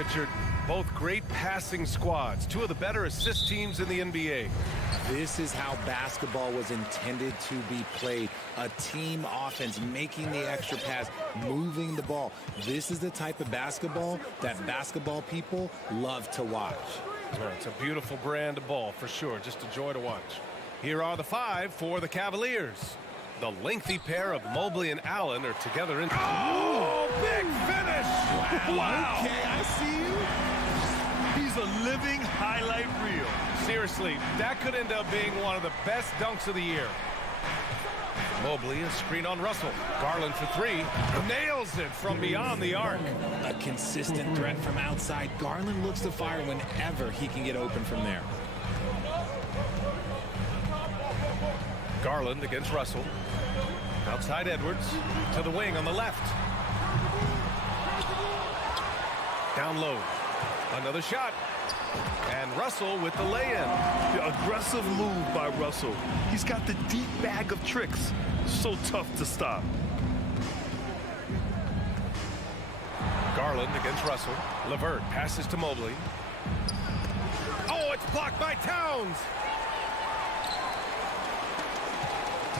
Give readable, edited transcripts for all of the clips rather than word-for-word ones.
Richard. Both great passing squads, two of the better assist teams in the NBA. This is how basketball was intended to be played. A team offense, making the extra pass, moving the ball. This is the type of basketball that basketball people love to watch. It's a beautiful brand of ball, for sure. Just a joy to watch. Here are the five for the Cavaliers. The lengthy pair of Mobley and Allen are together in... Oh, big finish! Wow. Okay, I see you. He's a living highlight reel. Seriously, that could end up being one of the best dunks of the year. Mobley, a screen on Russell. Garland for three. Nails it from beyond the arc. A consistent threat from outside. Garland looks to fire whenever he can get open from there. Garland against Russell. Outside Edwards. To the wing on the left. Down low. Another shot. And Russell with the lay-in. The aggressive move by Russell. He's got the deep bag of tricks. So tough to stop. Garland against Russell. LeVert passes to Mobley. Oh, it's blocked by Towns.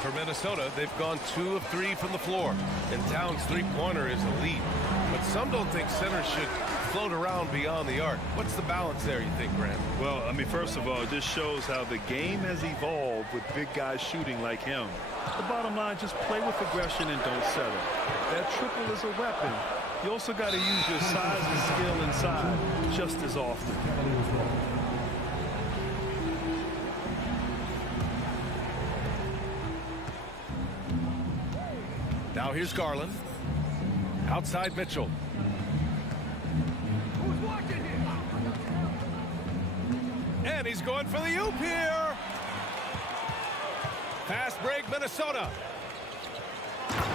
For Minnesota, they've gone 2 of 3 from the floor. And Towns' three-pointer is elite. But some don't think centers should float around beyond the arc. What's the balance there, you think, Grant? Well, I mean, first of all, this shows how the game has evolved with big guys shooting like him. The bottom line, just play with aggression and don't settle. That triple is a weapon. You also got to use your size and skill inside just as often. Now here's Garland. Outside Mitchell. And he's going for the oop here. Fast break, Minnesota.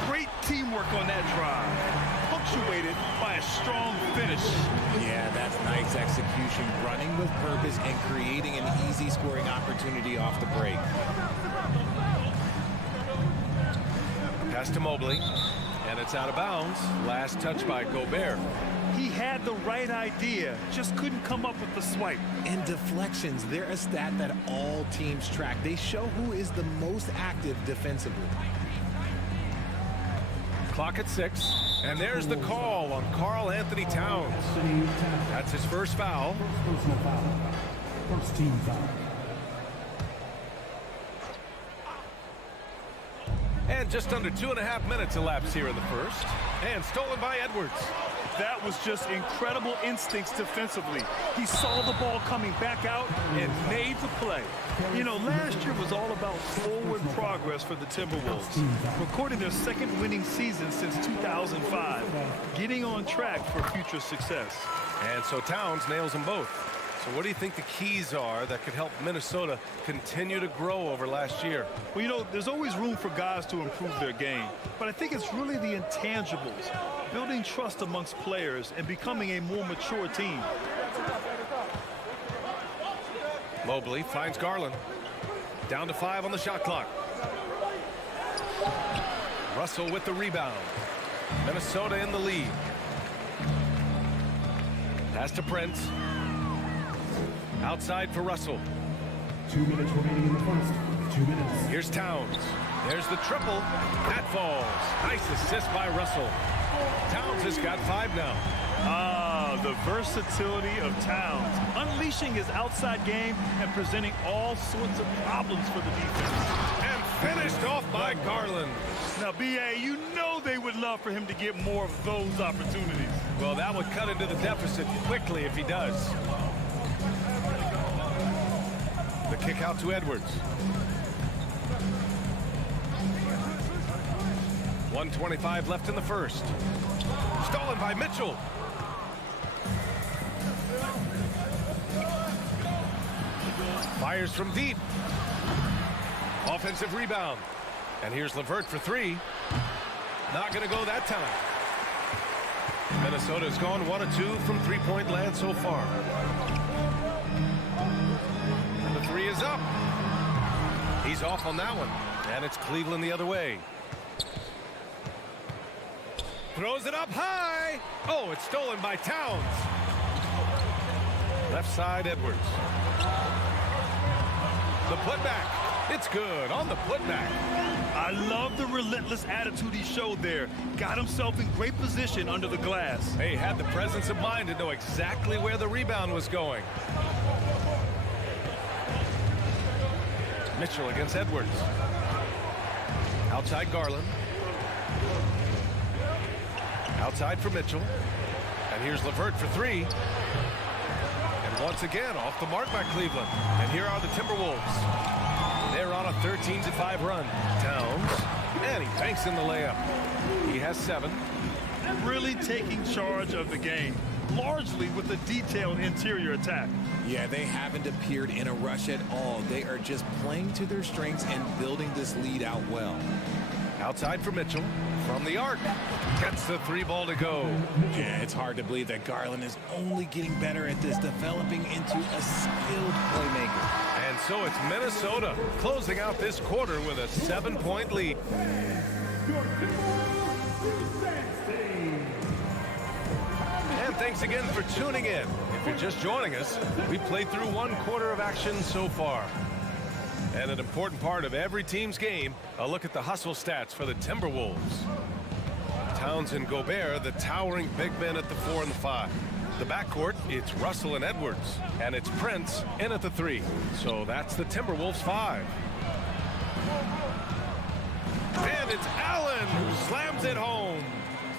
Great teamwork on that drive. Punctuated by a strong finish. Yeah, that's nice execution. Running with purpose and creating an easy scoring opportunity off the break. Pass to Mobley. And it's out of bounds. Last touch by Gobert. He had the right idea, just couldn't come up with the swipe. And deflections, they're a stat that all teams track. They show who is the most active defensively. Clock at 6. And there's the call on Karl Anthony Towns. That's his first foul. Personal foul. First team foul. And just under 2.5 minutes elapsed here in the first. And stolen by Edwards. That was just incredible instincts defensively. He saw the ball coming back out and made the play. You know, last year was all about forward progress for the Timberwolves. Recording their second winning season since 2005. Getting on track for future success. And so Towns nails them both. So what do you think the keys are that could help Minnesota continue to grow over last year? Well, you know, there's always room for guys to improve their game. But I think it's really the intangibles. Building trust amongst players and becoming a more mature team. Mobley finds Garland. Down to 5 on the shot clock. Russell with the rebound. Minnesota in the lead. Pass to Prince. Outside for Russell. 2 minutes remaining in the first. 2 minutes. Here's Towns. There's the triple. That falls. Nice assist by Russell. Towns has got 5 now. Ah, the versatility of Towns. Unleashing his outside game and presenting all sorts of problems for the defense. And finished off by Garland. Now, B.A., you know they would love for him to get more of those opportunities. Well, that would cut into the deficit quickly if he does. The kick out to Edwards. 1:25 left in the first. Stolen by Mitchell. Fires from deep. Offensive rebound. And here's LeVert for 3. Not going to go that time. Minnesota's gone 1 of 2 from three-point land so far. The 3 is up. He's off on that one. And it's Cleveland the other way. Throws it up high. Oh, it's stolen by Towns. Left side, Edwards. The putback. It's good on the putback. I love the relentless attitude he showed there. Got himself in great position under the glass. He had the presence of mind to know exactly where the rebound was going. Mitchell against Edwards. Outside Garland. Outside for Mitchell. And here's LeVert for three. And once again, off the mark by Cleveland. And here are the Timberwolves. They're on a 13-5 run. Towns. And he banks in the layup. He has 7. Really taking charge of the game, largely with a detailed interior attack. Yeah, they haven't appeared in a rush at all. They are just playing to their strengths and building this lead out well. Outside for Mitchell. From the arc. Gets the 3 ball to go. Yeah, it's hard to believe that Garland is only getting better at this, developing into a skilled playmaker. And so it's Minnesota closing out this quarter with a 7-point lead. And thanks again for tuning in. If you're just joining us, we played through 1 quarter of action so far. And an important part of every team's game, a look at the hustle stats for the Timberwolves. Towns and Gobert, the towering big men at the 4 and the 5. The backcourt, it's Russell and Edwards. And it's Prince in at the 3. So that's the Timberwolves 5. And it's Allen who slams it home.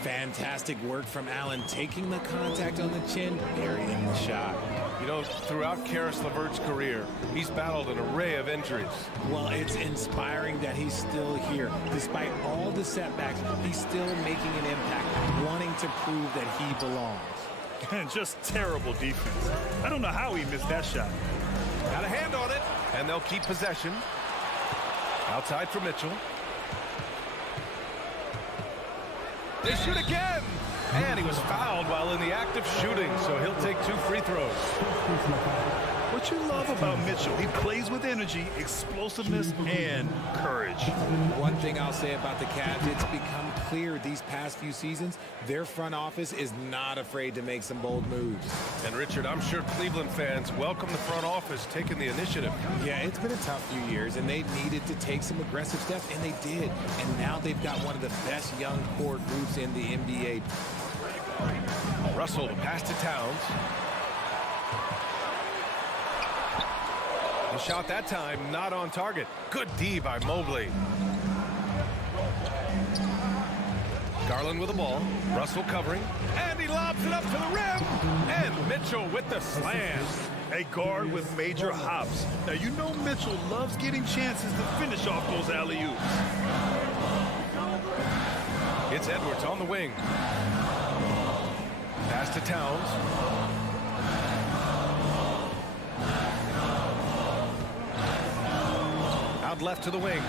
Fantastic work from Allen, taking the contact on the chin, burying the shot. You know, throughout Karis LeVert's career, he's battled an array of injuries. Well, it's inspiring that he's still here. Despite all the setbacks, he's still making an impact, wanting to prove that he belongs. And just terrible defense. I don't know how he missed that shot. Got a hand on it, and they'll keep possession. Outside for Mitchell. They shoot again! And he was fouled while in the act of shooting, so he'll take 2 free throws. What you love about Mitchell, he plays with energy, explosiveness, and courage. One thing I'll say about the Cavs, it's become clear these past few seasons, their front office is not afraid to make some bold moves. And Richard, I'm sure Cleveland fans welcome the front office taking the initiative. Yeah, it's been a tough few years, and they needed to take some aggressive steps, and they did. And now they've got one of the best young core groups in the NBA. Russell, the pass to Towns. The shot that time, not on target. Good D by Mobley. Garland with the ball. Russell covering. And he lobs it up to the rim. And Mitchell with the slam. A guard with major hops. Now, you know Mitchell loves getting chances to finish off those alley-oops. It's Edwards on the wing. Pass to Towns. Out left to the wing.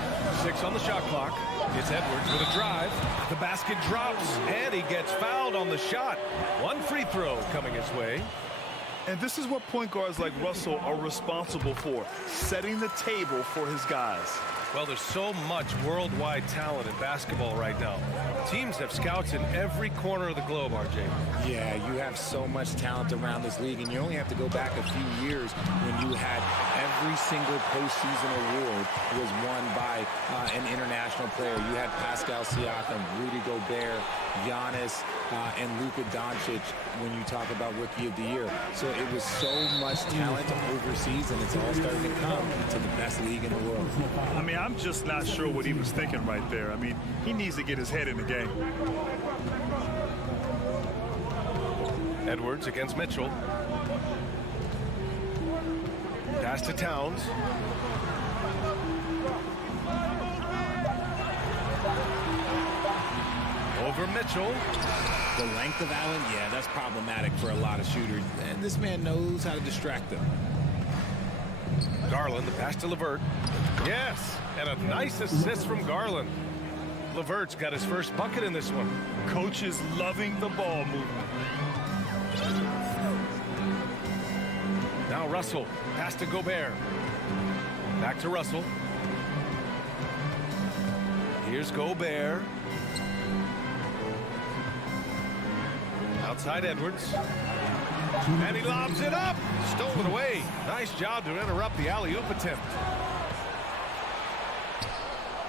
6 on the shot clock. It's Edwards with a drive. The basket drops, and he gets fouled on the shot. 1 free throw coming his way. And this is what point guards like Russell are responsible for, setting the table for his guys. Well, there's so much worldwide talent in basketball right now. Teams have scouts in every corner of the globe, RJ. Yeah, you have so much talent around this league, and you only have to go back a few years when you had every single postseason award was won by an international player. You had Pascal Siakam, Rudy Gobert, Giannis, and Luka Doncic when you talk about Rookie of the Year. So it was so much talent overseas, and it's all starting to come to the best league in the world. I mean, I'm just not sure what he was thinking right there. I mean, he needs to get his head in the game. Edwards against Mitchell. Pass to Towns. Over Mitchell. The length of Allen, yeah, that's problematic for a lot of shooters. And this man knows how to distract them. Garland, the pass to LeVert. Yes, and a nice assist from Garland. LeVert's got his first bucket in this one. Coach is loving the ball movement. Now Russell, pass to Gobert. Back to Russell. Here's Gobert. Outside Edwards. And he lobs it up. Stolen away. Nice job to interrupt the alley-oop attempt.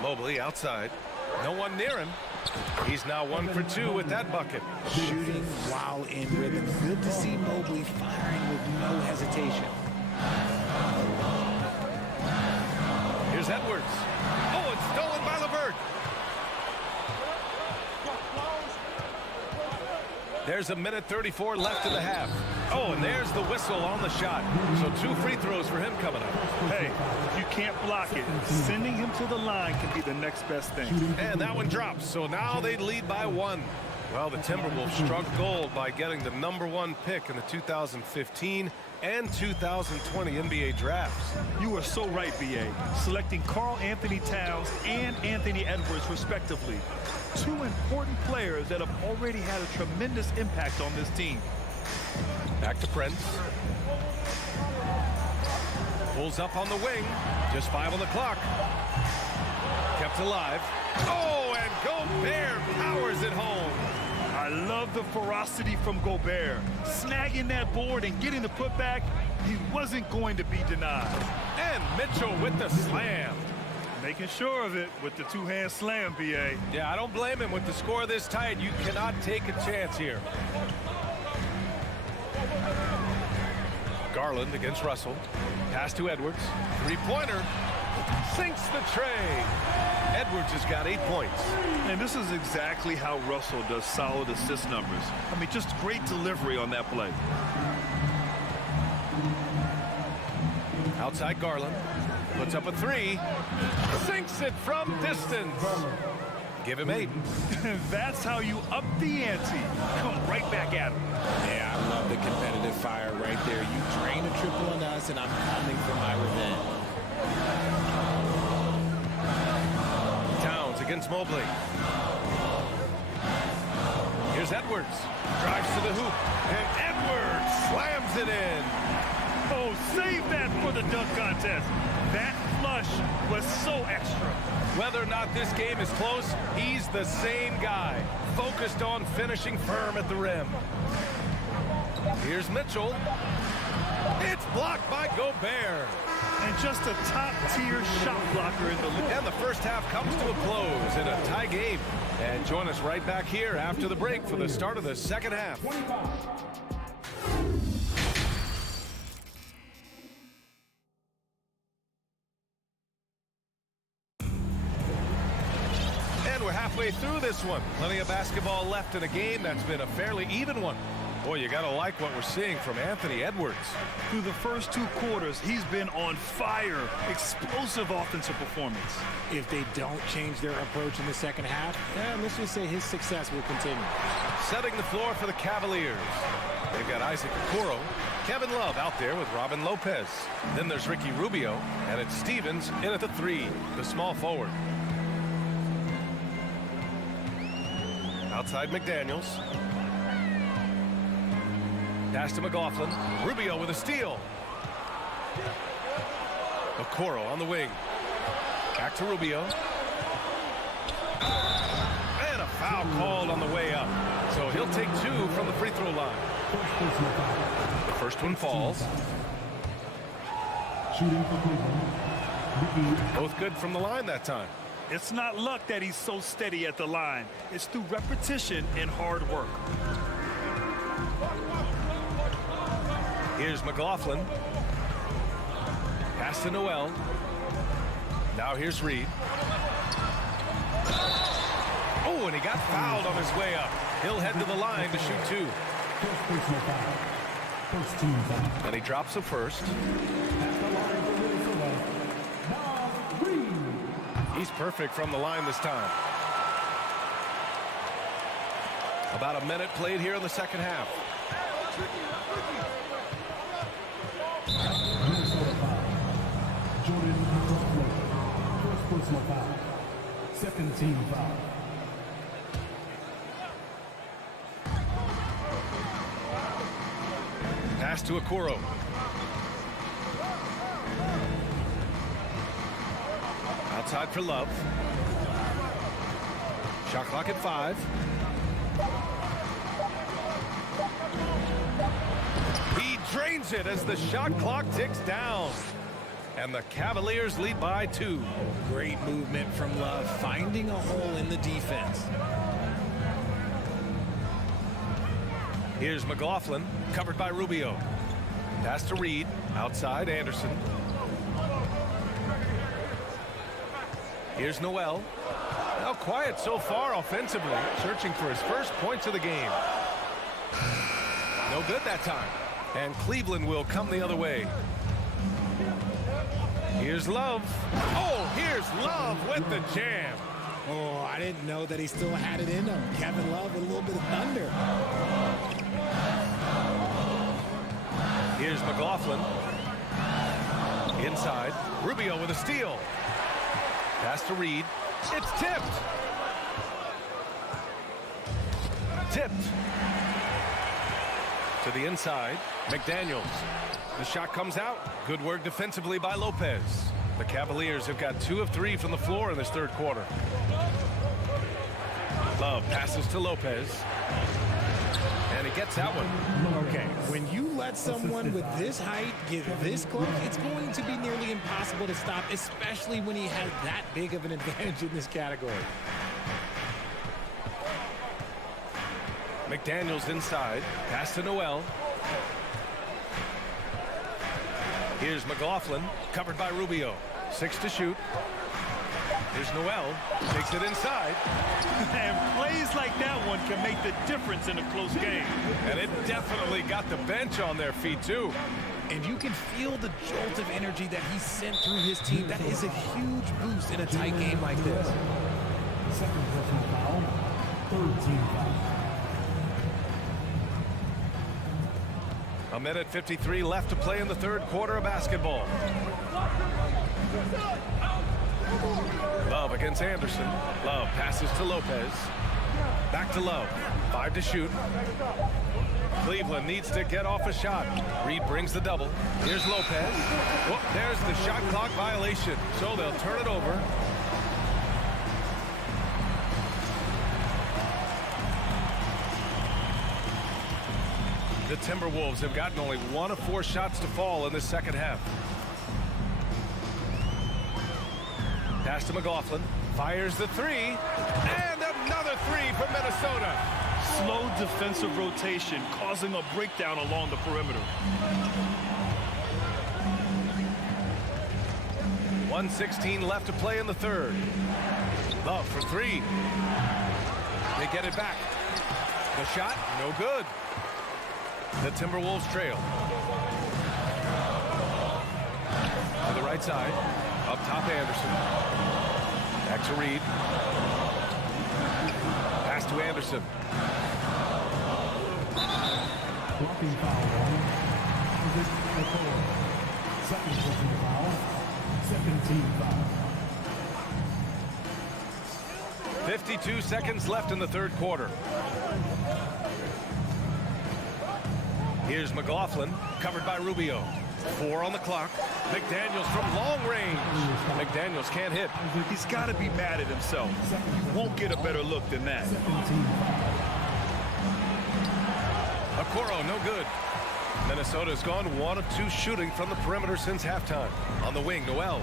Mobley outside. No one near him. He's now 1 for 2 with that bucket. Shooting while in rhythm. Good to see Mobley firing with no hesitation. Here's Edwards. Oh, it's stolen by LeVert. There's 1:34 left in the half. Oh, and there's the whistle on the shot. So 2 free throws for him coming up. Hey, if you can't block it, sending him to the line can be the next best thing. And that one drops. So now they lead by 1. Well, the Timberwolves struck gold by getting the #1 pick in the 2015 and 2020 NBA drafts. You are so right, B.A. Selecting Karl Anthony Towns and Anthony Edwards, respectively. 2 important players that have already had a tremendous impact on this team. Back to Prince. Pulls up on the wing. Just 5 on the clock. Kept alive. Oh, and Gobert powers it home. I love the ferocity from Gobert. Snagging that board and getting the putback, he wasn't going to be denied. And Mitchell with the slam. Making sure of it with the 2-hand slam, B.A. Yeah, I don't blame him. With the score this tight, you cannot take a chance here. Garland against Russell. Pass to Edwards. 3-pointer. Sinks the tray. Edwards has got 8 points. And this is exactly how Russell does solid assist numbers. I mean, just great delivery on that play. Outside Garland. Puts up a 3. Sinks it from distance. Give him 8. That's how you up the ante. Come right back at him. Yeah, I love the competitive fire right there. You drain a triple on us, and I'm coming for my revenge. Towns against Mobley. Here's Edwards. Drives to the hoop. And Edwards slams it in. Oh, save that for the dunk contest. That flush was so extra. Whether or not this game is close, he's the same guy. Focused on finishing firm at the rim. Here's Mitchell. It's blocked by Gobert. And just a top-tier shot blocker in the league. And the first half comes to a close in a tie game. And join us right back here after the break for the start of the second half. And we're halfway through this one. Plenty of basketball left in a game that's been a fairly even one. Boy, you got to like what we're seeing from Anthony Edwards. Through the first 2 quarters, he's been on fire. Explosive offensive performance. If they don't change their approach in the second half, let's just say his success will continue. Setting the floor for the Cavaliers. They've got Isaac Okoro, Kevin Love out there with Robin Lopez. Then there's Ricky Rubio, and it's Stevens in at the 3, the small forward. Outside McDaniels. Pass to McLaughlin. Rubio with a steal. Okoro on the wing. Back to Rubio. And a foul called on the way up. So he'll take 2 from the free throw line. The first one falls. Shooting for Cleveland. Both good from the line that time. It's not luck that he's so steady at the line. It's through repetition and hard work. Here's McLaughlin. Pass to Noel. Now here's Reed. Oh, and he got fouled on his way up. He'll head to the line to shoot 2. First personal foul. First team foul. And he drops the first. At the line for Minnesota, Nas Reed. He's perfect from the line this time. About a minute played here in the second half. Minnesota foul. Jordan McLaughlin. First personal foul. Second team foul. Pass to Okoro. Outside for Love. Shot clock at 5. nails it as the shot clock ticks down. And the Cavaliers lead by 2. Great movement from Love, finding a hole in the defense. Here's McLaughlin, covered by Rubio. Pass to Reed, outside Anderson. Here's Noel. Now quiet so far offensively, searching for his first points of the game. No good that time. And Cleveland will come the other way. Here's Love. Oh, here's Love with the jam. Oh, I didn't know that he still had it in him. Kevin Love with a little bit of thunder. Here's McLaughlin. Inside. Rubio with a steal. Pass to Reed. It's tipped. Tipped. To the inside. McDaniels. The shot comes out. Good work defensively by Lopez. The Cavaliers have got 2 of 3 from the floor in this third quarter. Love passes to Lopez. And he gets that one. Okay, when you let someone with this height get this close, it's going to be nearly impossible to stop, especially when he has that big of an advantage in this category. McDaniels inside. Pass to Noel. Here's McLaughlin, covered by Rubio. 6 to shoot. Here's Noel, takes it inside. And plays like that one can make the difference in a close game. And it definitely got the bench on their feet, too. And you can feel the jolt of energy that he sent through his team. That is a huge boost in a tight game like this. Second personal foul. Third team foul. A minute 53 left to play in the third quarter of basketball. Love against Anderson. Love passes to Lopez. Back to Love. 5 to shoot. Cleveland needs to get off a shot. Reed brings the double. Here's Lopez. Whoop, there's the shot clock violation. So they'll turn it over. The Timberwolves have gotten only 1 of 4 shots to fall in the second half. Pass to McLaughlin. Fires the 3. And another 3 from Minnesota. Slow defensive rotation causing a breakdown along the perimeter. 1:16 left to play in the third. Love for 3. They get it back. The shot, no good. The Timberwolves trail. To the right side. Up top, Anderson. Back to Reed. Pass to Anderson. Blocking foul on opposite Okoye. Second personal foul. Second team foul. 52 seconds left in the third quarter. Here's McLaughlin, covered by Rubio. 4 on the clock. McDaniels from long range. McDaniels can't hit. He's got to be mad at himself. You won't get a better look than that. Okoro, no good. Minnesota's gone 1 of 2 shooting from the perimeter since halftime. On the wing, Noel.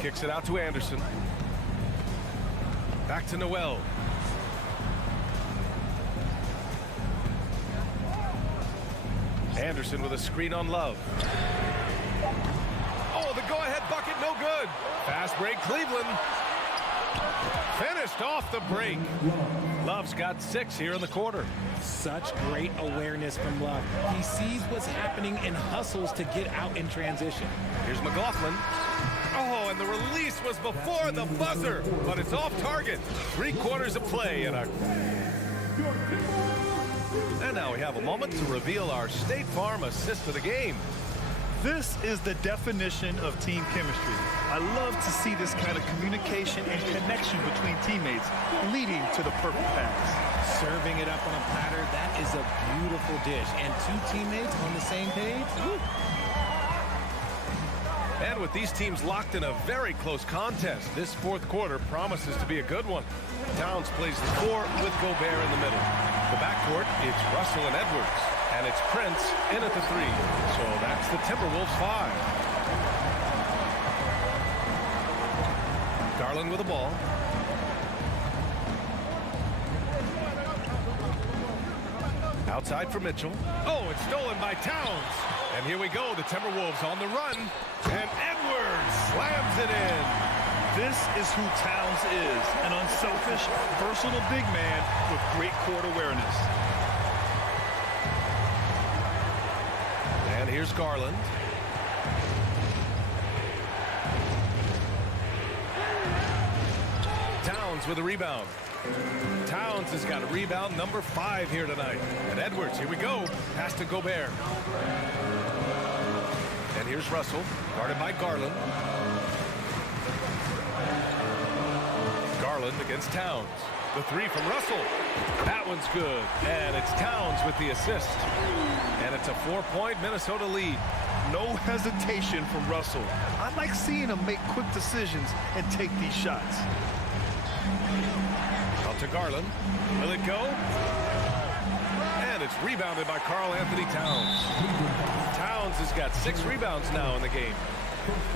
Kicks it out to Anderson. Back to Noel. Anderson with a screen on Love. Oh, the go-ahead bucket, no good. Fast break, Cleveland. Finished off the break. Love's got 6 here in the quarter. Such great awareness from Love. He sees what's happening and hustles to get out in transition. Here's McLaughlin. Oh, and the release was before the buzzer, but it's off target. 3 quarters of play and now we have a moment to reveal our State Farm assist of the game. This is the definition of team chemistry. I love to see this kind of communication and connection between teammates leading to the perfect pass. Serving it up on a platter, that is a beautiful dish. And 2 teammates on the same page. Woo. And with these teams locked in a very close contest, this fourth quarter promises to be a good one. Towns plays the 4 with Gobert in the middle. The backcourt, it's Russell and Edwards. And it's Prince in at the 3. So that's the Timberwolves 5. Garland with the ball. Outside for Mitchell. Oh, it's stolen by Towns. And here we go, the Timberwolves on the run. And Edwards slams it in. This is who Towns is, an unselfish, versatile big man with great court awareness. And here's Garland. Towns with a rebound. Towns has got a rebound number 5 here tonight. And Edwards, here we go. Pass to Gobert. And here's Russell, guarded by Garland. Garland against Towns. The 3 from Russell. That one's good. And it's Towns with the assist. And it's a 4-point Minnesota lead. No hesitation from Russell. I like seeing him make quick decisions and take these shots. Out to Garland. Will it go? And it's rebounded by Karl Anthony Towns. Towns has got 6 rebounds now in the game.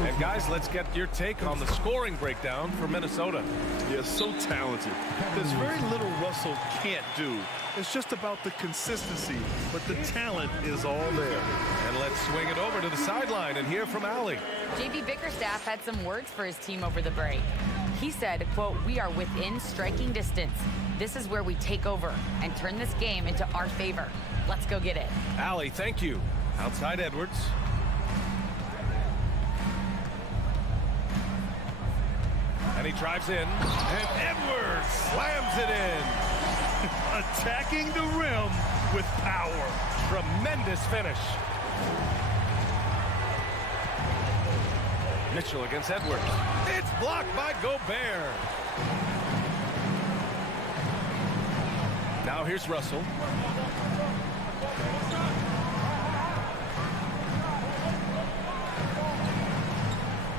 And guys, let's get your take on the scoring breakdown for Minnesota. Yeah, so talented. There's very little Russell can't do. It's just about the consistency, but the talent is all there. And let's swing it over to the sideline and hear from Allie. JB Bickerstaff had some words for his team over the break. He said, quote, "We are within striking distance. This is where we take over and turn this game into our favor. Let's go get it." Allie, thank you. Outside Edwards. And he drives in. And Edwards slams it in. Attacking the rim with power. Tremendous finish. Mitchell against Edwards. It's blocked by Gobert. Now here's Russell.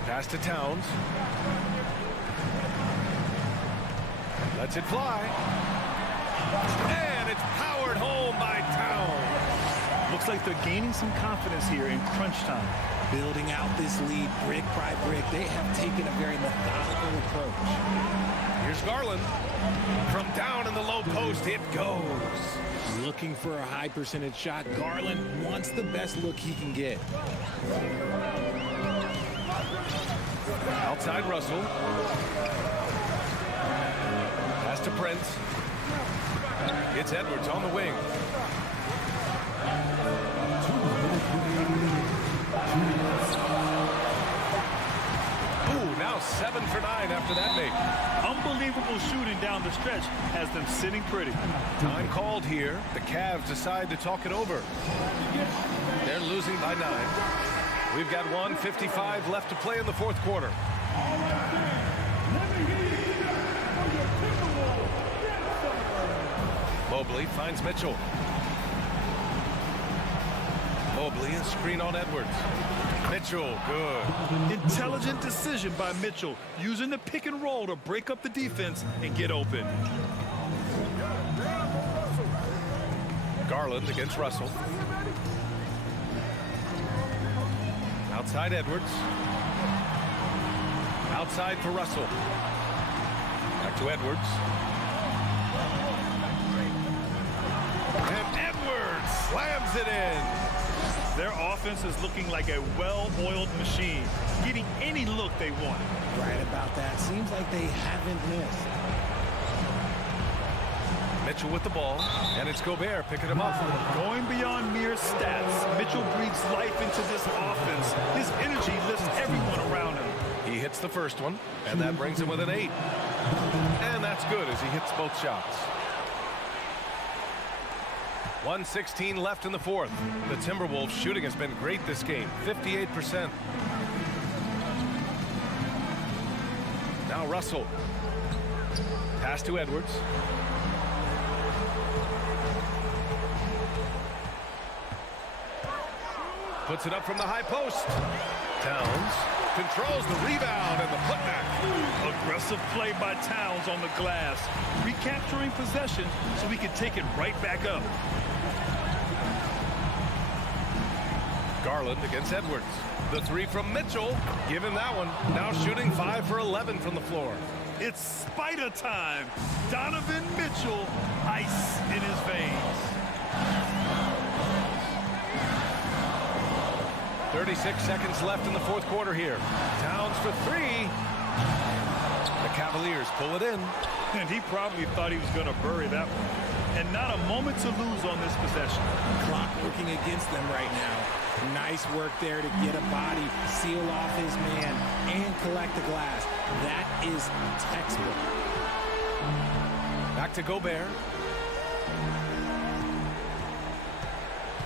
Pass to Towns. Lets it fly. And it's powered home by Towns. Looks like they're gaining some confidence here in crunch time. Building out this lead brick by brick. They have taken a very methodical approach. Here's Garland. From down in the low post, it goes. Looking for a high percentage shot. Garland wants the best look he can get. Outside Russell. Pass to Prince. It's Edwards on the wing. Ooh, now 7 for 9 after that make. Unbelievable shooting down the stretch has them sitting pretty. Time called here. The Cavs decide to talk it over. They're losing by 9. We've got 1:55 left to play in the 4th quarter. Mobley finds Mitchell. Mobley, a screen on Edwards. Mitchell, good. Intelligent decision by Mitchell, using the pick and roll to break up the defense and get open. Garland against Russell. Outside Edwards. Outside for Russell. Back to Edwards. And Edwards slams it in. Their offense is looking like a well-oiled machine, getting any look they want. Right about that. Seems like they haven't missed. Mitchell with the ball, and it's Gobert picking him up. Going beyond mere stats, Mitchell breathes life into this offense. His energy lifts everyone around him. He hits the first one, and that brings him with an 8. And that's good as he hits both shots. 1:16 left in the 4th. The Timberwolves shooting has been great this game, 58%. Now Russell. Pass to Edwards. Puts it up from the high post. Towns controls the rebound and the putback. Aggressive play by Towns on the glass, recapturing possession so he can take it right back up. Garland against Edwards. The three from Mitchell. Give him that one. Now shooting 5 for 11 from the floor. It's spider time. Donovan Mitchell, ice in his veins. 36 seconds left in the fourth quarter here. Towns for three. The Cavaliers pull it in. And he probably thought he was going to bury that one. And not a moment to lose on this possession. Clock working against them right now. Nice work there to get a body, seal off his man, and collect the glass. That is textbook. Back to Gobert.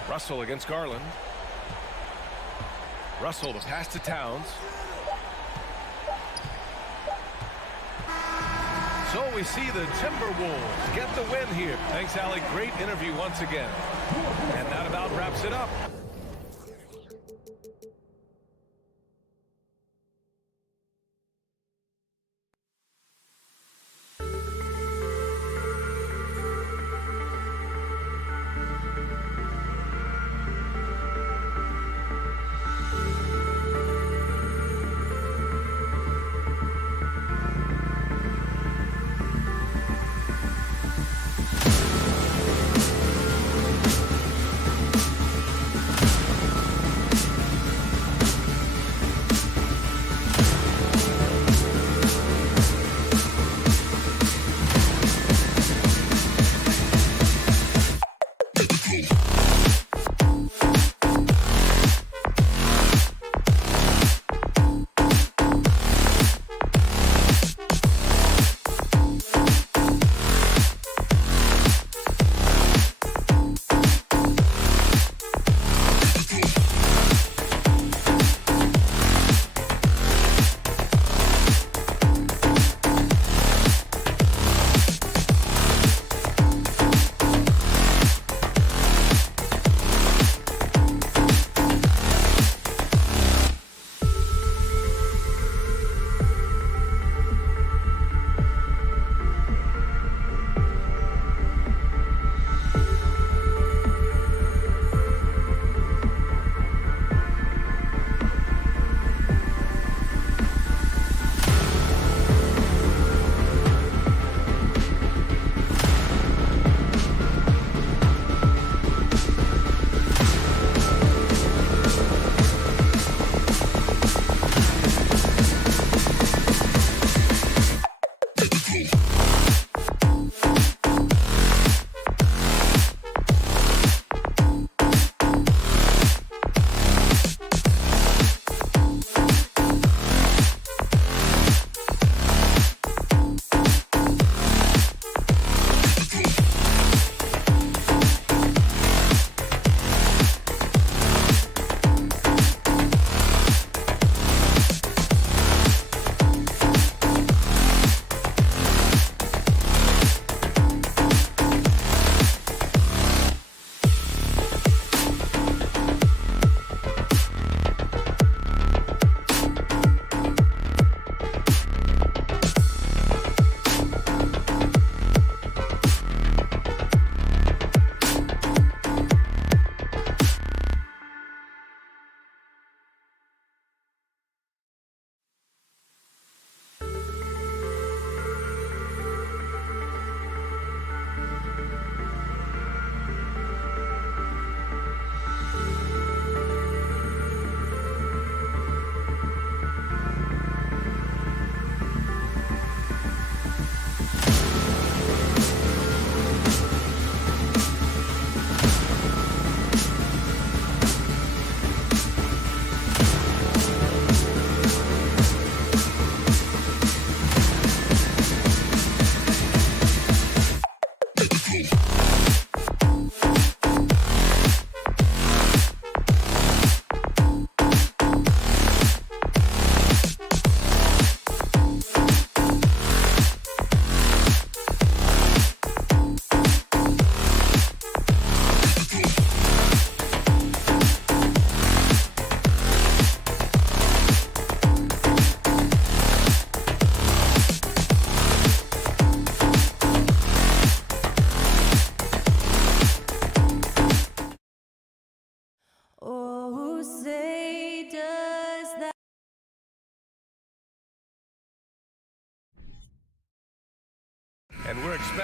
Russell against Garland. Russell, the pass to Towns. So we see the Timberwolves get the win here. Thanks, Allie. Great interview once again. And that about wraps it up.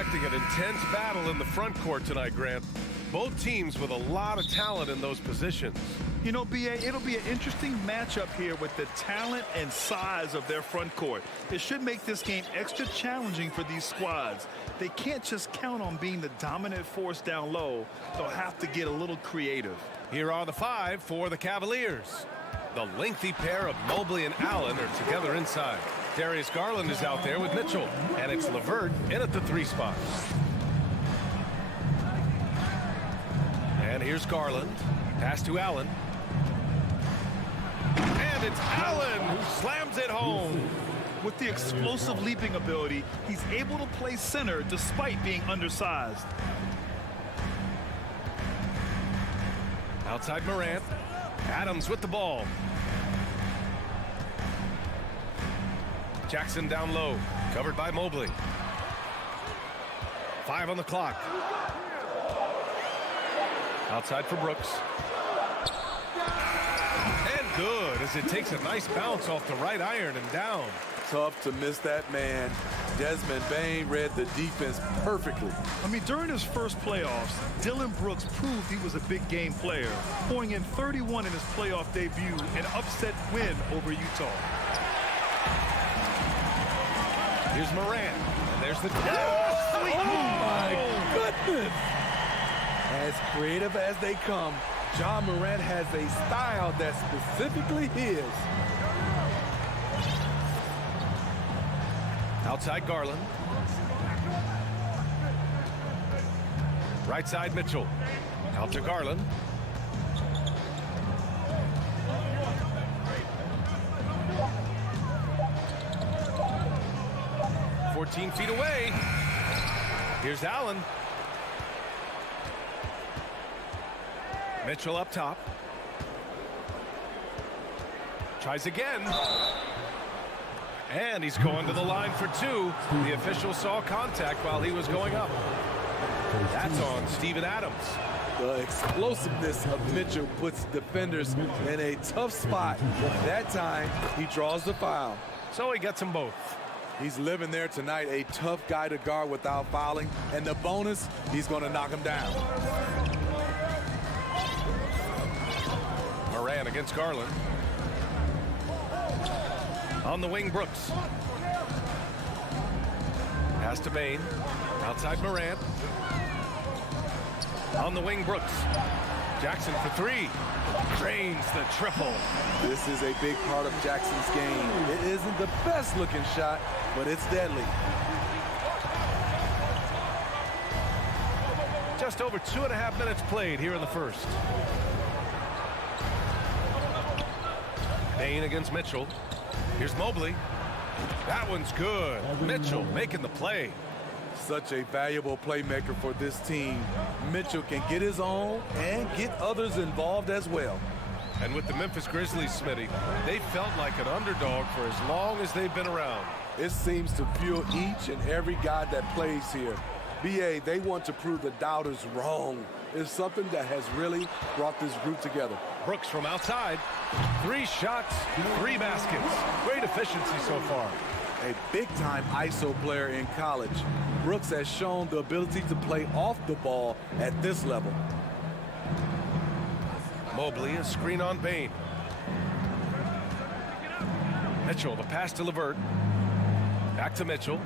expecting an intense battle in the front court tonight, Grant. Both teams with a lot of talent in those positions. You know, B.A., it'll be an interesting matchup here with the talent and size of their front court. It should make this game extra challenging for these squads. They can't just count on being the dominant force down low. They'll have to get a little creative. Here are the 5 for the Cavaliers. The lengthy pair of Mobley and Allen are together inside. Darius Garland is out there with Mitchell, and it's LeVert in at the 3 spot. And here's Garland. Pass to Allen. And it's Allen who slams it home. With the explosive leaping ability, he's able to play center despite being undersized. Outside Morant. Adams with the ball. Jackson down low. Covered by Mobley. 5 on the clock. Outside for Brooks. And good as it takes a nice bounce off the right iron and down. Tough to miss that man. Desmond Bane read the defense perfectly. I mean, during his first playoffs, Dillon Brooks proved he was a big game player, pouring in 31 in his playoff debut, an upset win over Utah. Here's Morant. And there's the... Oh, my goodness. As creative as they come, Ja Morant has a style that's specifically his. Outside Garland. Right side Mitchell. Out to Garland. "14 feet away. Here's Allen. Mitchell up top. Tries again. And he's going to the line for 2. The official saw contact while he was going up. That's on Steven Adams. The explosiveness of Mitchell puts defenders in a tough spot. That time, he draws the foul. So he gets them both. He's living there tonight, a tough guy to guard without fouling. And the bonus, he's going to knock him down. Moran against Garland. On the wing, Brooks. Pass to Bane. Outside Morant. On the wing, Brooks. Jackson for 3. Drains the triple. This is a big part of Jackson's game. It isn't the best looking shot, but it's deadly. Just over 2.5 minutes played here in the first. Bane against Mitchell. Here's Mobley. That one's good. Mitchell making the play. Such a valuable playmaker for this team. Mitchell can get his own and get others involved as well. And with the Memphis Grizzlies, Smitty, they felt like an underdog for as long as they've been around. It seems to fuel each and every guy that plays here. BA, they want to prove the doubters wrong. It's something that has really brought this group together. Brooks from outside. 3 shots, 3 baskets. Great efficiency so far. A big-time ISO player in college. Brooks has shown the ability to play off the ball at this level. Mobley, a screen on Bane. Mitchell, the pass to LeVert. Back to Mitchell.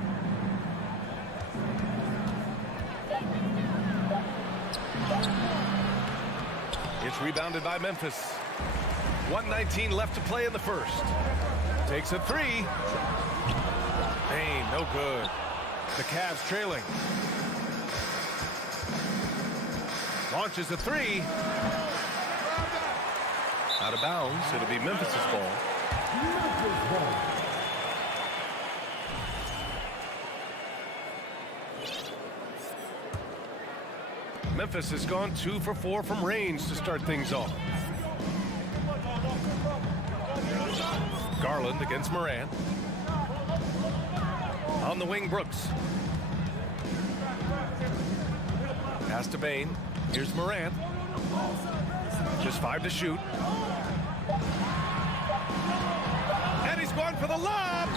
It's rebounded by Memphis. 1:19 left to play in the first. Takes a 3. Bane, no good. The Cavs trailing. Launches a 3. Out of bounds. It'll be Memphis's ball. Memphis has gone 2 for 4 from range to start things off. Garland against Moran. On the wing, Brooks. Pass to Bane. Here's Moran. Just 5 to shoot. And he's going for the lob.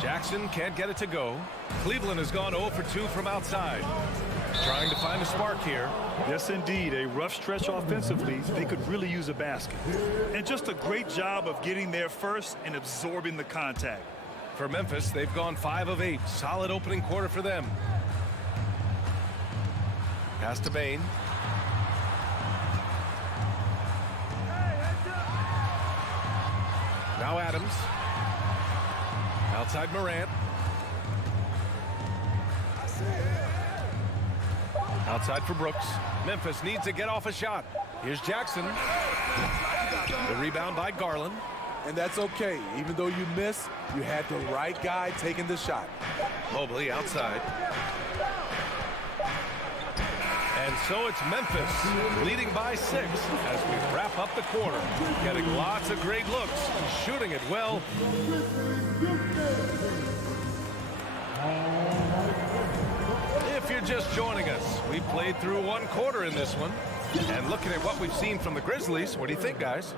Jackson can't get it to go. Cleveland has gone 0 for 2 from outside. Trying to find a spark here. Yes, indeed. A rough stretch offensively. They could really use a basket. And just a great job of getting there first and absorbing the contact. For Memphis, they've gone 5 of 8. Solid opening quarter for them. Pass to Bain. Now Adams. Outside Morant. Outside for Brooks. Memphis needs to get off a shot. Here's Jackson. The rebound by Garland. And that's okay. Even though you miss, you had the right guy taking the shot. Mobley outside. And so it's Memphis leading by 6 as we wrap up the quarter. Getting lots of great looks, shooting it well. If you're just joining us, we played through 1 quarter in this one. And looking at what we've seen from the Grizzlies, what do you think, guys?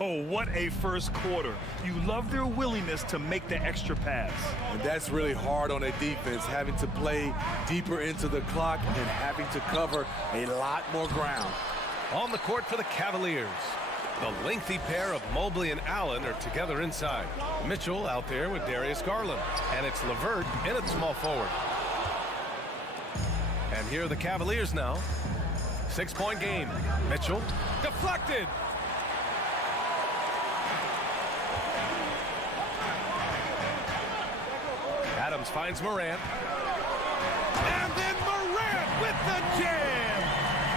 Oh, what a first quarter. You love their willingness to make the extra pass. And that's really hard on a defense, having to play deeper into the clock and having to cover a lot more ground. On the court for the Cavaliers. The lengthy pair of Mobley and Allen are together inside. Mitchell out there with Darius Garland. And it's LeVert in at small forward. And here are the Cavaliers now. 6-point game. Mitchell deflected. Adams finds Morant. And then Morant with the jam.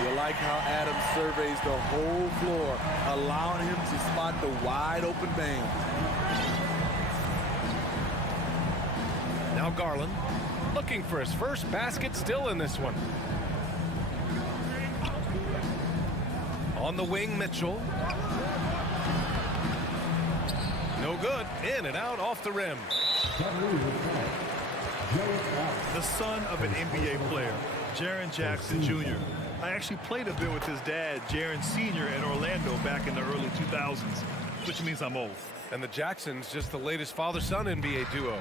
You like how Adams surveys the whole floor, allowing him to spot the wide open Bain. Now Garland looking for his first basket still in this one. On the wing, Mitchell. No good. In and out off the rim. The son of an NBA player, Jaren Jackson Jr. I actually played a bit with his dad, Jaren Sr. in Orlando back in the early 2000s, which means I'm old. And the Jacksons, just the latest father-son NBA duo.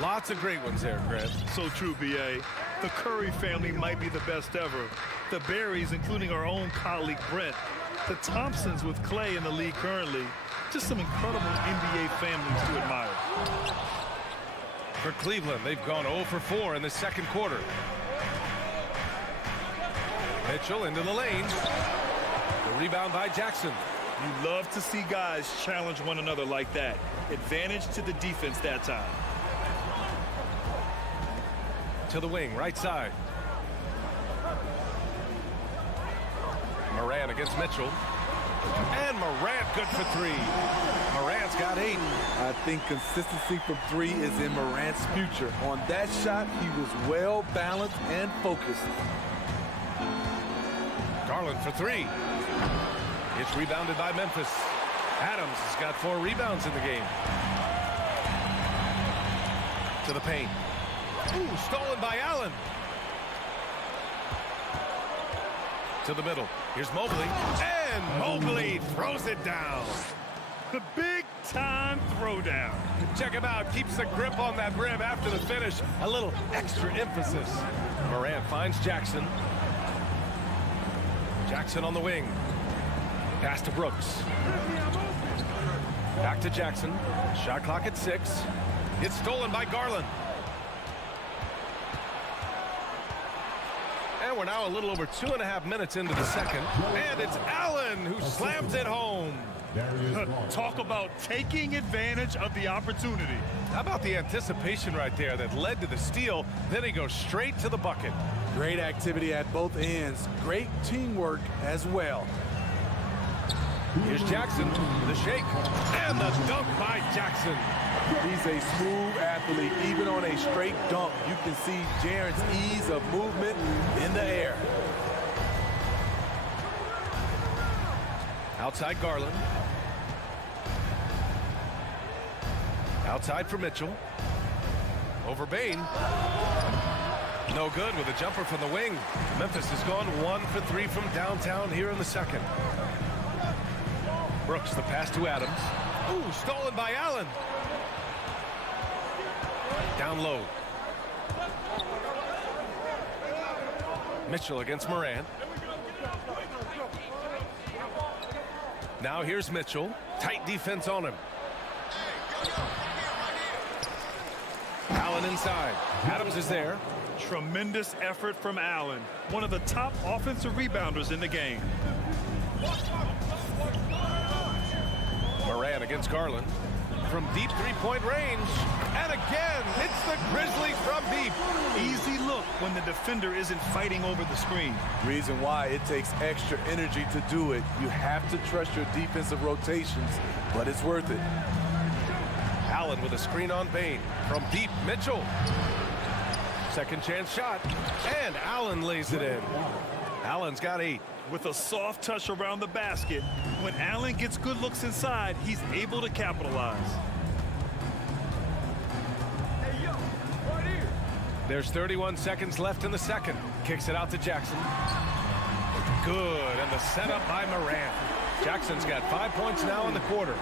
Lots of great ones there, Grant. So true, B.A. The Curry family might be the best ever. The Berries, including our own colleague Brent. The Thompsons with Clay in the league currently. Just some incredible NBA families to admire. For Cleveland, they've gone 0 for 4 in the second quarter. Mitchell into the lane. The rebound by Jackson. You love to see guys challenge one another like that. Advantage to the defense that time. To the wing, right side. Morant against Mitchell. And Morant good for 3. Morant's got 8. I think consistency from 3 is in Morant's future. On that shot, he was well balanced and focused. Garland for 3. It's rebounded by Memphis. Adams has got 4 rebounds in the game. To the paint. Ooh, stolen by Allen. To the middle. Here's Mobley. And Mobley throws it down. The big-time throwdown. Check him out. Keeps the grip on that rim after the finish. A little extra emphasis. Morant finds Jackson. Jackson on the wing. Pass to Brooks. Back to Jackson. Shot clock at 6. It's stolen by Garland. And we're now a little over 2.5 minutes into the second. And it's Allen who slams it home. Talk about taking advantage of the opportunity. How about the anticipation right there that led to the steal? Then he goes straight to the bucket. Great activity at both ends. Great teamwork as well. Here's Jackson, the shake, and the dunk by Jackson. He's a smooth athlete. Even on a straight dunk, you can see Jaren's ease of movement in the air. Outside Garland. Outside for Mitchell. Over Bain. No good with a jumper from the wing. Memphis has gone 1 for 3 from downtown here in the second. Brooks, the pass to Adams. Ooh, stolen by Allen. Down low. Mitchell against Moran. Now here's Mitchell. Tight defense on him. Allen inside. Adams is there. Tremendous effort from Allen, one of the top offensive rebounders in the game. Moran against Garland. From deep three-point range. And again, it's the Grizzlies from deep. Easy look when the defender isn't fighting over the screen. Reason why it takes extra energy to do it. You have to trust your defensive rotations, but it's worth it. Allen with a screen on Bain. From deep, Mitchell. Second chance shot. And Allen lays it in. Allen's got 8. With a soft touch around the basket, when Allen gets good looks inside, he's able to capitalize. There's 31 seconds left in the second. Kicks it out to Jackson. Good, and the setup by Moran. Jackson's got 5 points now in the quarter.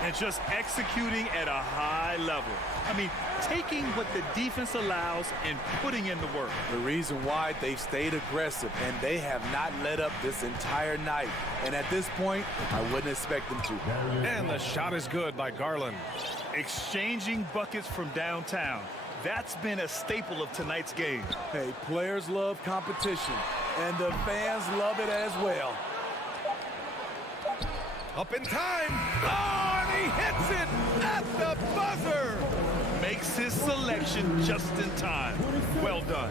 And just executing at a high level. I mean, taking what the defense allows and putting in the work. The reason why they've stayed aggressive, and they have not let up this entire night. And at this point, I wouldn't expect them to. And the shot is good by Garland. Exchanging buckets from downtown. That's been a staple of tonight's game. Hey, players love competition, and the fans love it as well. Up in time. Oh, and he hits it at the buzzer. Makes his selection just in time. Well done.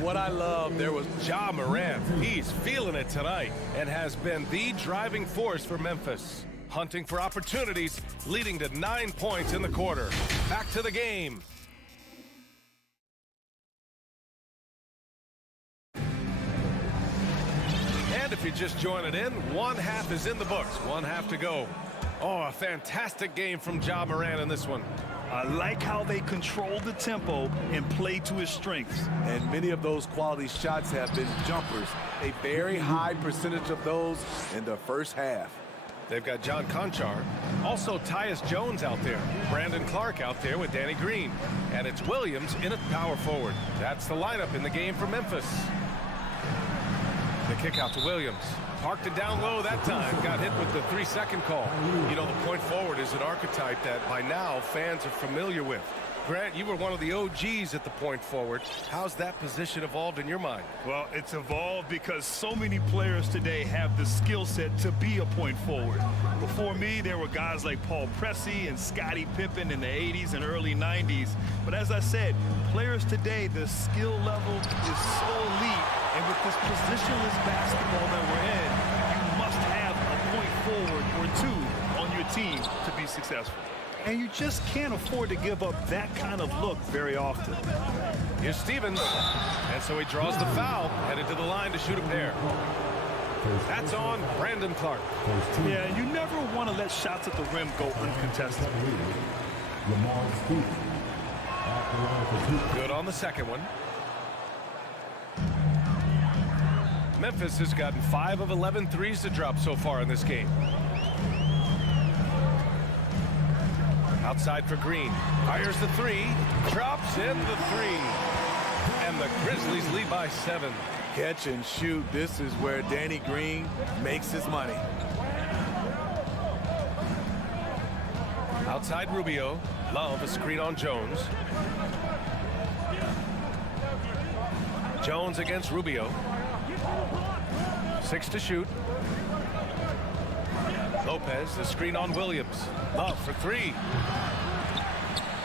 What I love, there was Ja Morant. He's feeling it tonight and has been the driving force for Memphis. Hunting for opportunities, leading to 9 points in the quarter. Back to the game. And if you're just joining in, one half is in the books. One half to go. Oh, a fantastic game from Ja Morant in this one. I like how they control the tempo and play to his strengths. And many of those quality shots have been jumpers. A very high percentage of those in the first half. They've got John Conchar. Also Tyus Jones out there. Brandon Clark out there with Danny Green. And it's Williams in at power forward. That's the lineup in the game for Memphis. The kick out to Williams. Parked it down low that time. Got hit with the 3-second call. You know, the point forward is an archetype that by now fans are familiar with. Grant, you were one of the OGs at the point forward. How's that position evolved in your mind? Well, it's evolved because so many players today have the skill set to be a point forward. Before me, there were guys like Paul Pressey and Scottie Pippen in the 80s and early 90s. But as I said, players today, the skill level is so elite. And with this positionless basketball that we're in, you must have a point forward or two on your team to be successful. And you just can't afford to give up that kind of look very often. Here's Stevens. And so he draws the foul, headed to the line to shoot a pair. That's on Brandon Clark. Yeah, you never want to let shots at the rim go uncontested. Good on the second one. Memphis has gotten 5 of 11 threes to drop so far in this game. Outside for Green. Fires the 3. Drops in the 3. And the Grizzlies lead by 7. Catch and shoot. This is where Danny Green makes his money. Outside Rubio. Love a screen on Jones. Jones against Rubio. 6 to shoot. Lopez, the screen on Williams. Love for 3.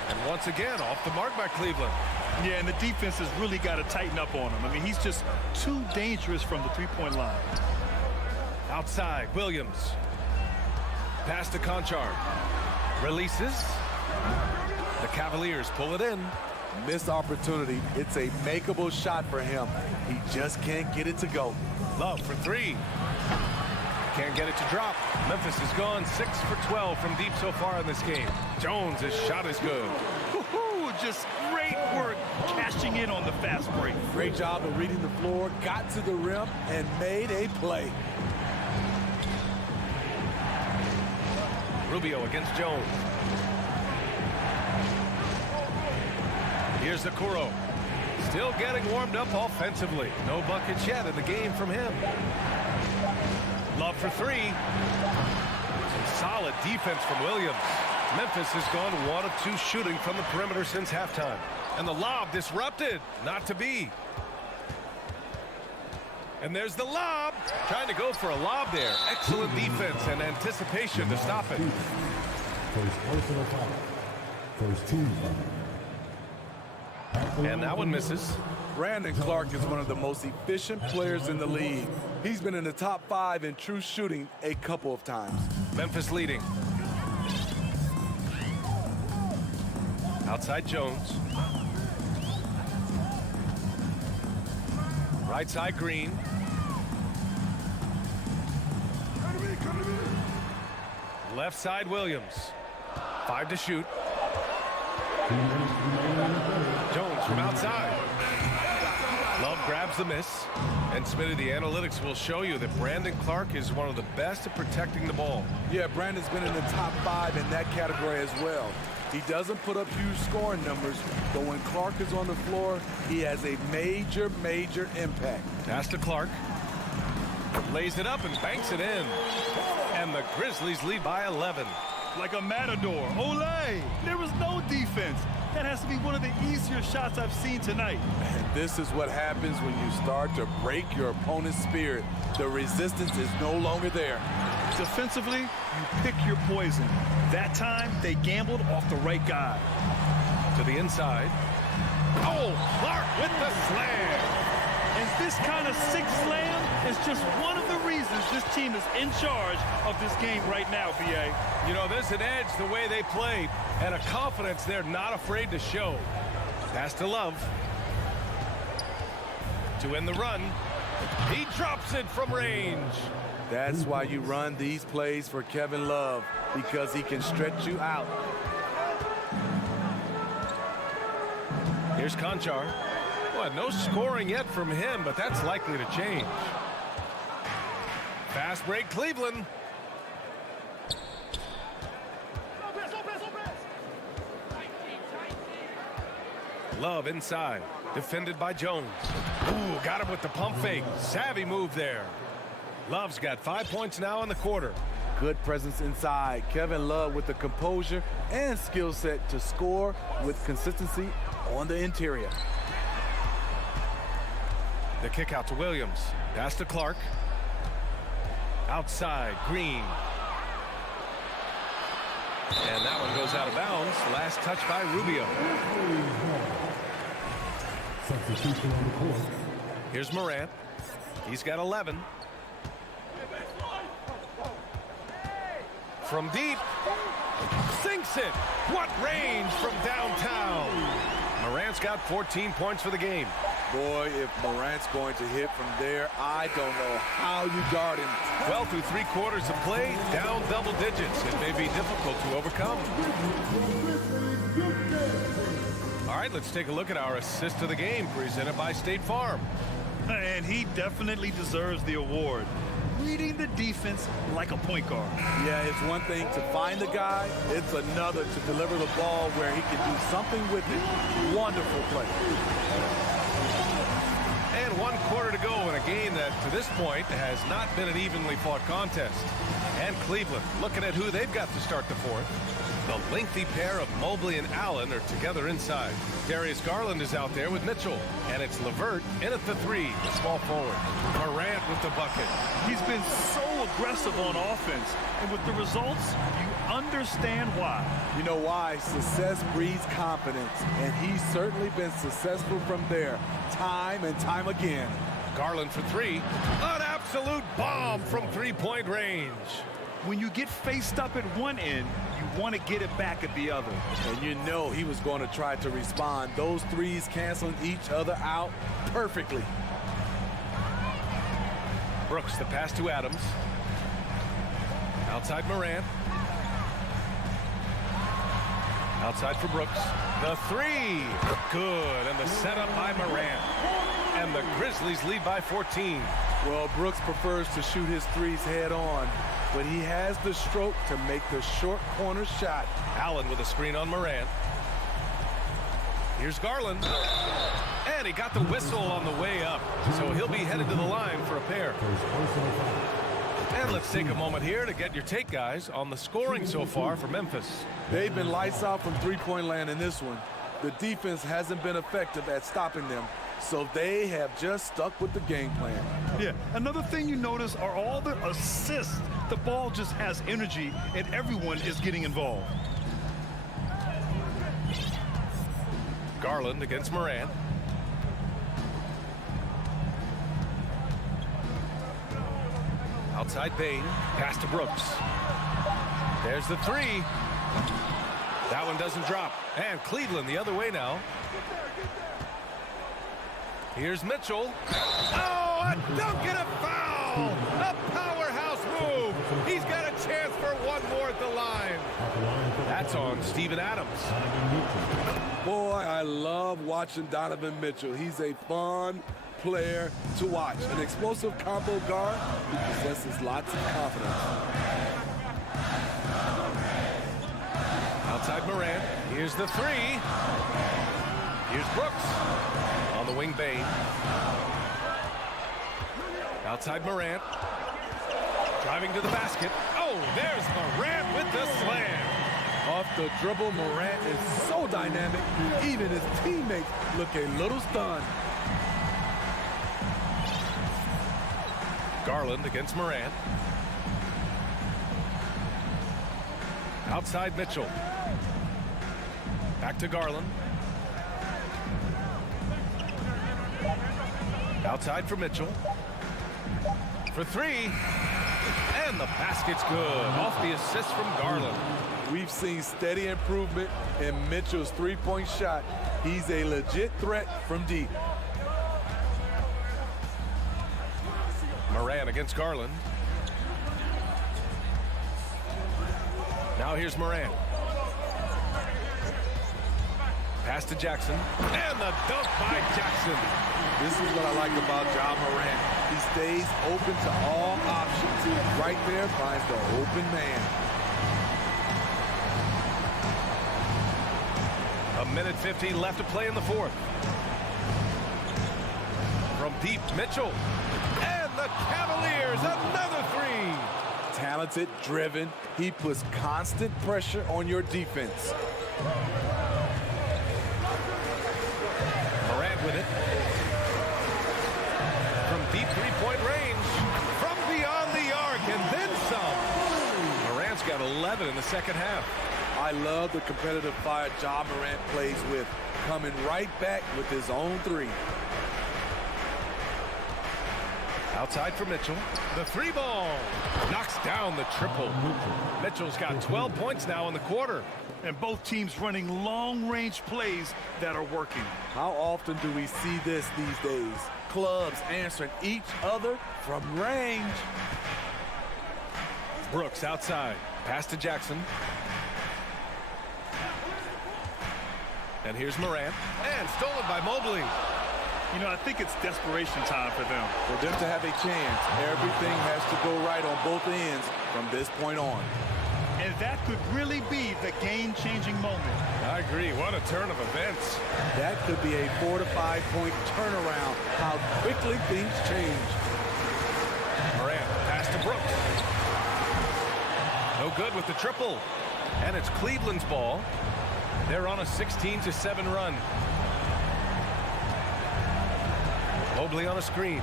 And once again, off the mark by Cleveland. Yeah, and the defense has really got to tighten up on him. I mean, he's just too dangerous from the three-point line. Outside, Williams. Pass to Conchar. Releases. The Cavaliers pull it in. Missed opportunity. It's a makeable shot for him. He just can't get it to go. Love for 3. Can't get it to drop. Memphis has gone 6 for 12 from deep so far in this game. Jones' shot is good. Just great work cashing in on the fast break. Great job of reading the floor, got to the rim, and made a play. Rubio against Jones. Here's the Kuro. Still getting warmed up offensively. No buckets yet in the game from him. Love for three. Some solid defense from Williams. Memphis has gone 1 of 2 shooting from the perimeter since halftime. And the lob disrupted. Not to be. And there's the lob. Trying to go for a lob there. Excellent defense and anticipation to stop it. First personal foul. First team foul. And that one misses. Brandon Clark is one of the most efficient players in the league. He's been in the top 5 in true shooting a couple of times. Memphis leading. Outside Jones. Right side Green. Left side Williams. 5 to shoot. Jones from outside. Love grabs the miss. And Smitty, the analytics will show you that Brandon Clark is one of the best at protecting the ball. Yeah, Brandon's been in the top 5 in that category as well. He doesn't put up huge scoring numbers, but when Clark is on the floor, he has a major, major impact. Pass to Clark. Lays it up and banks it in. And the Grizzlies lead by 11. Like a matador. Olé! There was no defense. That has to be one of the easier shots I've seen tonight. And this is what happens when you start to break your opponent's spirit. The resistance is no longer there. Defensively, you pick your poison. That time, they gambled off the right guy. To the inside. Oh, Clark with the slam. And this kind of sick slam is just one of the reasons this team is in charge of this game right now, B.A. You know, there's an edge the way they play and a confidence they're not afraid to show. Pass to Love. To end the run. He drops it from range. That's why you run these plays for Kevin Love, because he can stretch you out. Here's Conchar. Well, no scoring yet from him, but that's likely to change. Fast break, Cleveland. Love inside. Defended by Jones. Ooh, got him with the pump fake. Savvy move there. Love's got 5 points now in the quarter. Good presence inside. Kevin Love with the composure and skill set to score with consistency on the interior. The kick out to Williams. Pass to Clark. Outside, Green. And that one goes out of bounds. Last touch by Rubio. Substitution on the court. Here's Morant. He's got 11. From deep. Sinks it. What range from downtown. Morant's got 14 points for the game. Boy, if Morant's going to hit from there, I don't know how you guard him. Well, through 3 quarters of play, down double digits. It may be difficult to overcome. All right, let's take a look at our assist of the game presented by State Farm. And he definitely deserves the award. Reading the defense like a point guard. Yeah, it's one thing to find the guy. It's another to deliver the ball where he can do something with it. Wonderful play. And 1 quarter to go in a game that, to this point, has not been an evenly fought contest. And Cleveland, looking at who they've got to start the 4th. The lengthy pair of Mobley and Allen are together inside. Darius Garland is out there with Mitchell. And it's LeVert in at the 3, the small forward. Morant with the bucket. He's been so aggressive on offense. And with the results, you understand why. You know why? Success breeds confidence. And he's certainly been successful from there, time and time again. Garland for 3. An absolute bomb from 3-point range. When you get faced up at one end, you want to get it back at the other. And you know he was going to try to respond. Those threes canceling each other out perfectly. Brooks, the pass to Adams. Outside Morant. Outside for Brooks. The 3. Good. And the setup by Morant. And the Grizzlies lead by 14. Well, Brooks prefers to shoot his threes head on, but he has the stroke to make the short corner shot. Allen with a screen on Morant. Here's Garland. And he got the whistle on the way up. So he'll be headed to the line for a pair. And let's take a moment here to get your take, guys, on the scoring so far for Memphis. They've been lights out from three-point land in this one. The defense hasn't been effective at stopping them, so they have just stuck with the game plan. Yeah, another thing you notice are all the assists. The ball just has energy, and everyone is getting involved. Garland against Morant. Outside Bain, pass to Brooks. There's the three. That one doesn't drop. And Cleveland the other way now. Here's Mitchell. Oh, a dunk and a foul! A powerhouse move. He's got a chance for one more at the line. That's on Steven Adams. Boy, I love watching Donovan Mitchell. He's a fun player to watch. An explosive combo guard who possesses lots of confidence. Outside Morant. Here's the three. Here's Brooks. On the wing, Bain. Outside Morant. Driving to the basket. Oh, there's Morant with the slam. Off the dribble, Morant is so dynamic. Even his teammates look a little stunned. Garland against Morant. Outside Mitchell. Back to Garland. Outside for Mitchell. For three. And the basket's good. Off the assist from Garland. We've seen steady improvement in Mitchell's three-point shot. He's a legit threat from deep. Morant against Garland. Now here's Morant. Pass to Jackson. And the dunk by Jackson. This is what I like about Ja Morant. He stays open to all options. Right there finds the open man. A minute 15 left to play in the fourth. From deep, Mitchell. And the Cavaliers, another three. Talented, driven. He puts constant pressure on your defense. Morant with it. From deep three-point range. From beyond the arc, and then some. Morant's got 11 in the second half. I love the competitive fire Ja Morant plays with, coming right back with his own three. Outside for Mitchell. The three ball. Knocks down the triple. Mitchell's got 12 points now in the quarter. And both teams running long-range plays that are working. How often do we see this these days? Clubs answering each other from range. Brooks outside. Pass to Jackson. And here's Morant. And stolen by Mobley. You know, I think it's desperation time for them. For them to have a chance, everything has to go right on both ends from this point on. And that could really be the game-changing moment. I agree. What a turn of events. That could be a 4 to 5 point turnaround. How quickly things change. Morant, pass to Brooks. No good with the triple. And it's Cleveland's ball. They're on a 16-7 run. Mobley on a screen.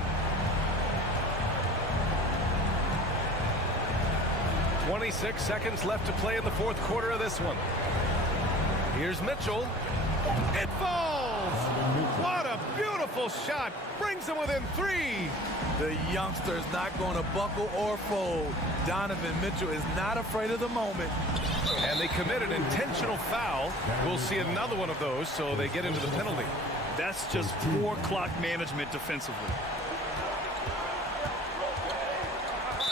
26 seconds left to play in the fourth quarter of this one. Here's Mitchell. It falls! What a beautiful shot. Brings them within three. The youngster's not going to buckle or fold. Donovan Mitchell is not afraid of the moment. And they commit an intentional foul. We'll see another one of those, so they get into the penalty. That's just poor clock management defensively.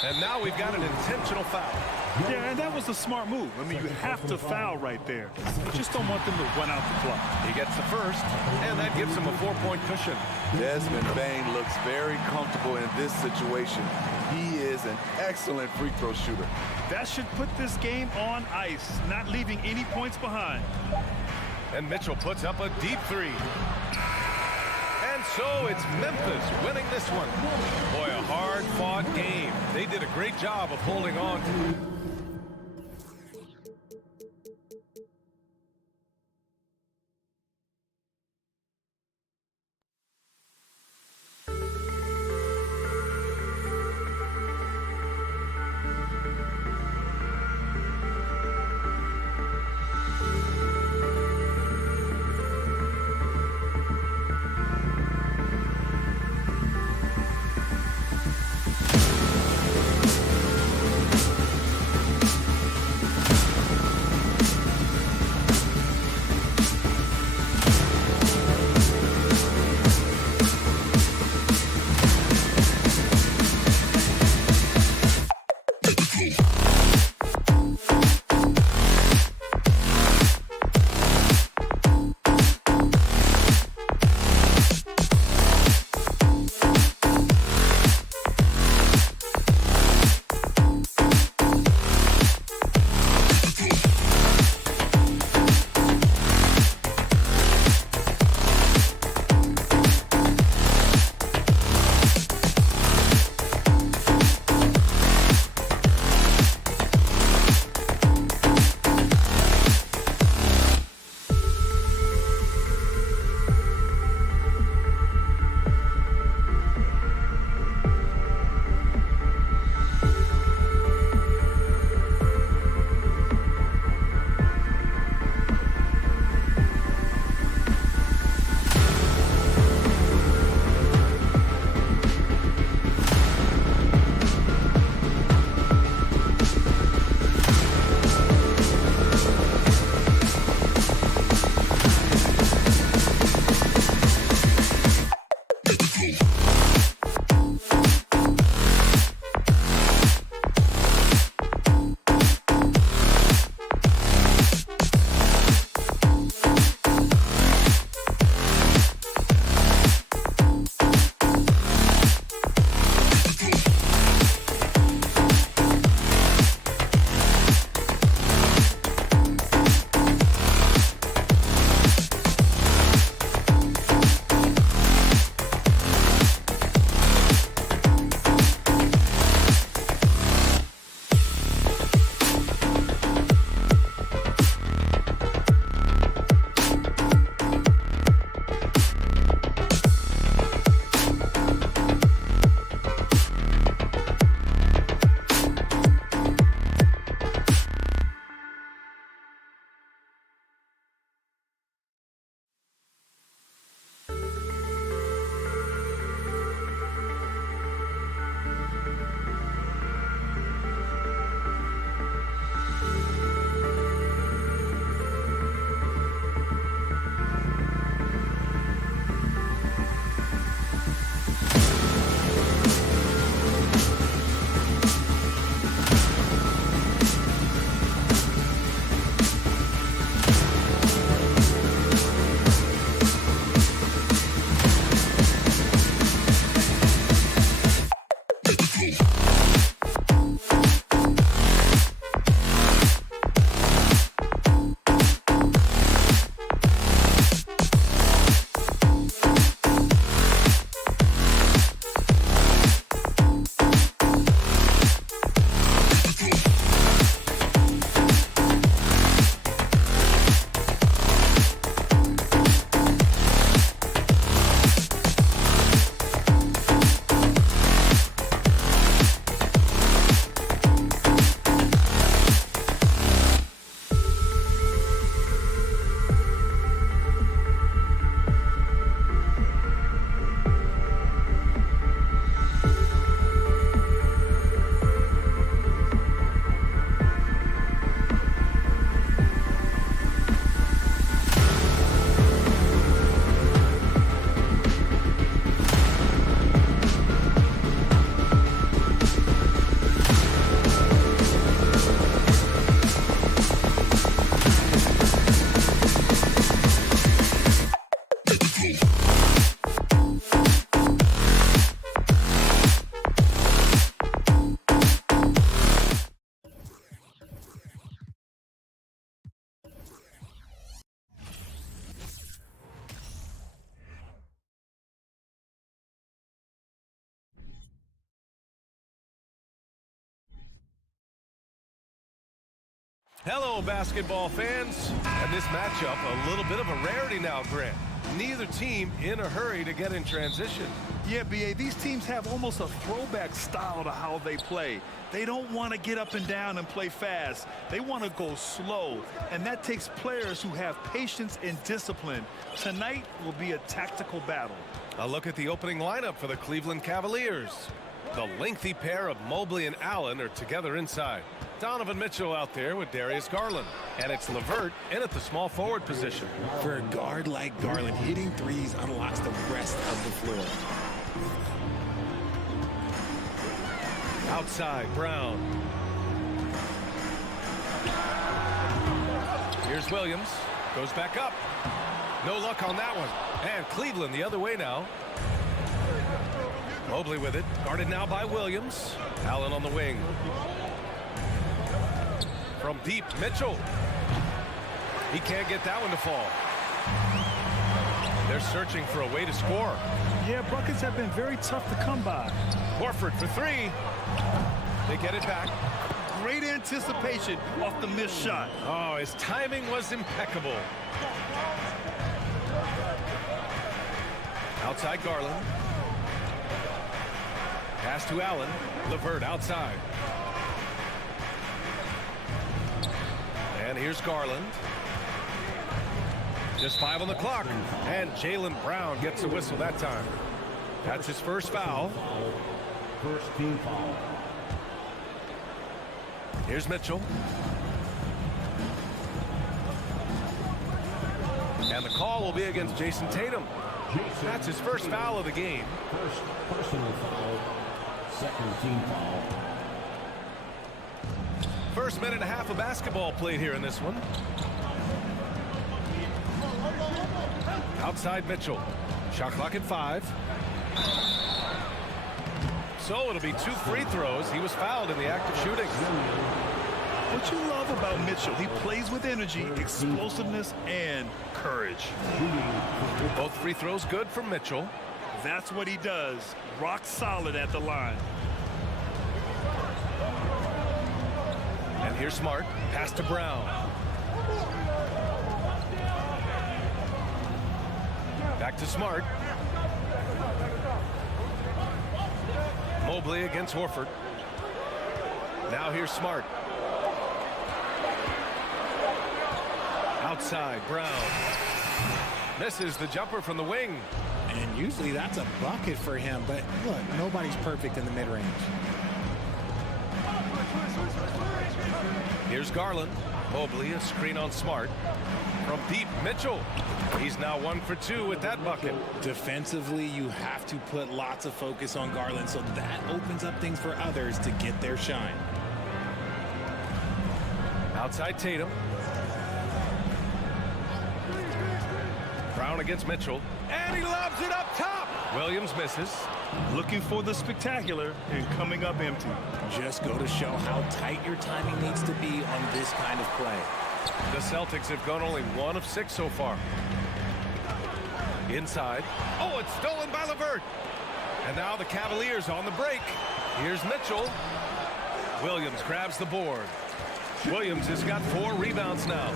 And now we've got an intentional foul. Yeah, and that was a smart move. I mean, you have to foul right there. You just don't want them to run out the clock. He gets the first, and that gives him a 4-point cushion. Desmond Bane looks very comfortable in this situation. He is an excellent free throw shooter. That should put this game on ice, not leaving any points behind. And Mitchell puts up a deep three. And so it's Memphis winning this one. Boy, a hard-fought game. They did a great job of holding on to it. Hello, basketball fans. And this matchup, a little bit of a rarity now, Grant. Neither team in a hurry to get in transition. Yeah, B.A., these teams have almost a throwback style to how they play. They don't want to get up and down and play fast. They want to go slow, and that takes players who have patience and discipline. Tonight will be a tactical battle. A look at the opening lineup for the Cleveland Cavaliers. The lengthy pair of Mobley and Allen are together inside. Donovan Mitchell out there with Darius Garland. And it's LeVert in at the small forward position. For a guard like Garland, hitting threes unlocks the rest of the floor. Outside, Brown. Here's Williams. Goes back up. No luck on that one. And Cleveland the other way now. Mobley with it. Guarded now by Williams. Allen on the wing. From deep, Mitchell. He can't get that one to fall. They're searching for a way to score. Yeah, buckets have been very tough to come by. Horford for three. They get it back. Great anticipation off the missed shot. Oh, his timing was impeccable. Outside Garland. Pass to Allen. LeVert outside. And here's Garland. Just 5 on the clock. And Jaylen Brown gets a whistle that time. That's his first foul. First team foul. Here's Mitchell. And the call will be against Jason Tatum. That's his first foul of the game. First personal foul. Second team foul. First minute and a half of basketball played here in this one. Outside Mitchell. Shot clock at 5. So it'll be 2 free throws. He was fouled in the act of shooting. What you love about Mitchell, he plays with energy, explosiveness, and courage. Both free throws good for Mitchell. That's what he does. Rock solid at the line. And here's Smart. Pass to Brown. Back to Smart. Mobley against Horford. Now here's Smart. Outside, Brown. Misses the jumper from the wing. And usually that's a bucket for him, but look, nobody's perfect in the mid-range. Here's Garland. Mobley, a screen on Smart. From deep, Mitchell. He's now 1 for 2 with that bucket. Defensively, you have to put lots of focus on Garland, so that opens up things for others to get their shine. Outside Tatum. Brown against Mitchell. And he lobs it up top. Williams misses. Looking for the spectacular and coming up empty. Just go to show how tight your timing needs to be on this kind of play. The Celtics have gone only 1 of 6 so far. Inside. Oh, it's stolen by LeVert. And now the Cavaliers on the break. Here's Mitchell. Williams grabs the board. Williams has got 4 rebounds now.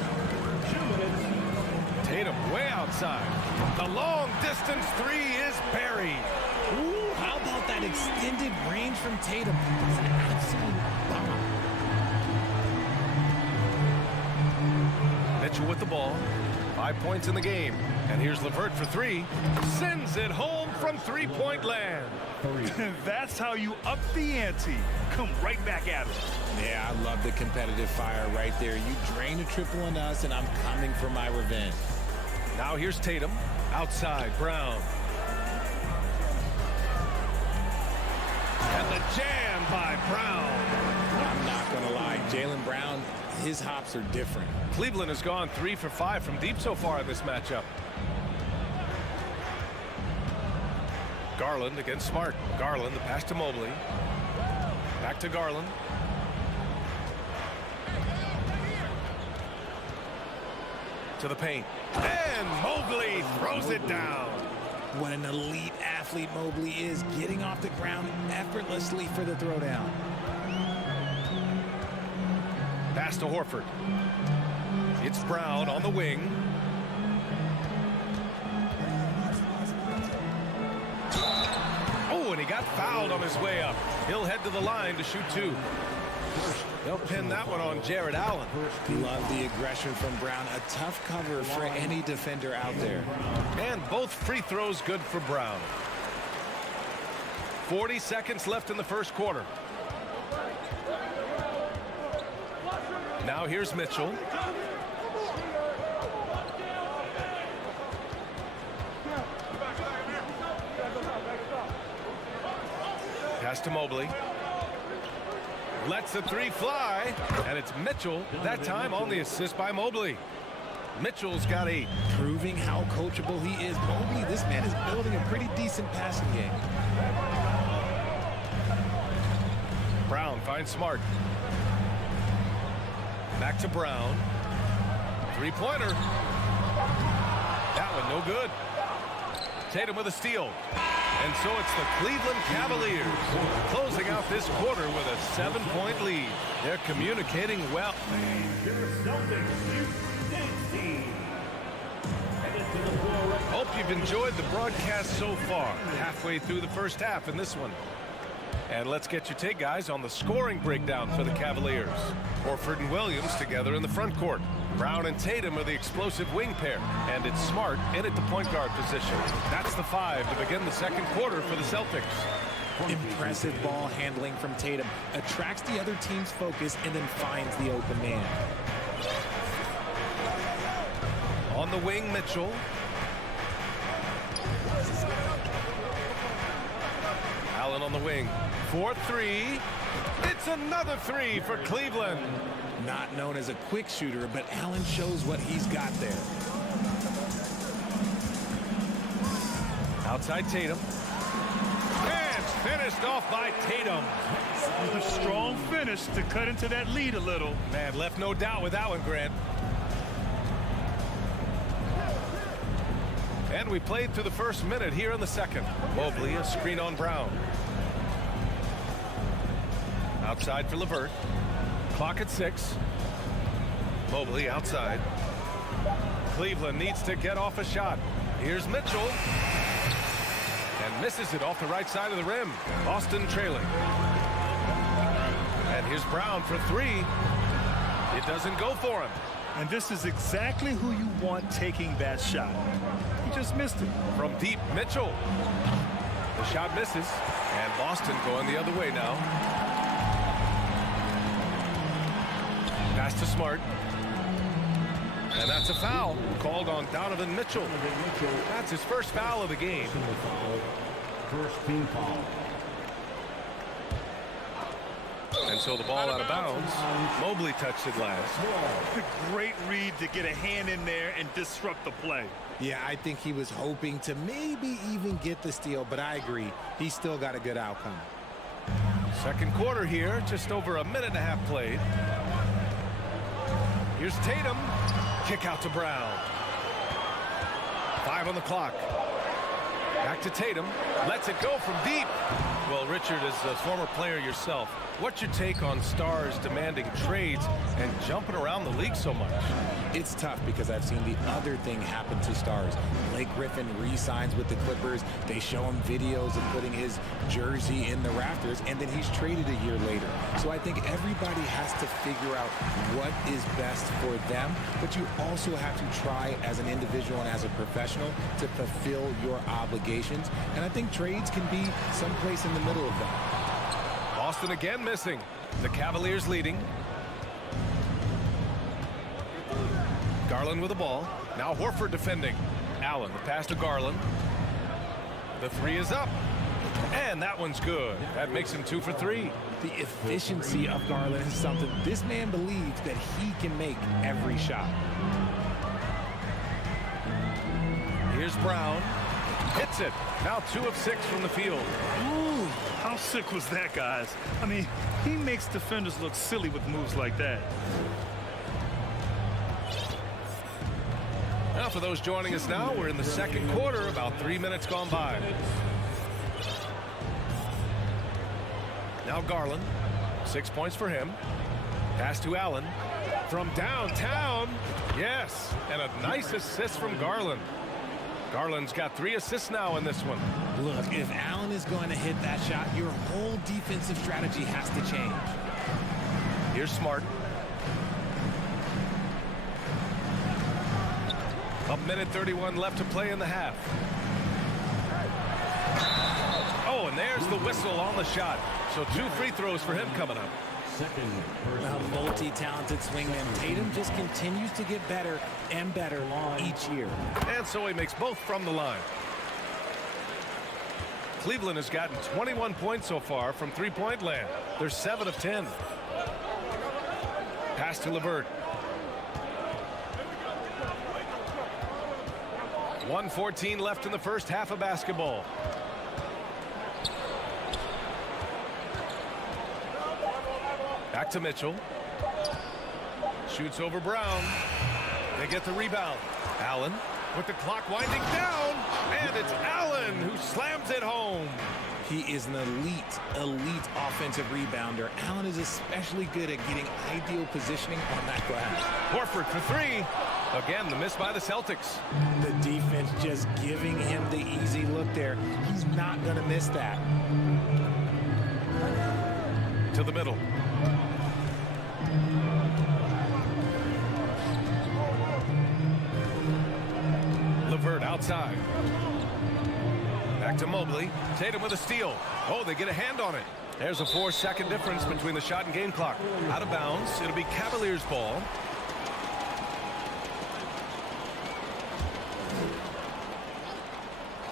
Tatum way outside. The long distance 3 is buried. Ooh, how about that extended range from Tatum? It's an absolute bomb. Mitchell with the ball. 5 points in the game. And here's LeVert for 3. Sends it home from three-point land. That's how you up the ante. Come right back at it. Yeah, I love the competitive fire right there. You drain a triple on us, and I'm coming for my revenge. Now here's Tatum. Outside, Brown. And the jam by Brown. I'm not going to lie. Jaylen Brown, his hops are different. Cleveland has gone 3 for 5 from deep so far in this matchup. Garland against Smart. Garland, the pass to Mobley. Back to Garland. To the paint. And Mobley throws it down. What an elite athlete Mobley is, getting off the ground effortlessly for the throwdown. Pass to Horford. It's Brown on the wing. Oh, and he got fouled on his way up. He'll head to the line to shoot two. They'll pin that one on Jared Allen. Love the aggression from Brown. A tough cover for any defender out there. And both free throws good for Brown. 40 seconds left in the first quarter. Now here's Mitchell. Pass to Mobley. Lets the three fly, and it's Mitchell, that time on the assist by Mobley. Mitchell's got 8. Proving how coachable he is. Mobley, this man is building a pretty decent passing game. Brown finds Smart. Back to Brown. Three-pointer. That one no good. Tatum with a steal. And so it's the Cleveland Cavaliers closing out this quarter with a 7-point lead. They're communicating well. Hope you've enjoyed the broadcast so far. Halfway through the first half in this one. And let's get your take, guys, on the scoring breakdown for the Cavaliers. Horford and Williams together in the front court. Brown and Tatum are the explosive wing pair. And it's Smart in at the point guard position. That's the 5 to begin the second quarter for the Celtics. Impressive ball handling from Tatum. Attracts the other team's focus and then finds the open man. On the wing, Mitchell. Allen on the wing. 4-3. It's another 3 for Cleveland. Not known as a quick shooter, but Allen shows what he's got there. Outside Tatum. And finished off by Tatum. A strong finish to cut into that lead a little. Man, left no doubt with that one, Grant. And we played through the first minute here in the second. Mobley, a screen on Brown. Outside for LeVert. Clock at 6. Mobley outside. Cleveland needs to get off a shot. Here's Mitchell. And misses it off the right side of the rim. Boston trailing. And here's Brown for 3. It doesn't go for him. And this is exactly who you want taking that shot. He just missed it. From deep, Mitchell. The shot misses. And Boston going the other way now. Pass to Smart. And that's a foul called on Donovan Mitchell. That's his first foul of the game. First team foul. And so the ball out of bounds. Mobley touched it last. A great read to get a hand in there and disrupt the play. Yeah, I think he was hoping to maybe even get the steal, but I agree. He still got a good outcome. Second quarter here, just over a minute and a half played. Here's Tatum. Kick out to Brown. 5 on the clock. Back to Tatum. Lets it go from deep. Well, Richard, as a former player yourself, what's your take on stars demanding trades and jumping around the league so much? It's tough because I've seen the other thing happen to stars. Blake Griffin re-signs with the Clippers. They show him videos of putting his jersey in the rafters, and then he's traded a year later. So I think everybody has to figure out what is best for them, but you also have to try as an individual and as a professional to fulfill your obligations. And I think trades can be someplace in the middle of that. Boston again missing. The Cavaliers leading. Garland with the ball. Now Horford defending. Allen, the pass to Garland. The 3 is up. And that one's good. That makes him 2 for 3. The efficiency of Garland is something this man believes that he can make every shot. Here's Brown. Hits it. Now 2 of 6 from the field. Ooh, how sick was that, guys? I mean, he makes defenders look silly with moves like that. Now for those joining us now, we're in the second quarter, about 3 minutes gone by. Now Garland, 6 points for him. Pass to Allen. From downtown. Yes, and a nice assist from Garland. Garland's got 3 assists now in this one. Look, if Allen is going to hit that shot, your whole defensive strategy has to change. Here's Smart. A minute 31 left to play in the half. Oh, and there's the whistle on the shot. So 2 free throws for him coming up. A multi-talented swingman. Tatum just continues to get better and better each year. And so he makes both from the line. Cleveland has gotten 21 points so far from three-point land. They're 7 of 10. Pass to LeVert. 1:14 left in the first half of basketball. Back to Mitchell. Shoots over Brown. They get the rebound. Allen with the clock winding down. And it's Allen who slams it home. He is an elite offensive rebounder. Allen is especially good at getting ideal positioning on that glass. Horford for 3. Again, the miss by the Celtics. The defense just giving him the easy look there. He's not going to miss that. To the middle. LeVert outside. Back to Mobley. Tatum with a steal. Oh, they get a hand on it. There's a 4-second difference between the shot and game clock. Out of bounds. It'll be Cavaliers ball.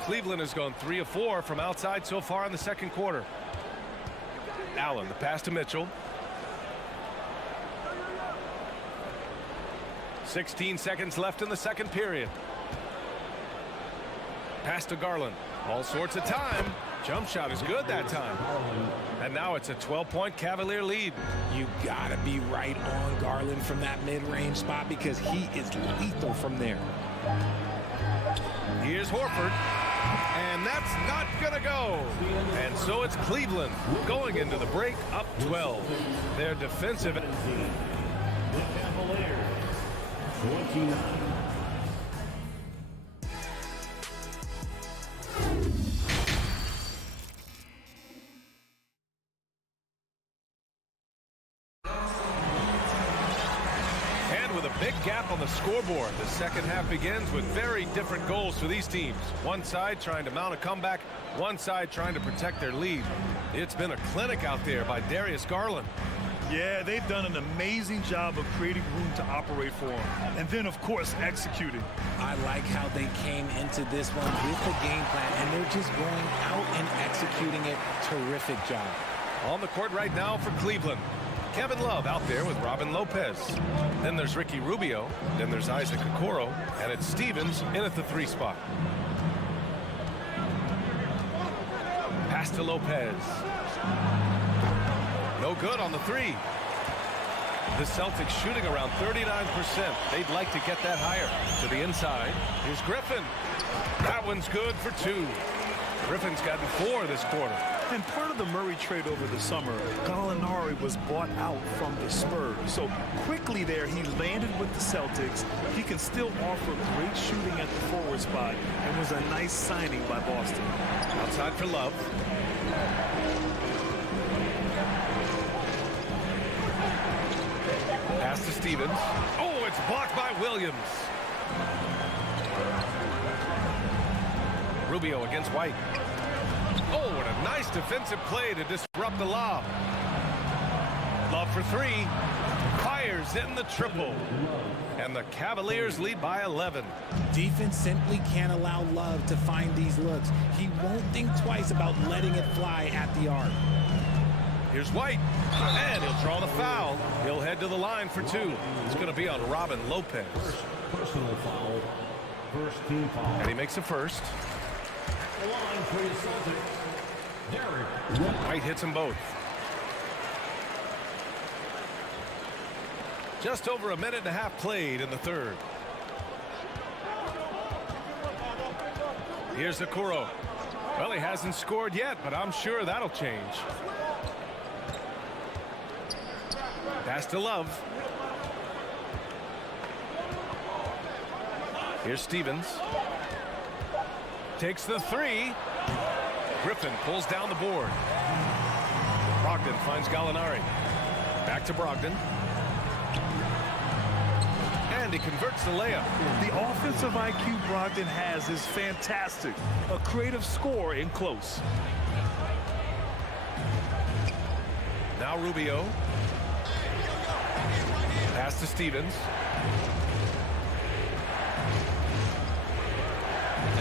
Cleveland has gone 3 of 4 from outside so far in the second quarter. Allen, the pass to Mitchell. 16 seconds left in the second period. Pass to Garland. All sorts of time. Jump shot is good that time. And now it's a 12-point Cavalier lead. You gotta be right on Garland from that mid-range spot because he is lethal from there. Here's Horford. And that's not gonna go. And so it's Cleveland going into the break up 12. Their defensive. The Cavaliers, 29. Big gap on the scoreboard. The second half begins with very different goals for these teams. One side trying to mount a comeback, one side trying to protect their lead. It's been a clinic out there by Darius Garland. Yeah, they've done an amazing job of creating room to operate for him. And then, of course, executing. I like how they came into this one with the game plan, and they're just going out and executing it. Terrific job. On the court right now for Cleveland. Kevin Love out there with Robin Lopez. Then there's Ricky Rubio. Then there's Isaac Okoro. And it's Stevens in at the 3 spot. Pass to Lopez. No good on the 3. The Celtics shooting around 39%. They'd like to get that higher. To the inside. Here's Griffin. That one's good for 2. Griffin's gotten 4 this quarter. And part of the Murray trade over the summer, Gallinari was bought out from the Spurs. So quickly there, he landed with the Celtics. He can still offer great shooting at the forward spot and was a nice signing by Boston. Outside for Love. Pass to Stevens. Oh, it's blocked by Williams. Rubio against White. Oh, and a nice defensive play to disrupt the lob. Love for 3. Fires in the triple. And the Cavaliers lead by 11. Defense simply can't allow Love to find these looks. He won't think twice about letting it fly at the arc. Here's White. And he'll draw the foul. He'll head to the line for 2. It's going to be on Robin Lopez. Personal foul. First team foul. And he makes a first. The line for the Celtics. Derek White hits them both. Just over a minute and a half played in the third. Here's Okoro. Well, he hasn't scored yet, but I'm sure that'll change. Pass to Love. Here's Stevens. Takes the three. Griffin pulls down the board. Brogdon finds Gallinari. Back to Brogdon. And he converts the layup. The offensive IQ Brogdon has is fantastic. A creative scorer in close. Now Rubio. Pass to Stevens.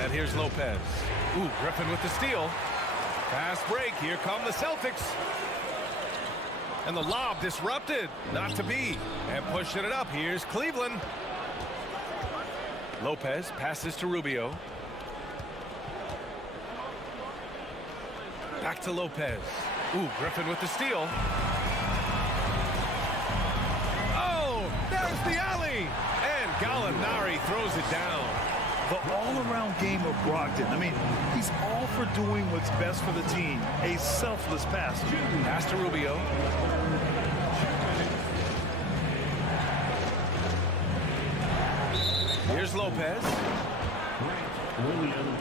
And here's Lopez. Ooh, Griffin with the steal. Fast break. Here come the Celtics. And the lob disrupted. Not to be. And pushing it up. Here's Cleveland. Lopez passes to Rubio. Back to Lopez. Ooh, Griffin with the steal. Oh, there's the alley. And Gallinari throws it down. The all-around game of Brogdon. I mean, he's all for doing what's best for the team. A selfless passer. Pass to Rubio. Here's Lopez. Williams,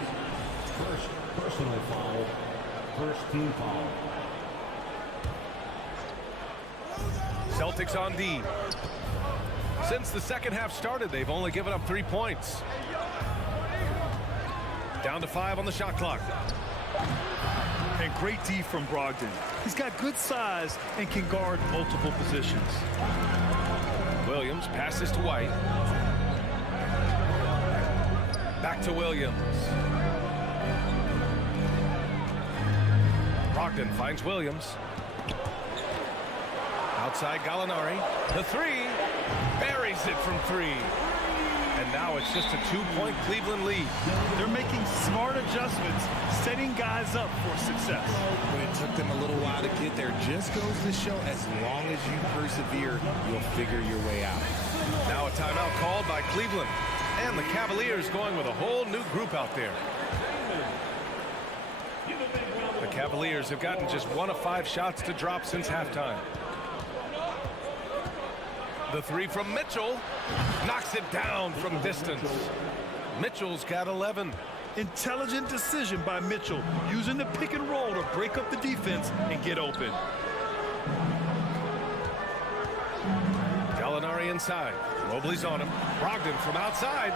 first personal foul, first team foul. Celtics on D. Since the second half started, they've only given up 3 points. Down to 5 on the shot clock. And great D from Brogdon. He's got good size and can guard multiple positions. Williams passes to White. Back to Williams. Brogdon finds Williams. Outside Gallinari. The three. Buries it from 3. And now it's just a 2-point Cleveland lead. They're making smart adjustments, setting guys up for success. When it took them a little while to get there, just goes to show as long as you persevere, you'll figure your way out. Now a timeout called by Cleveland. And the Cavaliers going with a whole new group out there. The Cavaliers have gotten just 1 of 5 shots to drop since halftime. The three from Mitchell knocks it down from distance. Mitchell's got 11. Intelligent decision by Mitchell, using the pick and roll to break up the defense and get open. Gallinari inside. Mobley's on him. Brogdon from outside.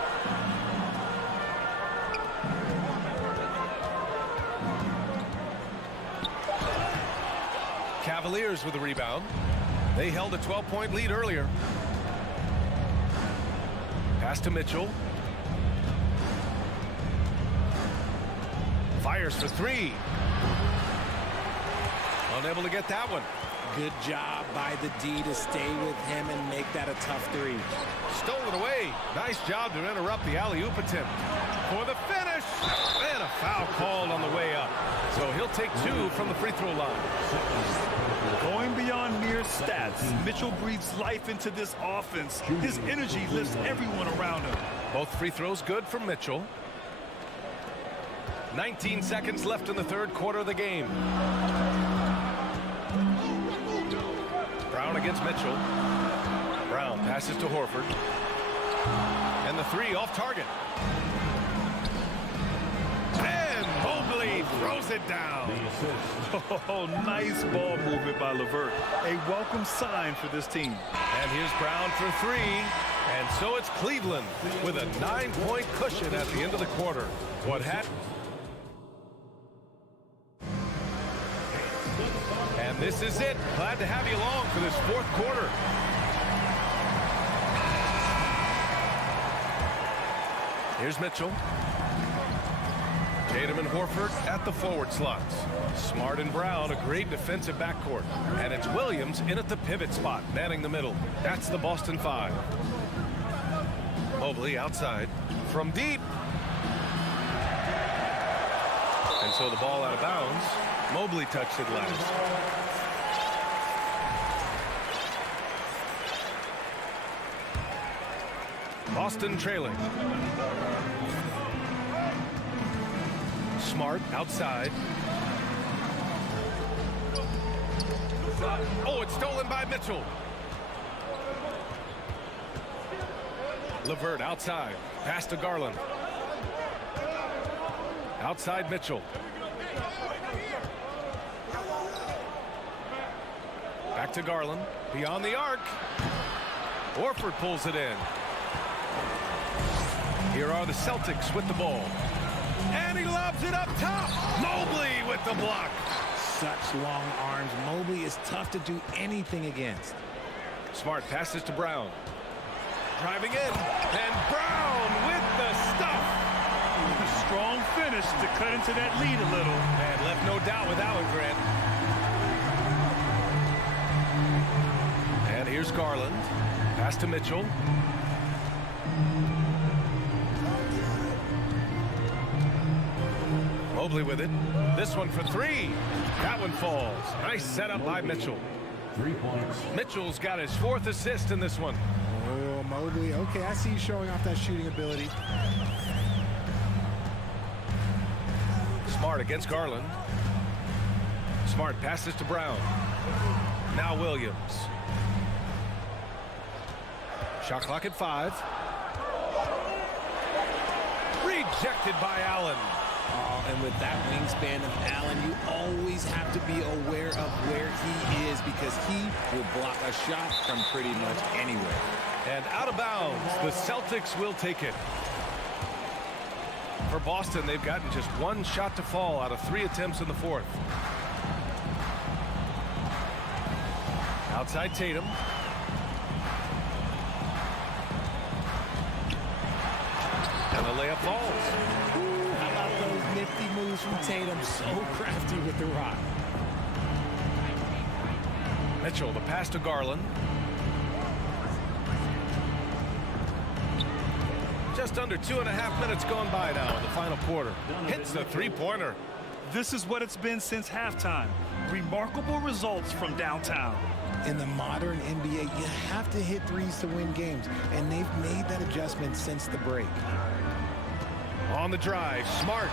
Cavaliers with the rebound. They held a 12-point lead earlier. Pass to Mitchell. Fires for 3. Unable to get that one. Good job by the D to stay with him and make that a tough 3. Stolen away. Nice job to interrupt the alley-oop attempt. For the finish. And a foul called on the way up. So he'll take 2 from the free throw line. Going beyond mere stats, Mitchell breathes life into this offense. His energy lifts everyone around him. Both free throws good from Mitchell. 19 seconds left in the third quarter of the game. Brown against Mitchell. Brown passes to Horford. And the 3 off target. And Mobley throws it down. Oh, nice ball movement by LeVert. A welcome sign for this team. And here's Brown for 3. And so it's Cleveland with a 9-point cushion at the end of the quarter. What happened? And this is it. Glad to have you along for this fourth quarter. Here's Mitchell. Tatum and Horford at the forward slots. Smart and Brown, a great defensive backcourt. And it's Williams in at the pivot spot, manning the middle. That's the Boston 5. Mobley outside from deep. And so the ball out of bounds. Mobley touched it last. Boston trailing. Smart outside. Oh, it's stolen by Mitchell. LeVert outside. Pass to Garland. Outside Mitchell. Back to Garland. Beyond the arc. Horford pulls it in. Here are the Celtics with the ball. And he lobs it up top. Mobley with the block. Such long arms. Mobley is tough to do anything against. Smart passes to Brown. Driving in. And Brown with the stuff. A strong finish to cut into that lead a little. And left no doubt with Allen, Grant. And here's Garland. Pass to Mitchell. Mobley with it. This one for three. That one falls. Nice setup by Mitchell. 3 points. Mitchell's got his 4th assist in this one. Oh, Mobley. Okay, I see you showing off that shooting ability. Smart against Garland. Smart passes to Brown. Now Williams. Shot clock at 5. Rejected by Allen. Oh, and with that wingspan of Allen, you always have to be aware of where he is because he will block a shot from pretty much anywhere. And out of bounds, the Celtics will take it. For Boston, they've gotten just 1 shot to fall out of 3 attempts in the 4th. Outside Tatum. And the layup falls. Ooh, how about those nifty moves from Tatum? So crafty with the rock. Mitchell, the pass to Garland. Just under 2.5 minutes gone by now in the final quarter. Hits the three-pointer. This is what it's been since halftime. Remarkable results from downtown. In the modern NBA, you have to hit threes to win games, and they've made that adjustment since the break. On the drive, Smart.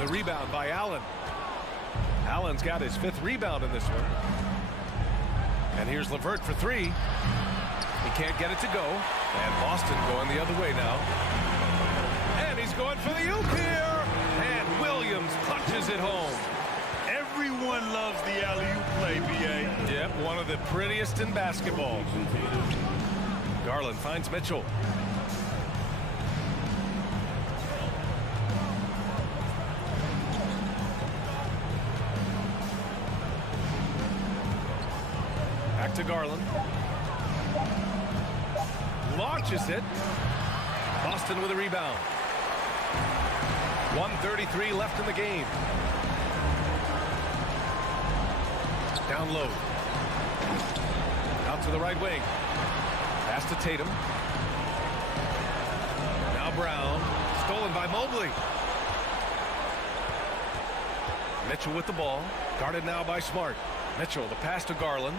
The rebound by Allen. Allen's got his 5th rebound in this one. And here's LeVert for 3. He can't get it to go. And Boston going the other way now. And he's going for the oop here. And Williams punches it home. Everyone loves the alley-oop play, B.A. Yep, one of the prettiest in basketball. Garland finds Mitchell. Back to Garland. Launches it. Boston with a rebound. 1:33 left in the game. Down low. Out to the right wing. Pass to Tatum. Now Brown. Stolen by Mobley. Mitchell with the ball. Guarded now by Smart. Mitchell, the pass to Garland.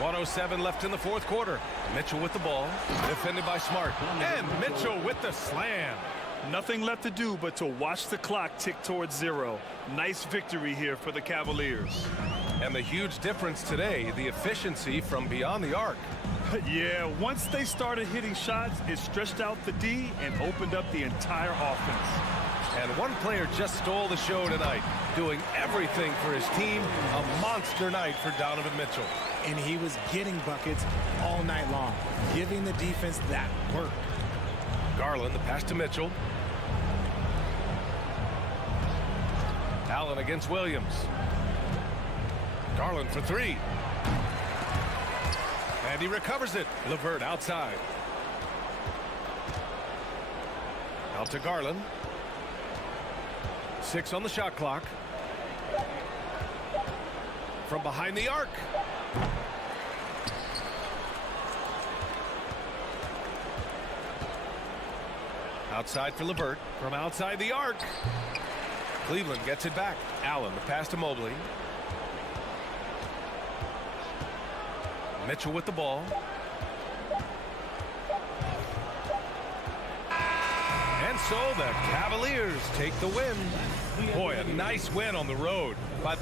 1:07 left in the 4th quarter. Mitchell with the ball. Defended by Smart. And Mitchell with the slam. Nothing left to do but to watch the clock tick towards 0. Nice victory here for the Cavaliers. And the huge difference today, the efficiency from beyond the arc. Yeah, once they started hitting shots, it stretched out the D and opened up the entire offense. And one player just stole the show tonight, doing everything for his team. A monster night for Donovan Mitchell. And he was getting buckets all night long, giving the defense that work. Garland, the pass to Mitchell. Allen against Williams. Garland for 3. And he recovers it. LeVert outside. Out to Garland. 6 on the shot clock. From behind the arc. Outside for LeVert. From outside the arc. Cleveland gets it back. Allen, the pass to Mobley. Mitchell with the ball. And so the Cavaliers take the win. Boy, a nice win on the road. But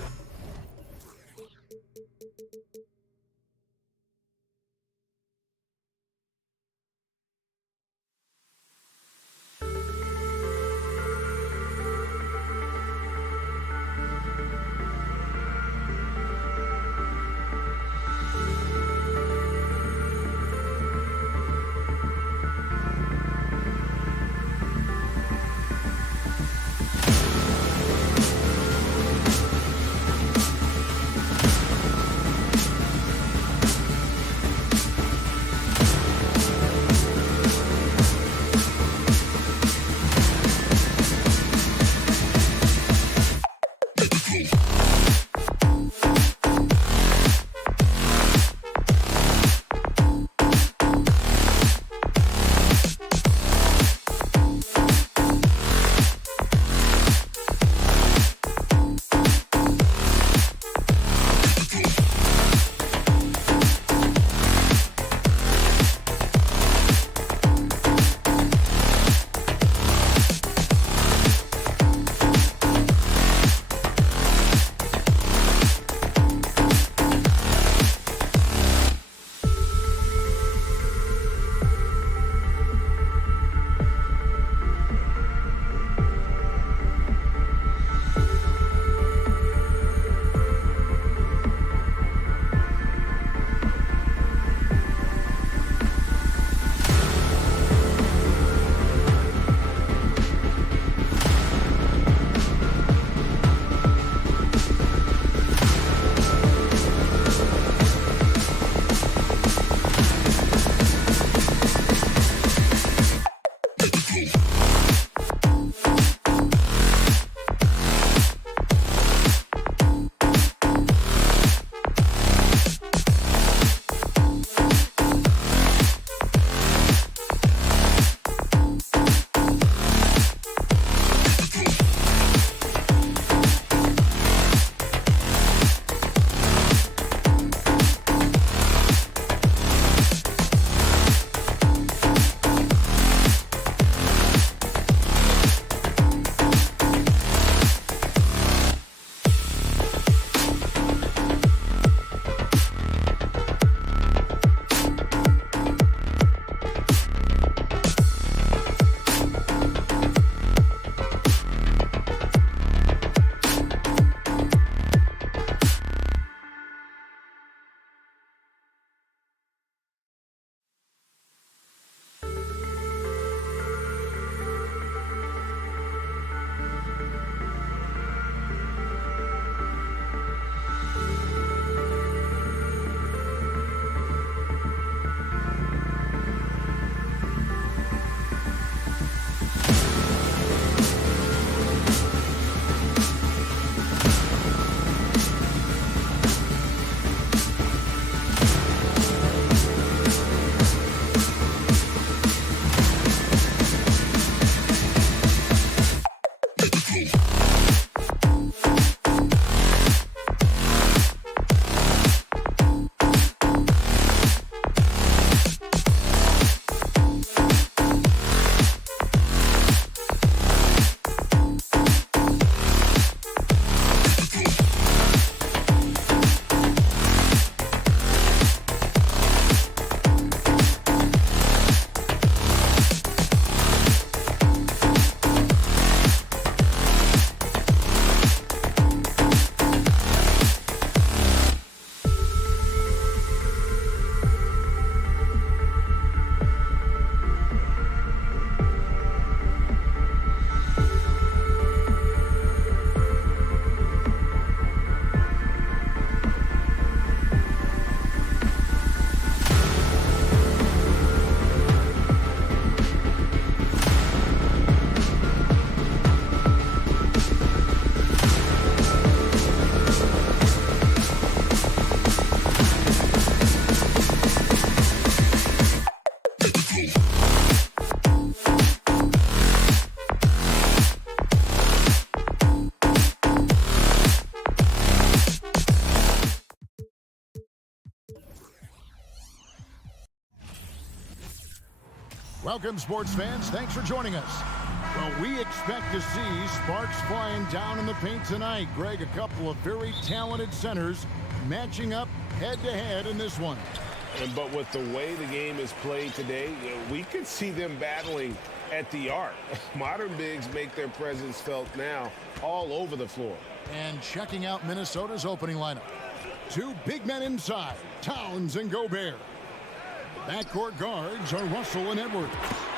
Welcome, sports fans. Thanks for joining us. Well, we expect to see sparks flying down in the paint tonight. Greg, a couple of very talented centers matching up head-to-head in this one. But with the way the game is played today, we could see them battling at the arc. Modern bigs make their presence felt now all over the floor. And checking out Minnesota's opening lineup. Two big men inside, Towns and Gobert. Backcourt guards are Russell and Edwards.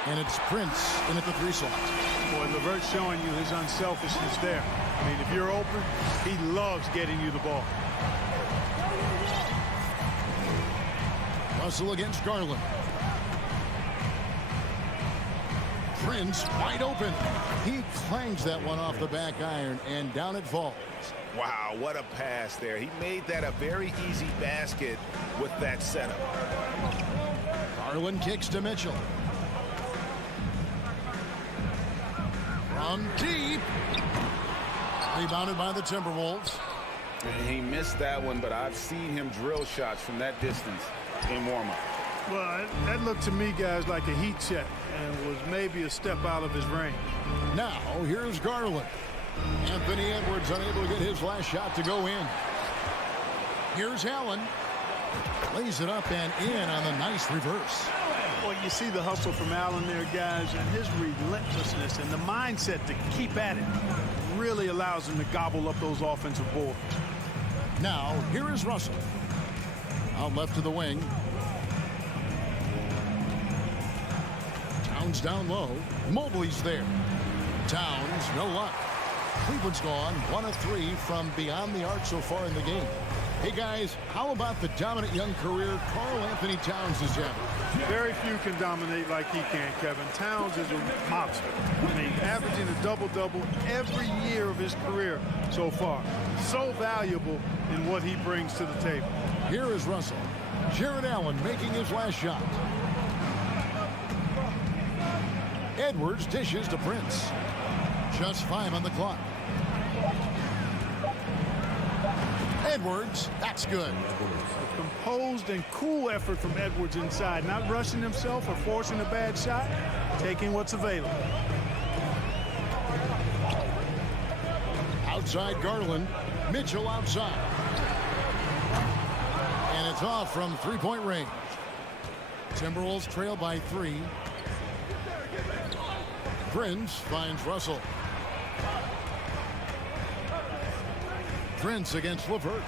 And it's Prince in at the 3 slot. Boy, LeVert's showing you his unselfishness there. I mean, if you're open, he loves getting you the ball. Russell against Garland. Prince wide open. He clangs that one off the back iron, and down it falls. Wow, what a pass there. He made that a very easy basket with that setup. Garland kicks to Mitchell. From deep. Rebounded by the Timberwolves. He missed that one, but I've seen him drill shots from that distance in warm-up. Well, that looked to me, guys, like a heat check and was maybe a step out of his range. Now, here's Garland. Anthony Edwards unable to get his last shot to go in. Here's Allen. Lays it up and in on the nice reverse. Well, you see the hustle from Allen there, guys, and his relentlessness and the mindset to keep at it really allows him to gobble up those offensive boards. Now, here is Russell. Out left to the wing. Towns down low. Mobley's there. Towns, no luck. Cleveland's gone 1 of 3 from beyond the arc so far in the game. Hey, guys, how about the dominant young career Karl Anthony Towns is having? Very few can dominate like he can, Kevin. Towns is a monster. I mean, averaging a double-double every year of his career so far. So valuable in what he brings to the table. Here is Russell. Jared Allen making his last shot. Edwards dishes to Prince. Just 5 on the clock. Edwards, that's good. A composed and cool effort from Edwards inside, not rushing himself or forcing a bad shot, taking what's available. Outside Garland, Mitchell outside. And it's off from 3-point range. Timberwolves trail by 3. Prince finds Russell. Prince against LeVert.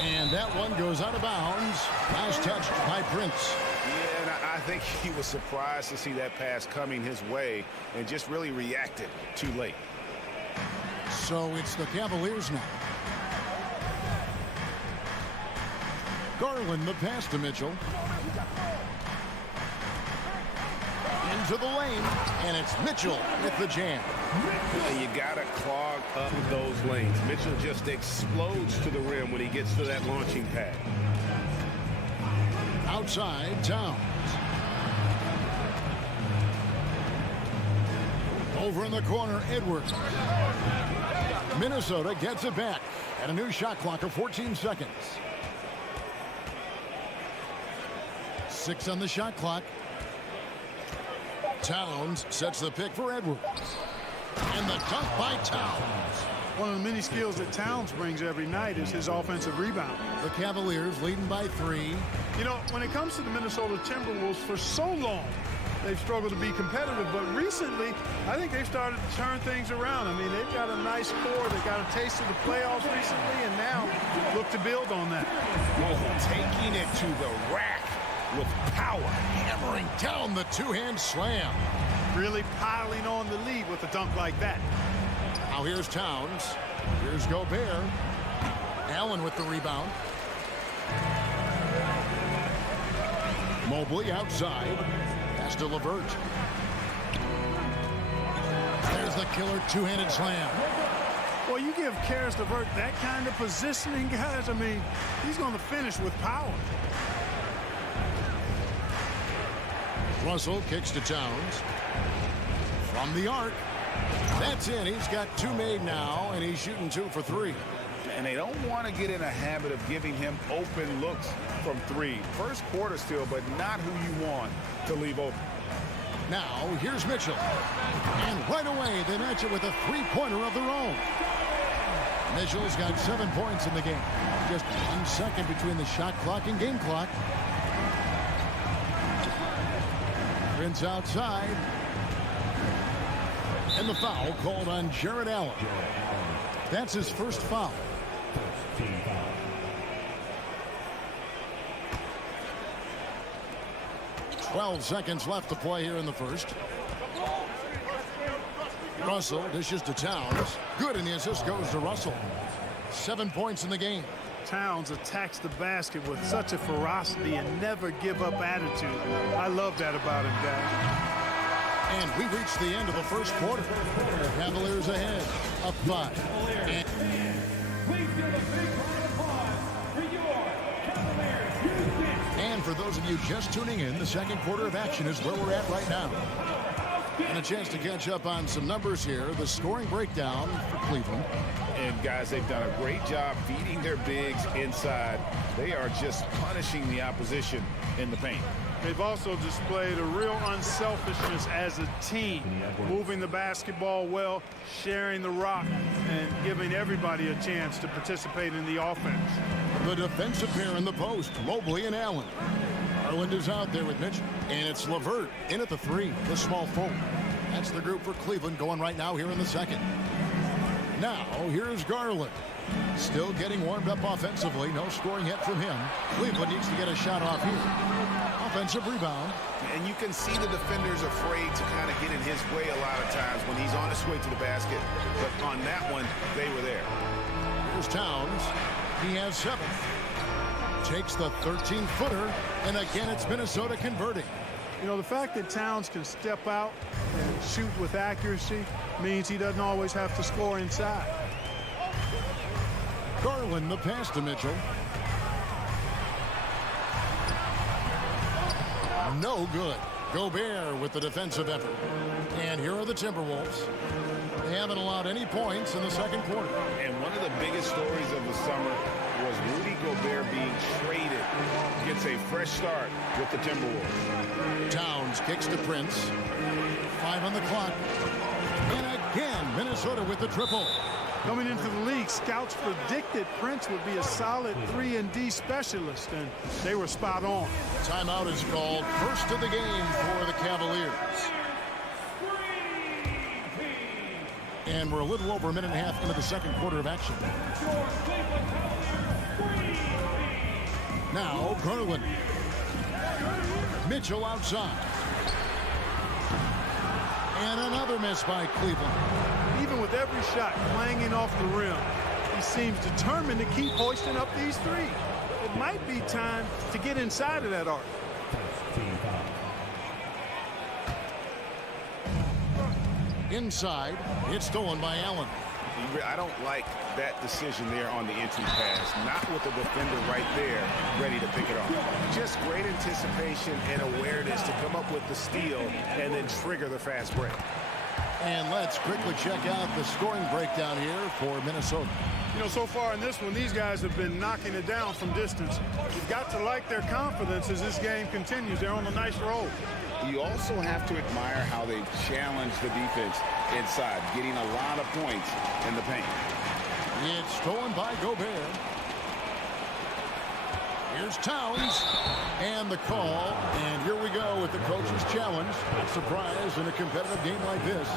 And that one goes out of bounds. Last touched by Prince. Yeah, and I think he was surprised to see that pass coming his way and just really reacted too late. So it's the Cavaliers now. Garland the pass to Mitchell. Into the lane, and it's Mitchell with the jam. You gotta clog up those lanes. Mitchell just explodes to the rim when he gets to that launching pad. Outside, Towns. Over in the corner, Edwards. Minnesota gets it back at a new shot clock of 14 seconds. 6 on the shot clock. Towns sets the pick for Edwards. And the dunk by Towns. One of the many skills that Towns brings every night is his offensive rebound. The Cavaliers leading by 3. You know, when it comes to the Minnesota Timberwolves, for so long, they've struggled to be competitive. But recently, I think they've started to turn things around. I mean, they've got a nice core. They got a taste of the playoffs recently, and now look to build on that. Taking it to the rack with power. Hammering down the two-hand slam. Really piling on the lead with a dunk like that. Now here's Towns. Here's Gobert. Allen with the rebound. Mobley outside. Pass to LeVert. There's the killer two-handed slam. Well, you give Karis LeVert that kind of positioning, guys. I mean, he's going to finish with power. Russell kicks to Towns. From the arc. That's in. He's got 2 made now, and he's shooting 2 for 3. And they don't want to get in a habit of giving him open looks from 3. First quarter still, but not who you want to leave open. Now, here's Mitchell. And right away, they match it with a three-pointer of their own. Mitchell's got 7 points in the game. Just 1 second between the shot clock and game clock. Prince outside. And the foul called on Jared Allen. That's his first foul. 12 seconds left to play here in the first. Russell dishes to Towns. Good, and the assist goes to Russell. 7 points in the game. Towns attacks the basket with such a ferocity and never give up attitude. I love that about him, guys. And we reached the end of the first quarter. The Cavaliers ahead, up 5. And for those of you just tuning in, the second quarter of action is where we're at right now. And a chance to catch up on some numbers here. The scoring breakdown for Cleveland. And guys, they've done a great job feeding their bigs inside. They are just punishing the opposition in the paint. They've also displayed a real unselfishness as a team, moving the basketball well, sharing the rock, and giving everybody a chance to participate in the offense. The defensive pair in the post, Mobley and Allen. Garland is out there with Mitchell, and it's LeVert in at the 3, the small forward. That's the group for Cleveland going right now here in the second. Now, here's Garland. Still getting warmed up offensively. No scoring yet from him. Cleveland needs to get a shot off here. Offensive rebound. And you can see the defenders afraid to kind of get in his way a lot of times when he's on his way to the basket. But on that one, they were there. Here's Towns. He has 7. Takes the 13-footer, and again it's Minnesota converting. You know, the fact that Towns can step out and shoot with accuracy means he doesn't always have to score inside. Garland, the pass to Mitchell. No good. Gobert with the defensive effort. And here are the Timberwolves. They haven't allowed any points in the second quarter. And one of the biggest stories of the summer was Rudy Gobert being traded. Gets a fresh start with the Timberwolves. Towns kicks to Prince. 5 on the clock. And again, Minnesota with the triple. Coming into the league, scouts predicted Prince would be a solid 3-and-D specialist, and they were spot on. Timeout is called. First of the game for the Cavaliers. And we're a little over a minute and a half into the second quarter of action. Now, Garland. Mitchell outside. And another miss by Cleveland. Even with every shot clanging off the rim, he seems determined to keep hoisting up these threes. It might be time to get inside of that arc. Inside, it's stolen by Allen. I don't like that decision there on the entry pass. Not with the defender right there ready to pick it off. Just great anticipation and awareness to come up with the steal and then trigger the fast break. And let's quickly check out the scoring breakdown here for Minnesota. You know, so far in this one, these guys have been knocking it down from distance. You've got to like their confidence as this game continues. They're on a nice roll. You also have to admire how they've challenged the defense inside, getting a lot of points in the paint. It's stolen by Gobert. Here's Towns. And the call. And here we go with the coach's challenge. Not surprised in a competitive game like this.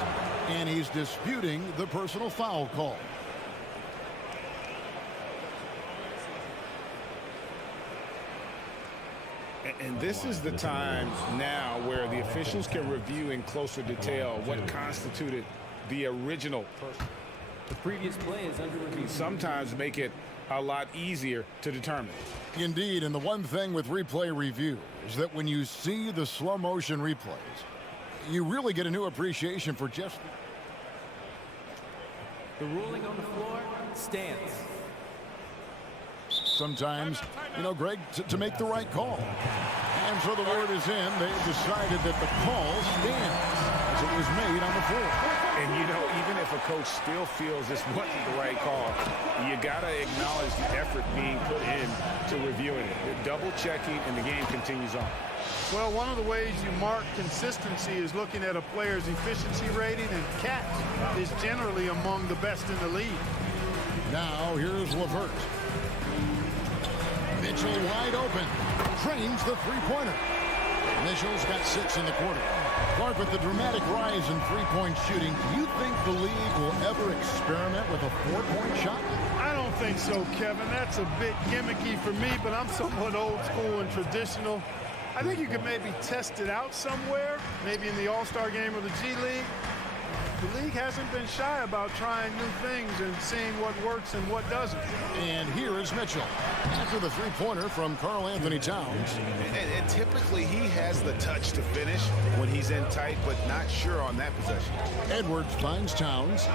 And he's disputing the personal foul call. And this is the time now where the officials can review in closer detail what constituted the original person. The previous play is under review. Sometimes make it a lot easier to determine. Indeed, and the one thing with replay review is that when you see the slow motion replays, you really get a new appreciation for just the ruling on the floor stands. Sometimes, you know, Greg, to make the right call. And so the word is in. They've decided that the call stands. it was made on the floor. And, you know, even if a coach still feels this wasn't the right call, you got to acknowledge the effort being put in to reviewing it. They're double-checking, and the game continues on. Well, one of the ways you mark consistency is looking at a player's efficiency rating, and Cat is generally among the best in the league. Now, here's LeVert. Mitchell wide open. Drains the three-pointer. Mitchell's got 6 in the quarter. Clark, with the dramatic rise in three-point shooting, do you think the league will ever experiment with a 4-point shot? I don't think so, Kevin. That's a bit gimmicky for me, but I'm somewhat old school and traditional. I think you could maybe test it out somewhere, maybe in the All-Star game or the G League. The league hasn't been shy about trying new things and seeing what works and what doesn't. And here is Mitchell after the three-pointer from Karl Anthony Towns. And typically he has the touch to finish when he's in tight, but not sure on that possession. Edwards finds Towns.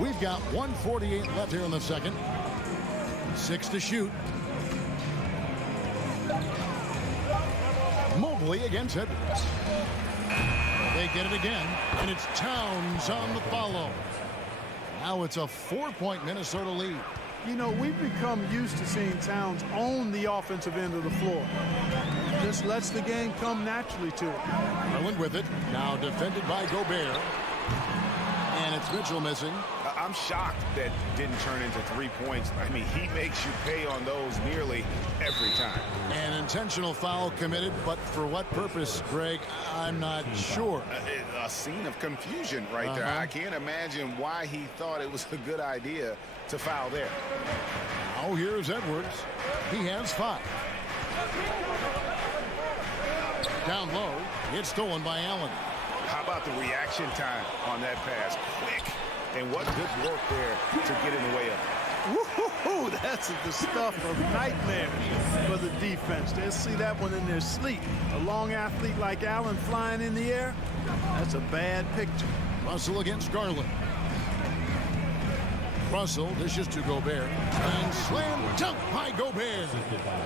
We've got 1:48 left here in the second. 6 to shoot. Mobley against Edwards. They get it again, and it's Towns on the follow. Now it's a 4-point Minnesota lead. You know, we've become used to seeing Towns own the offensive end of the floor. Just lets the game come naturally to it. Garland with it, now defended by Gobert. And it's Mitchell missing. I'm shocked that didn't turn into 3 points. I mean, he makes you pay on those nearly every time. An intentional foul committed, but for what purpose, Greg? I'm not sure. A scene of confusion right there. I can't imagine why he thought it was a good idea to foul there. Now here's Edwards. He has 5. Down low, it's stolen by Allen. How about the reaction time on that pass? Quick. And what good work there to get in the way of it. Woo-hoo-hoo, that's the stuff of nightmares for the defense. They'll see that one in their sleep. A long athlete like Allen flying in the air, that's a bad picture. Russell against Garland. Russell dishes to Gobert. And slam dunk by Gobert.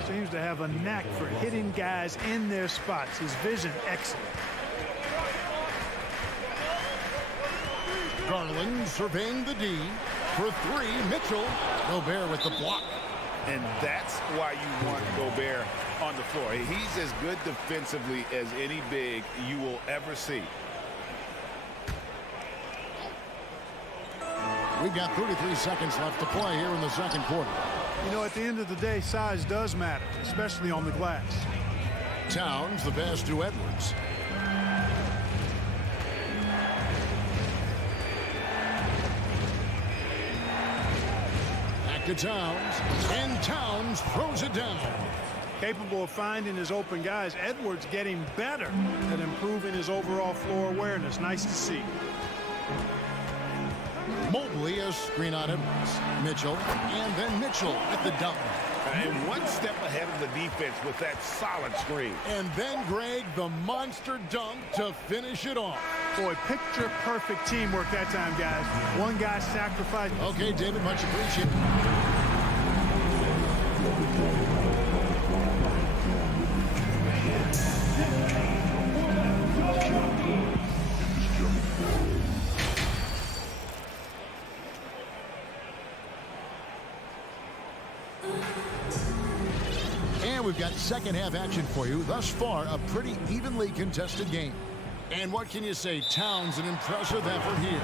Seems to have a knack for hitting guys in their spots. His vision excellent. Garland surveying the D. For 3, Mitchell. Gobert with the block. And that's why you want Gobert on the floor. He's as good defensively as any big you will ever see. We've got 33 seconds left to play here in the second quarter. You know, at the end of the day, size does matter, especially on the glass. Towns, the pass to Edwards. Back to Towns, and Towns throws it down. Capable of finding his open guys, Edwards getting better at improving his overall floor awareness. Nice to see. Mobley a screen on Edwards. Mitchell, and then Mitchell with the dunk. And one step ahead of the defense with that solid screen. And then, Greg, the monster dunk to finish it off. Boy, picture perfect teamwork that time, guys. One guy sacrificed. Okay, David, much appreciated. And we've got second half action for you. Thus far, a pretty evenly contested game. And what can you say? Towns, an impressive effort here.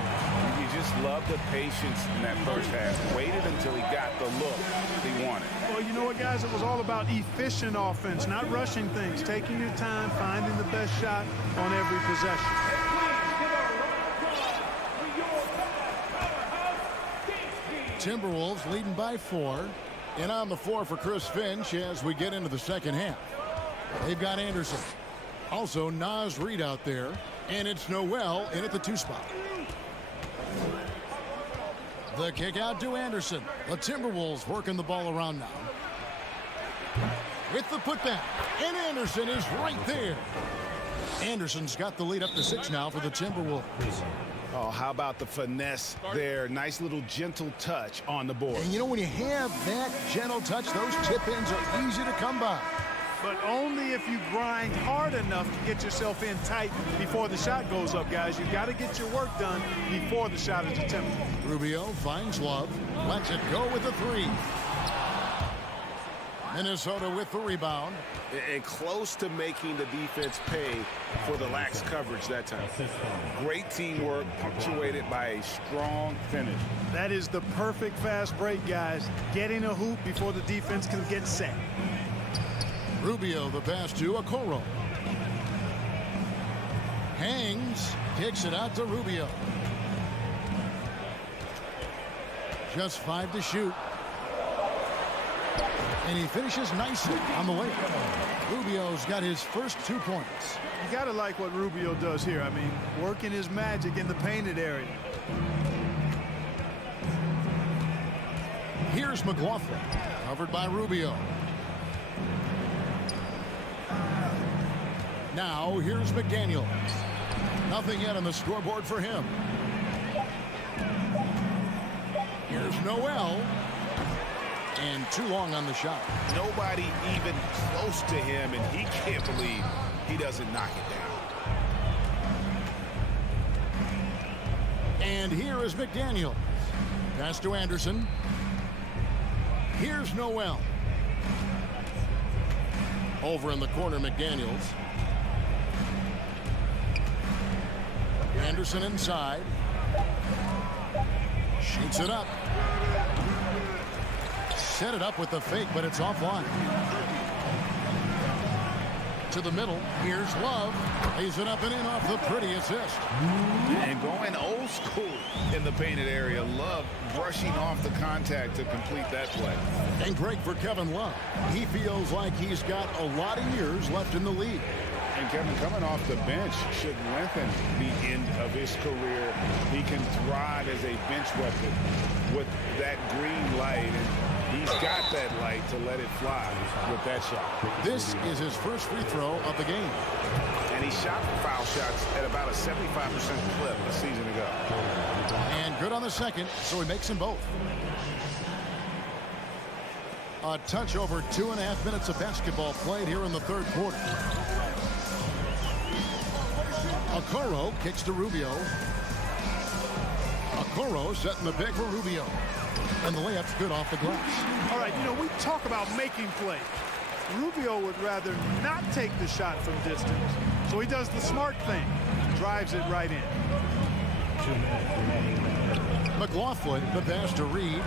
You just love the patience in that first half. Waited until he got the look he wanted. Well, you know what, guys? It was all about efficient offense, not rushing things, taking your time, finding the best shot on every possession. Timberwolves leading by 4. And on the floor for Chris Finch as we get into the second half. They've got Anderson. Also, Naz Reid out there. And it's Noel in at the 2 spot. The kick out to Anderson. The Timberwolves working the ball around now. With the putback. And Anderson is right there. Anderson's got the lead up to 6 now for the Timberwolves. Oh, how about the finesse there? Nice little gentle touch on the board. And you know, when you have that gentle touch, those tip-ins are easy to come by. but only if you grind hard enough to get yourself in tight before the shot goes up, guys. You've got to get your work done before the shot is attempted. Rubio finds Love, lets it go with the three. Minnesota with the rebound. And close to making the defense pay for the lax coverage that time. Great teamwork punctuated by a strong finish. That is the perfect fast break, guys. Getting a hoop before the defense can get set. Rubio the pass to Okoro. Hangs, kicks it out to Rubio. Just 5 to shoot. And he finishes nicely on the way. Rubio's got his first 2 points. You got to like what Rubio does here. I mean, working his magic in the painted area. Here's McLaughlin, covered by Rubio. Now here's McDaniel. Nothing yet on the scoreboard for him. Here's Noel. And too long on the shot. Nobody even close to him, and he can't believe he doesn't knock it down. And here is McDaniel. Pass to Anderson. Here's Noel. Over in the corner, McDaniels. Anderson inside. Shoots it up. Set it up with the fake, but it's offline. To the middle. Here's Love. Lays it up and in off the pretty assist. And going old school in the painted area. Love brushing off the contact to complete that play. And great for Kevin Love. He feels like he's got a lot of years left in the league. And Kevin, coming off the bench should lengthen the end of his career. He can thrive as a bench weapon with that green light. And he's got that light to let it fly with that shot. This is his first free throw of the game. And he shot foul shots at about a 75% clip a season ago. And good on the second, so he makes them both. A touch over 2.5 minutes of basketball played here in the third quarter. Okoro kicks to Rubio. Okoro setting the pick for Rubio. And the layup's good off the glass. All right, you know, we talk about making plays. Rubio would rather not take the shot from distance, so he does the smart thing. Drives it right in. McLaughlin, the pass to Reed.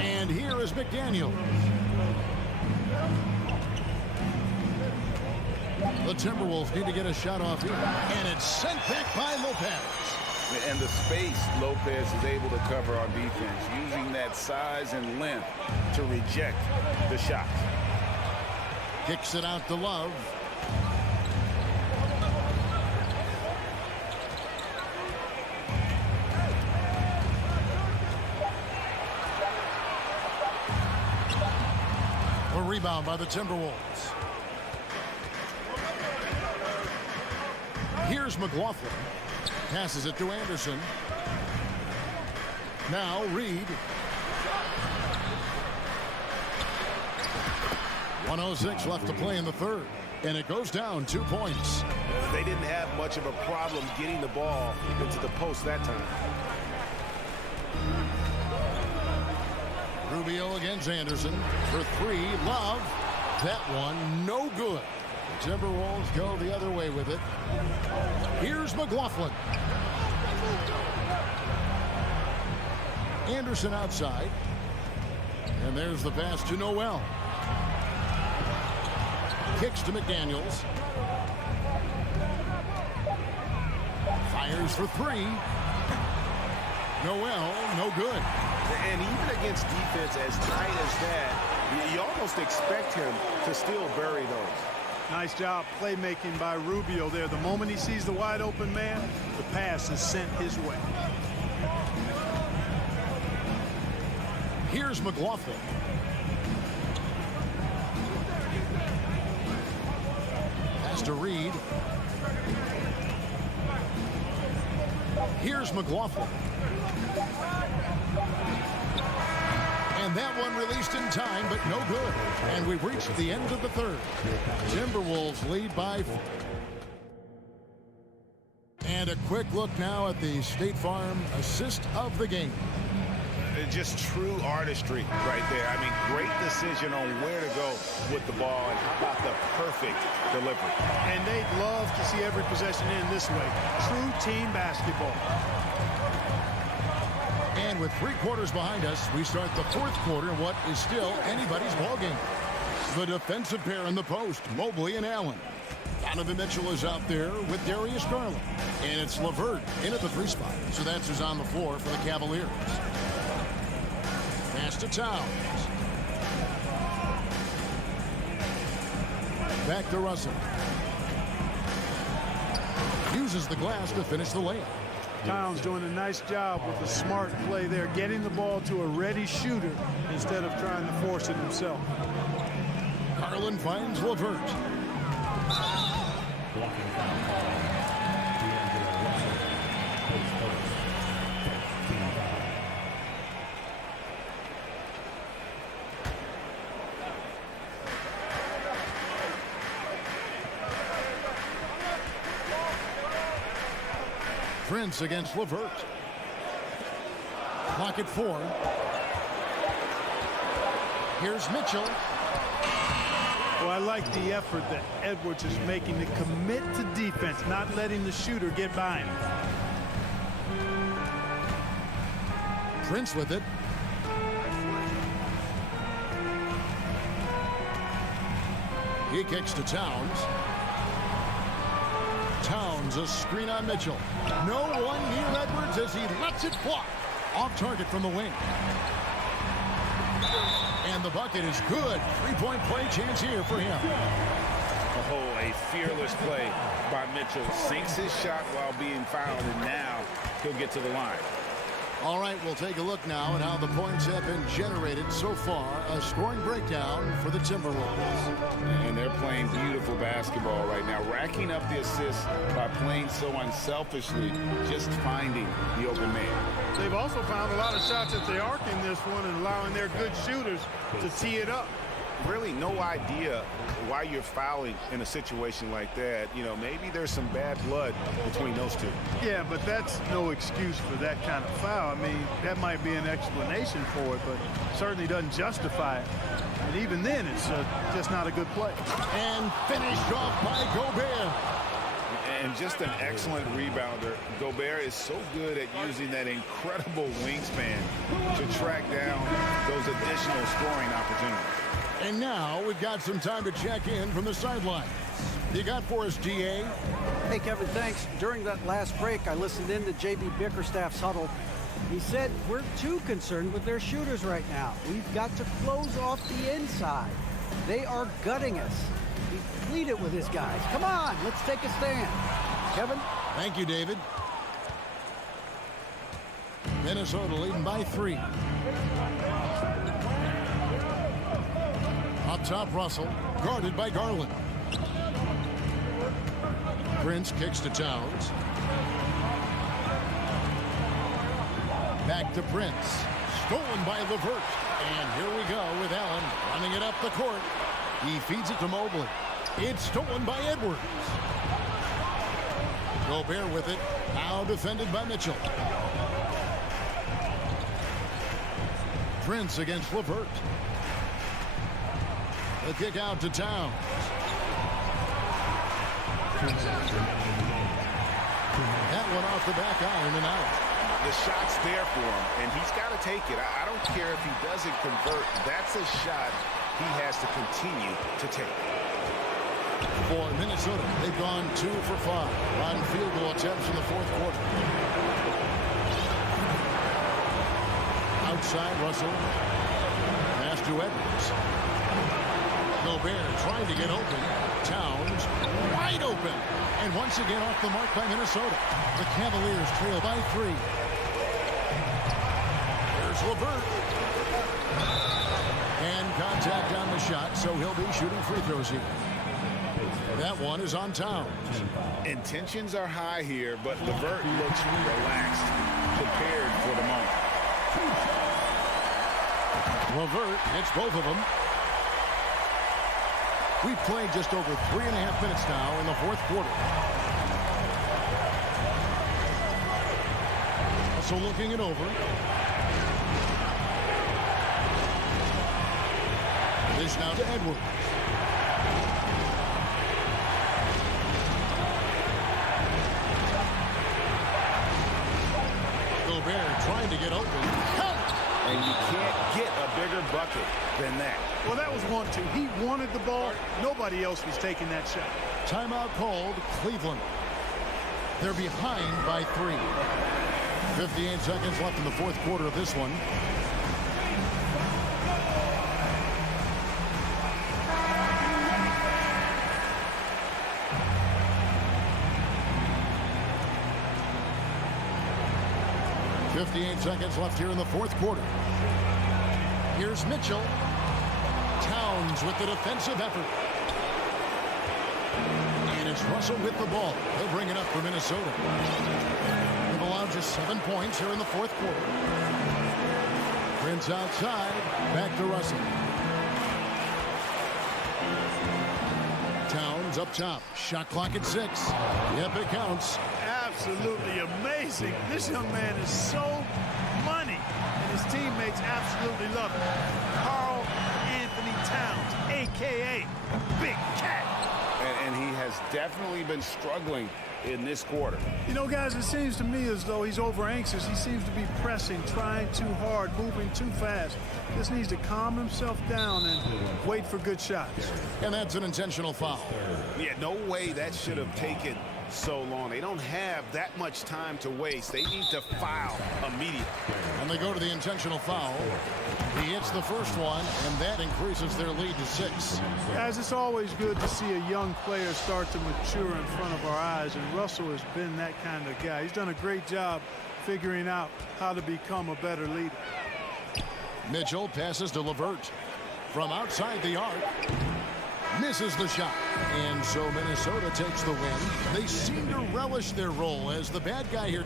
And here is McDaniel. The Timberwolves need to get a shot off here. And it's sent back by Lopez. And the space Lopez is able to cover on defense, using that size and length to reject the shot. Kicks it out to Love. A rebound by the Timberwolves. Here's McLaughlin. Passes it to Anderson. Now Reed. 1:06 left to play in the third. And it goes down 2 points. They didn't have much of a problem getting the ball into the post that time. Rubio against Anderson for 3. Love. That one no good. The Timberwolves go the other way with it. Here's McLaughlin. Anderson outside. And there's the pass to Noel. Kicks to McDaniels. Fires for 3. Noel, no good. And even against defense as tight as that, you almost expect him to still bury those. Nice job playmaking by Rubio there. The moment he sees the wide open man, the pass is sent his way. Here's McLaughlin. Pass to Reed. Here's McLaughlin. And that one released in time, but no good. And we've reached the end of the third. Timberwolves lead by 4. And a quick look now at the State Farm assist of the game. Just true artistry right there. I mean, great decision on where to go with the ball, and how about the perfect delivery. And they'd love to see every possession end this way. True team basketball. And with 3 quarters behind us, we start the 4th quarter in what is still anybody's ballgame. The defensive pair in the post, Mobley and Allen. Donovan Mitchell is out there with Darius Garland. And it's LeVert in at the 3 spot. So that's who's on the floor for the Cavaliers. Pass to Towns. Back to Russell. Uses the glass to finish the layup. Towns doing a nice job with a smart play there, getting the ball to a ready shooter instead of trying to force it himself. Garland finds LeVert. Blocking foul call. D'Angelo Russell. Post first. Team foul. Prince against LeVert. Clock at 4. Here's Mitchell. Well, I like the effort that Edwards is making to commit to defense, not letting the shooter get by him. Prince with it. He kicks to Towns. Towns, a screen on Mitchell. No one near Edwards as he lets it fly. Off target from the wing. And the bucket is good. 3-point play chance here for him. Oh, a fearless play by Mitchell. Sinks his shot while being fouled, and now he'll get to the line. All right, we'll take a look now at how the points have been generated so far. A scoring breakdown for the Timberwolves. And they're playing beautiful basketball right now, racking up the assists by playing so unselfishly, just finding the open man. They've also found a lot of shots at the arc in this one and allowing their good shooters to tee it up. Really no idea why you're fouling in a situation like that. You know, maybe there's some bad blood between those two. Yeah, but that's no excuse for that kind of foul. I mean, that might be an explanation for it, but certainly doesn't justify it. And even then, it's just not a good play. And finished off by Gobert. And just an excellent rebounder. Gobert is so good at using that incredible wingspan to track down those additional scoring opportunities. And now we've got some time to check in from the sidelines. You got for us, DA? Hey, Kevin, thanks. During that last break, I listened in to J.B. Bickerstaff's huddle. He said, we're too concerned with their shooters right now. We've got to close off the inside. They are gutting us. He pleaded with his guys. Come on, let's take a stand. Kevin? Thank you, David. Minnesota leading by 3. Up top, Russell, guarded by Garland. Prince kicks to Towns. Back to Prince. Stolen by LeVert. And here we go with Allen running it up the court. He feeds it to Mobley. It's stolen by Edwards. Gobert with it. Now defended by Mitchell. Prince against LeVert. The kick out to Towns. That one off the back iron and out. The shot's there for him, and he's got to take it. I don't care if he doesn't convert. That's a shot he has to continue to take. For Minnesota, they've gone 2 for 5 on field goal attempts in the 4th quarter. Outside, Russell. Pass to Edwards. Gobert trying to get open. Towns wide open. And once again off the mark by Minnesota. The Cavaliers trail by 3. There's LeVert. And contact on the shot, so he'll be shooting free throws here. That one is on Towns. Intentions are high here, but LeVert looks relaxed, prepared for the moment. LeVert hits both of them. We've played just over 3.5 minutes now in the fourth quarter. Also looking it over. This now to Edwards. Gobert trying to get open. And you can't get a bigger bucket than that. Well, that was 1-2. He wanted the ball. Nobody else was taking that shot. Timeout called, Cleveland. They're behind by 3. 58 seconds left in the fourth quarter of this one. Seconds left here in the fourth quarter. Here's Mitchell. Towns with the defensive effort. And it's Russell with the ball. He'll bring it up for Minnesota. They've allowed just 7 points here in the fourth quarter. Prince outside. Back to Russell. Towns up top. Shot clock at 6. Yep, it counts. Absolutely amazing. This young man is so money, and his teammates absolutely love him. Karl Anthony Towns, a.k.a. Big Cat. And he has definitely been struggling in this quarter. You know, guys, it seems to me as though he's over anxious. He seems to be pressing, trying too hard, moving too fast. Just needs to calm himself down and wait for good shots. And that's an intentional foul. Yeah, no way that should have taken so long. They don't have that much time to waste. They need to foul immediately. And they go to the intentional foul. He hits the first one, and that increases their lead to 6. Guys, it's always good to see a young player start to mature in front of our eyes, and Russell has been that kind of guy. He's done a great job figuring out how to become a better leader. Mitchell passes to LeVert. From outside the arc. Misses the shot. And so Minnesota takes the win. They seem to relish their role as the bad guy here.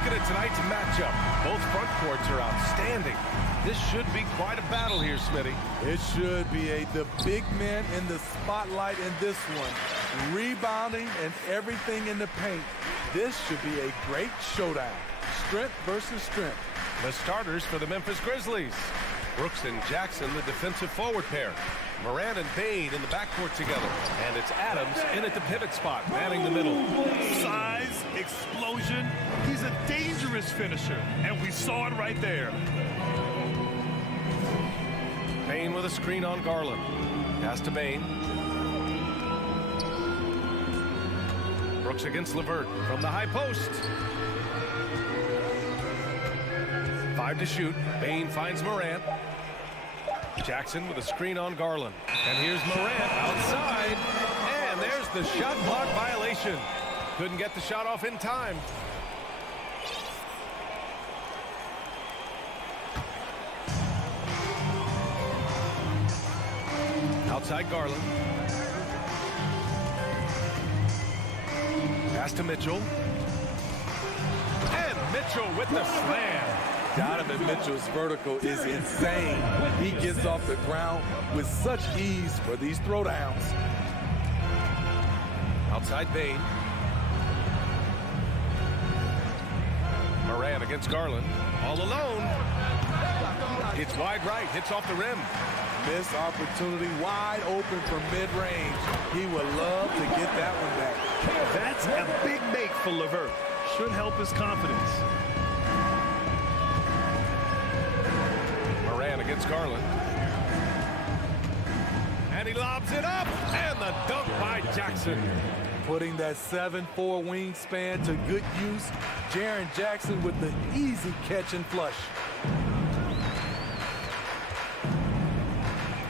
looking at tonight's matchup. Both front courts are outstanding. This should be quite a battle here, Smitty. It should be the big men in the spotlight in this one. Rebounding and everything in the paint. This should be a great showdown. Strength versus strength. The starters for the Memphis Grizzlies. Brooks and Jackson, the defensive forward pair. Morant and Bane in the backcourt together. And it's Adams in at the pivot spot, manning the middle. Size, explosion. He's a dangerous finisher, and we saw it right there. Bane with a screen on Garland. Pass to Bane. Brooks against LeVert from the high post. 5 to shoot. Bane finds Morant. Jackson with a screen on Garland. And here's Morant outside. And there's the shot clock violation. Couldn't get the shot off in time. Outside Garland. Pass to Mitchell. And Mitchell with the slam. Donovan Mitchell's vertical is insane. He gets off the ground with such ease for these throwdowns. Outside Bane. Morant against Garland. All alone. It's wide right. Hits off the rim. Missed opportunity wide open from mid-range. He would love to get that one back. That's a big make for LeVert. Should help his confidence. Morant against Garland. And he lobs it up. And the dunk by Jackson. Putting that 7'4" wingspan to good use. Jaren Jackson with the easy catch and flush.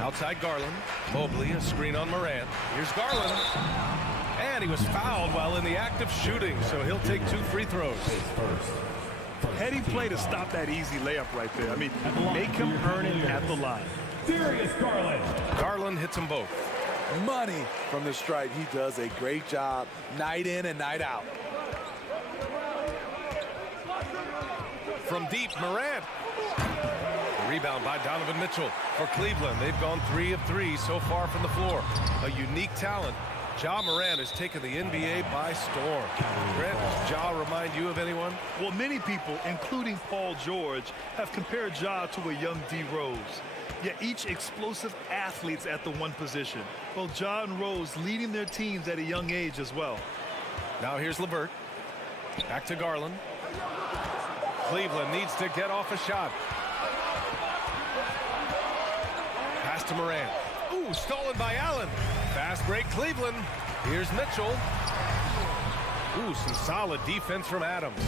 Outside Garland. Mobley, a screen on Morant. Here's Garland. And he was fouled while in the act of shooting, so he'll take 2 free throws. Heady play to stop that easy layup right there. I mean, make him earn it at the line. Darius Garland. Garland hits them both. Money from the stripe. He does a great job night in and night out. From deep, Morant. The rebound by Donovan Mitchell for Cleveland. They've gone 3 of 3 so far from the floor. A unique talent. Ja Morant has taken the NBA by storm. Grant, does Ja remind you of anyone? Well, many people, including Paul George, have compared Ja to a young D. Rose. Yet each explosive athletes at the one position. Both Ja and Rose leading their teams at a young age as well. Now here's LeVert. Back to Garland. Cleveland needs to get off a shot. Pass to Morant. Ooh, stolen by Allen. Fast break Cleveland. Here's Mitchell. Ooh, some solid defense from Adams.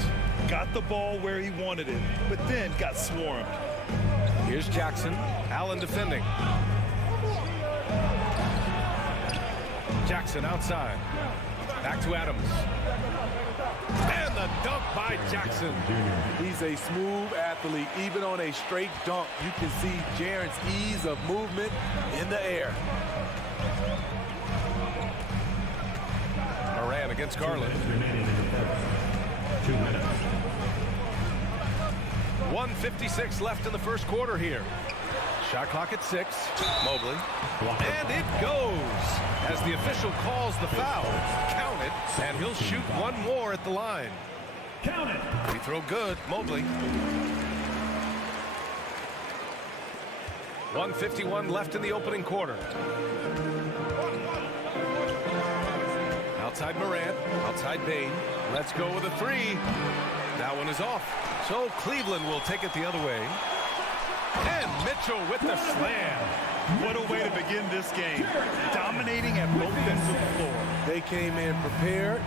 Got the ball where he wanted it, but then got swarmed. Here's Jackson. Allen defending. Jackson outside. Back to Adams. And the dunk by Jackson. He's a smooth athlete. Even on a straight dunk, you can see Jaren's ease of movement in the air. Morant against Garland. 2 minutes. 1:56 left in the first quarter here. Shot clock at 6. Mobley. And it goes. As the official calls the foul. Count it. And he'll shoot one more at the line. Count it. Free throw good. Mobley. 1:51 left in the opening quarter. Outside Morant. Outside Bane. Let's go with a 3. That one is off. So Cleveland will take it the other way. And Mitchell with the slam. What a way to begin this game. Dominating at both ends of the floor. They came in prepared,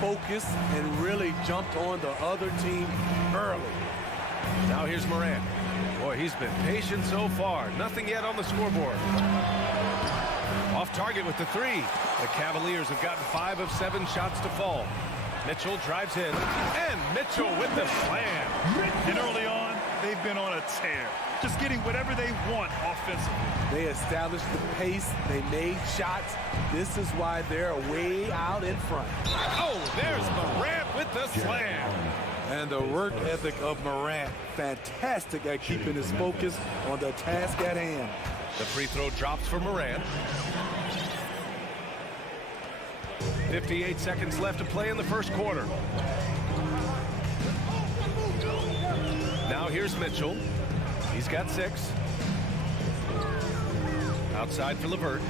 focused, and really jumped on the other team early. Now here's Morant. Boy, he's been patient so far. Nothing yet on the scoreboard. Off target with the 3. The Cavaliers have gotten 5 of 7 shots to fall. Mitchell drives in, and Mitchell with the slam. And early on, they've been on a tear. Just getting whatever they want offensively. They established the pace. They made shots. This is why they're way out in front. Oh, there's Morant with the slam. And the work ethic of Morant, fantastic at keeping his focus on the task at hand. The free throw drops for Morant. 58 seconds left to play in the first quarter. Now here's Mitchell. He's got 6. Outside for LeVert.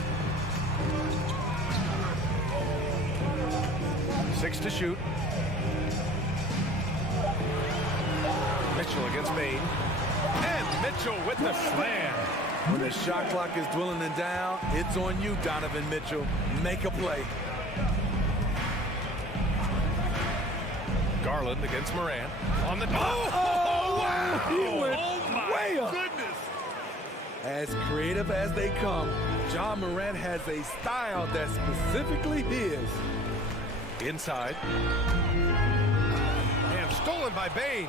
6 to shoot. Mitchell against Bain. And Mitchell with the slam. When the shot clock is dwindling down, it's on you, Donovan Mitchell. Make a play. Garland against Morant. On the wow! He went way up. Goodness. As creative as they come, John Morant has a style that's specifically his. Inside. And stolen by Bain.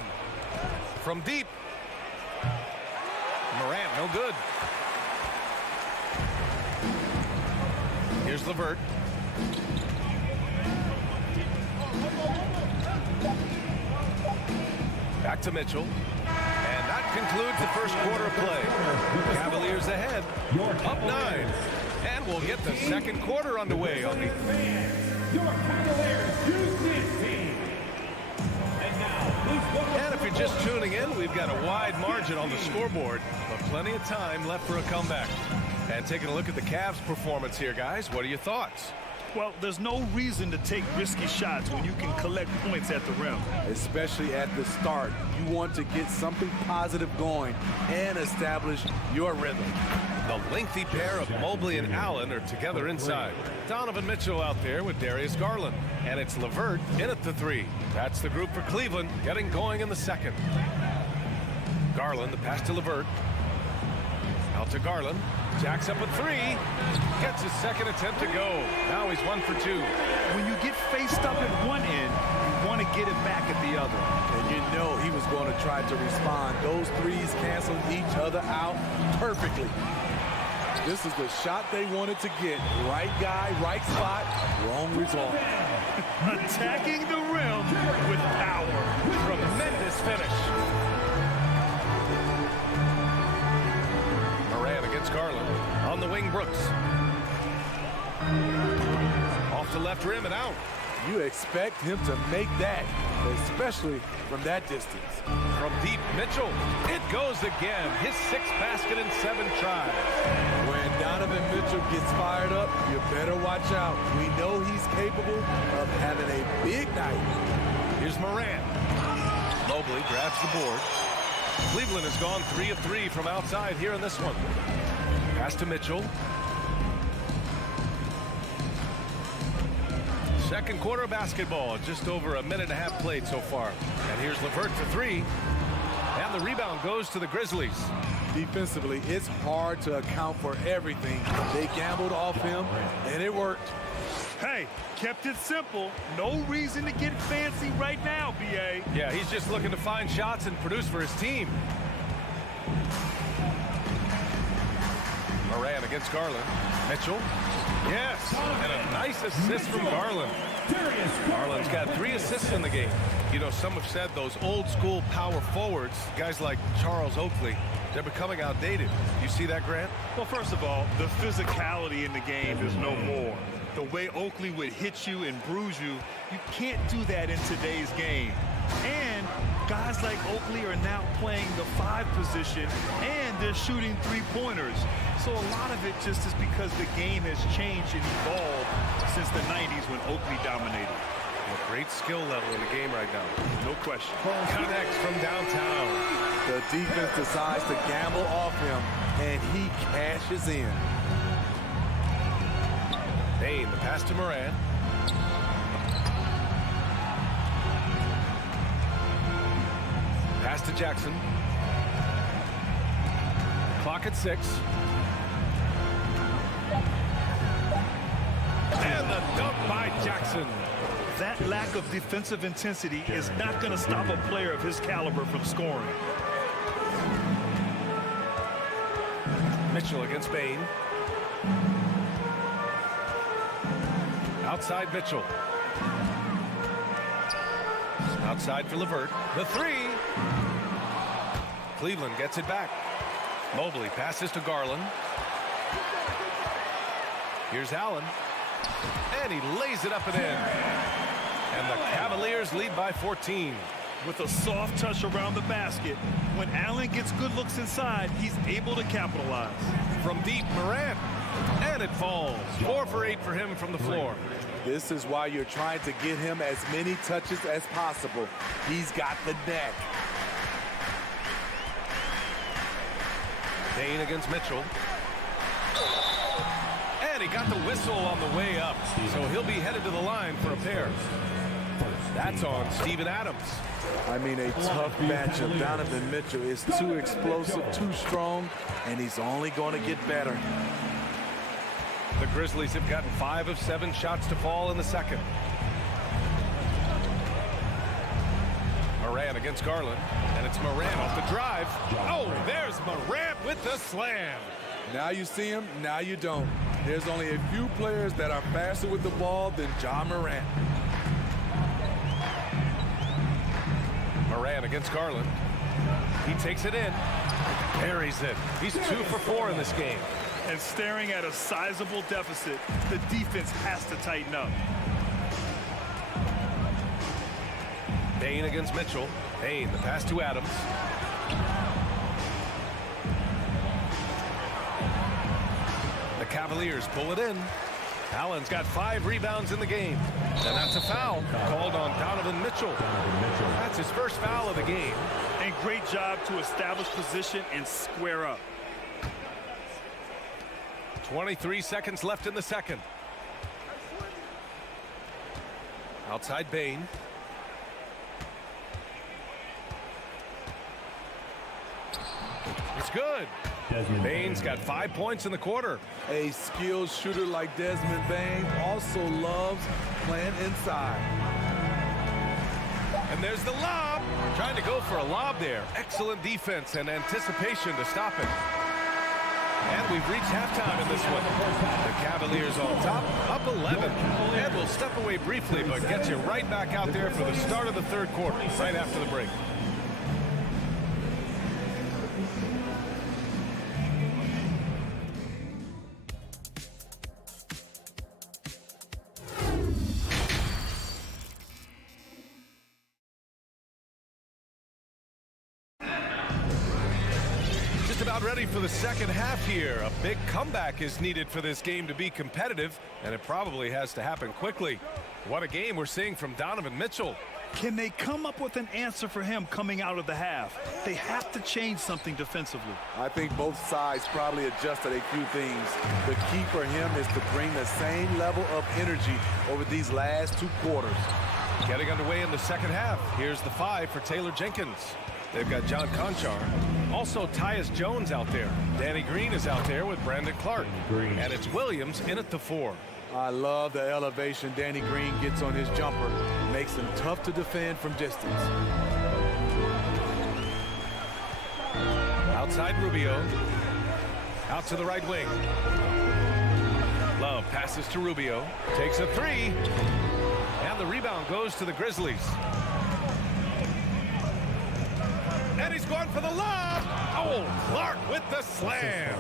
From deep. Morant, no good. Here's LeVert. Back to Mitchell. And that concludes the first quarter of play. Cavaliers ahead, up 9. And we'll get the second quarter underway on the... And if you're just tuning in, we've got a wide margin on the scoreboard, but plenty of time left for a comeback. And taking a look at the Cavs' performance here, guys, what are your thoughts? Well, there's no reason to take risky shots when you can collect points at the rim. Especially at the start. You want to get something positive going and establish your rhythm. The lengthy pair of Mobley and Allen are together inside. Donovan Mitchell out there with Darius Garland. And it's LeVert in at the 3. That's the group for Cleveland getting going in the second. Garland, the pass to LeVert. Out to Garland. Jacks up a 3. Gets his second attempt to go. Now he's 1 for 2. When you get faced up at one end, you want to get it back at the other. And you know he was going to try to respond. Those 3s canceled each other out perfectly. This is the shot they wanted to get. Right guy, right spot, wrong result. Attacking the rim with power. Tremendous finish. Morant against Garland. On the wing, Brooks. Off the left rim and out. You expect him to make that, especially from that distance. From deep, Mitchell. It goes again. His 6th basket in 7 tries. When Donovan Mitchell gets fired up, you better watch out. We know he's capable of having a big night. Here's Morant. Mobley grabs the board. Cleveland has gone 3 of 3 from outside here in this one. Pass to Mitchell. Second quarter of basketball, just over a minute and a half played so far. And here's LeVert for 3. And the rebound goes to the Grizzlies. Defensively, it's hard to account for everything. They gambled off him, and it worked. Hey, kept it simple. No reason to get fancy right now, B.A. Yeah, he's just looking to find shots and produce for his team. Morant against Garland. Mitchell. Yes, and a nice assist from Garland. Garland's got 3 assists in the game. You know, some have said those old school power forwards, guys like Charles Oakley, they're becoming outdated. You see that, Grant? Well, first of all, the physicality in the game is no more. The way Oakley would hit you and bruise you, you can't do that in today's game. And guys like Oakley are now playing the 5 position, and they're shooting 3-pointers. So a lot of it just is because the game has changed and evolved since the 90s when Oakley dominated. A great skill level in the game right now. No question. Connects from downtown. The defense decides to gamble off him, and he cashes in. Bain, the pass to Morant. Pass to Jackson. Clock at 6. And the dunk by Jackson. That lack of defensive intensity is not going to stop a player of his caliber from scoring. Mitchell against Bain. Outside Mitchell. Outside for LeVert. The three. Cleveland gets it back. Mobley passes to Garland. Here's Allen. And he lays it up and in. And the Cavaliers lead by 14. With a soft touch around the basket, when Allen gets good looks inside, he's able to capitalize. From deep, Morant. And it falls. 4 for 8 for him from the floor. This is why you're trying to get him as many touches as possible. He's got the neck. Payne against Mitchell. And he got the whistle on the way up. So he'll be headed to the line for a pair. That's on Steven Adams. I mean, a tough matchup. Donovan Mitchell is too explosive, too strong, and he's only going to get better. The Grizzlies have gotten 5 of 7 shots to fall in the second. Morant against Garland, and it's Morant off the drive. Oh, there's Morant with the slam. Now you see him, now you don't. There's only a few players that are faster with the ball than Ja Morant. Morant against Garland. He takes it in, buries it. He's 2 for 4 in this game. And staring at a sizable deficit, the defense has to tighten up. Payne against Mitchell. Payne, the pass to Adams. The Cavaliers pull it in. Allen's got 5 rebounds in the game. And that's a foul called on Donovan Mitchell. That's his first foul of the game. And great job to establish position and square up. 23 seconds left in the second. Outside Payne. It's good. Bane's got 5 points in the quarter. A skilled shooter like Desmond Bane also loves playing inside. And there's the lob. Trying to go for a lob there. Excellent defense and anticipation to stop it. And we've reached halftime in this one. The Cavaliers on top, up 11. And we'll step away briefly, but get you right back out there for the start of the third quarter, right after the break. About ready for the second half here. A big comeback is needed for this game to be competitive, and it probably has to happen quickly. What a game we're seeing from Donovan Mitchell. Can they come up with an answer for him coming out of the half? They have to change something defensively. I think both sides probably adjusted a few things. The key for him is to bring the same level of energy over these last 2 quarters. Getting underway in the second half. Here's the 5 for Taylor Jenkins. They've got John Conchar. Also, Tyus Jones out there. Danny Green is out there with Brandon Clark. And it's Williams in at the 4. I love the elevation Danny Green gets on his jumper. Makes him tough to defend from distance. Outside Rubio. Out to the right wing. Love passes to Rubio. Takes a 3. And the rebound goes to the Grizzlies. And he's going for the lob. Oh, Clark with the slam.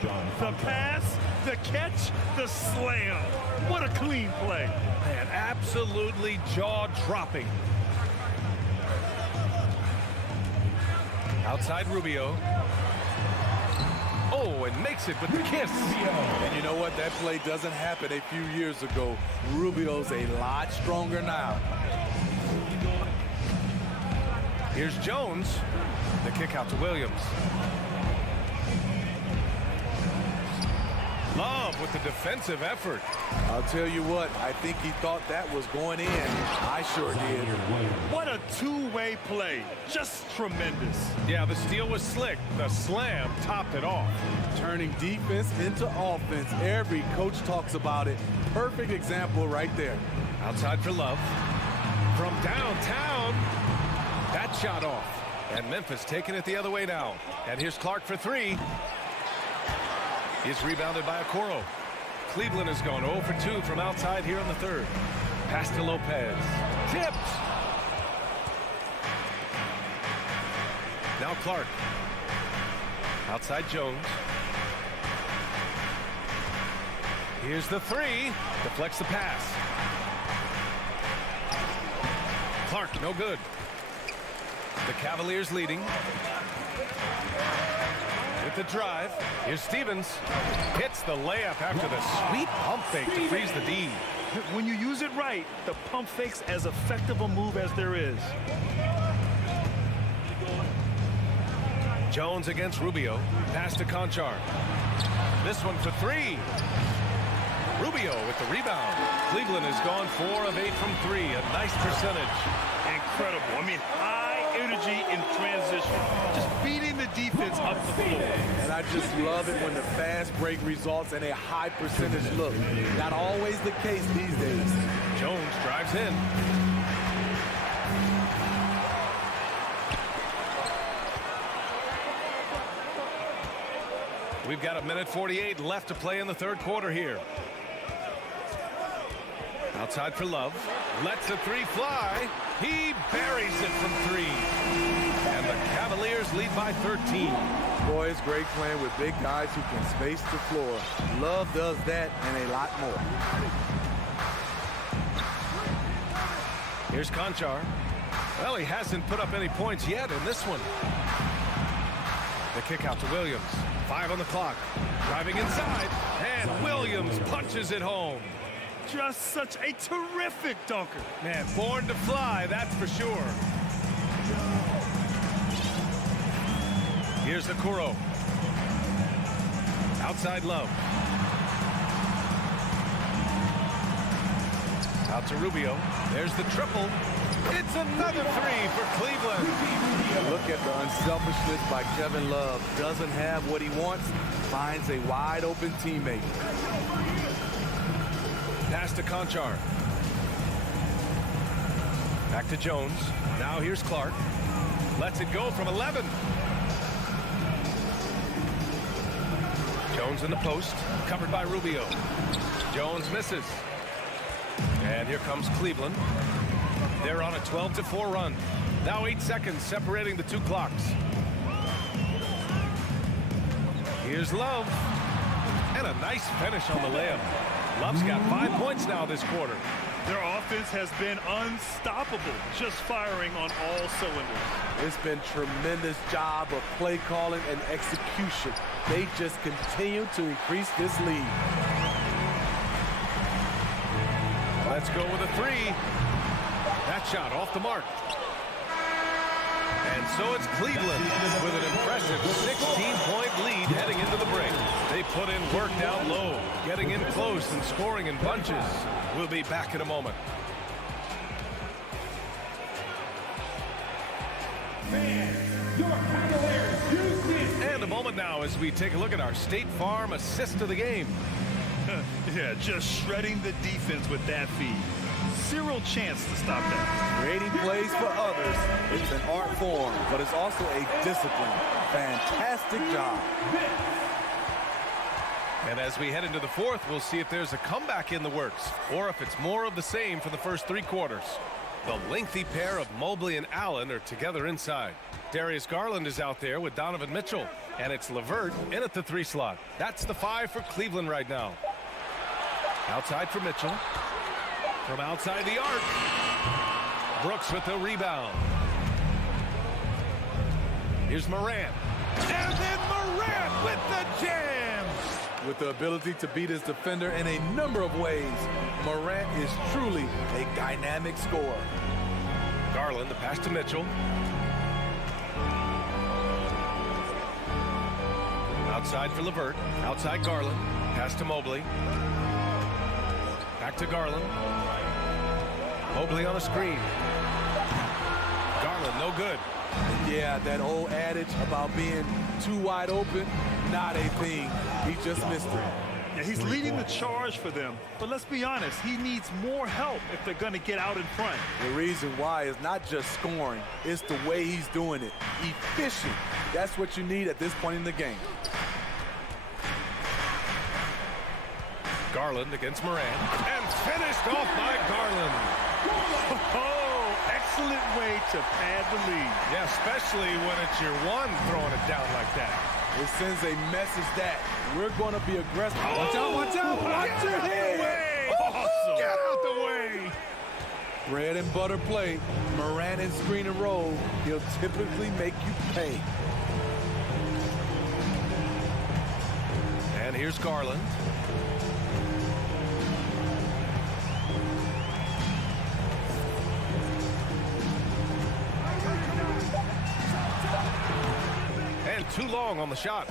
The pass, the catch, the slam. What a clean play. Man, absolutely jaw-dropping. Outside Rubio. Oh, and makes it with the kiss. And you know what? That play doesn't happen a few years ago. Rubio's a lot stronger now. Here's Jones. The kick out to Williams. Love with the defensive effort. I'll tell you what, I think he thought that was going in. I sure did. What a two-way play. Just tremendous. Yeah, the steal was slick. The slam topped it off. Turning defense into offense. Every coach talks about it. Perfect example right there. Outside for Love. From downtown. That shot off. And Memphis taking it the other way now. And here's Clark for 3. He's rebounded by Okoro. Cleveland has gone 0 for 2 from outside here in the third. Pass to Lopez. Tipped. Now Clark. Outside Jones. Here's the three. Deflects the pass. Clark, no good. The Cavaliers leading. With the drive. Here's Stevens. Hits the layup after the sweet pump fake to freeze the D. When you use it right, the pump fake's as effective a move as there is. Jones against Rubio. Pass to Conchar. This one for three. Rubio with the rebound. Cleveland has gone 4 of 8 from 3. A nice percentage. Incredible. I mean, high energy in transition. Just beating the defense up the floor. And I just love it when the fast break results in a high percentage look. Not always the case these days. Jones drives in. We've got 1:48 left to play in the third quarter here. Outside for Love. Lets a three fly. He buries it from 3. And the Cavaliers lead by 13. Boy, it's great playing with big guys who can space the floor. Love does that and a lot more. Here's Conchar. Well, he hasn't put up any points yet in this one. The kick out to Williams. 5 on the clock. Driving inside. And Williams punches it home. Just such a terrific dunker. Man, born to fly, that's for sure. Here's Okoro. Outside Love. Out to Rubio. There's the triple. It's another 3 for Cleveland. Look at the unselfishness by Kevin Love. Doesn't have what he wants. Finds a wide open teammate. Pass to Conchar. Back to Jones. Now here's Clark. Lets it go from 11. Jones in the post. Covered by Rubio. Jones misses. And here comes Cleveland. They're on a 12-4 run. Now 8 seconds separating the 2 clocks. Here's Love. And a nice finish on the layup. Love's got 5 points now this quarter. Their offense has been unstoppable, just firing on all cylinders. It's been tremendous job of play calling and execution. They just continue to increase this lead. Let's go with a 3. That shot off the mark. And so it's Cleveland with an impressive 16-point lead heading into the break. They put in work down low, getting in close and scoring in bunches. We'll be back in a moment. And a moment now as we take a look at our State Farm assist of the game. Yeah, just shredding the defense with that feed. Zero chance to stop that. Creating plays for others. It's an art form, but it's also a discipline. Fantastic job. And as we head into the fourth, we'll see if there's a comeback in the works or if it's more of the same for the first 3 quarters. The lengthy pair of Mobley and Allen are together inside. Darius Garland is out there with Donovan Mitchell, and it's LeVert in at the 3 slot. That's the 5 for Cleveland right now. Outside for Mitchell. From outside the arc. Brooks with the rebound. Here's Morant. And then Morant with the jam. With the ability to beat his defender in a number of ways, Morant is truly a dynamic scorer. Garland, the pass to Mitchell. Outside for LeVert. Outside Garland. Pass to Mobley. Back to Garland. Mobley on a screen. Garland, no good. Yeah, that old adage about being too wide open, not a thing. He just missed it. Yeah, he's leading the charge for them. But let's be honest, he needs more help if they're going to get out in front. The reason why is not just scoring, it's the way he's doing it. Efficient. That's what you need at this point in the game. Garland against Morant. And finished off by Garland. Oh, excellent way to pad the lead. Yeah, especially when it's your one throwing it down like that. It sends a message that we're going to be aggressive. Watch out, watch out, watch your head. Awesome. Get out the way. Bread and butter play. Morant in screen and roll. He'll typically make you pay. And here's Garland. And too long on the shot.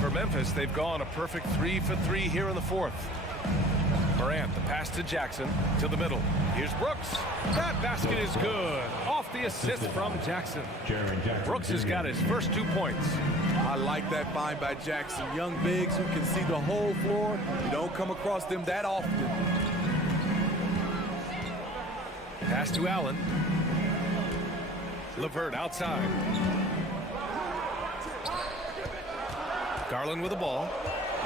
For Memphis, they've gone a perfect 3 for 3 here in the fourth. Morant, the pass to Jackson, to the middle. Here's Brooks. That basket is good. Off the assist from Jackson. Brooks has got his first 2 points. I like that find by Jackson. Young bigs who can see the whole floor. You don't come across them that often. Pass to Allen. LeVert outside. Garland with the ball.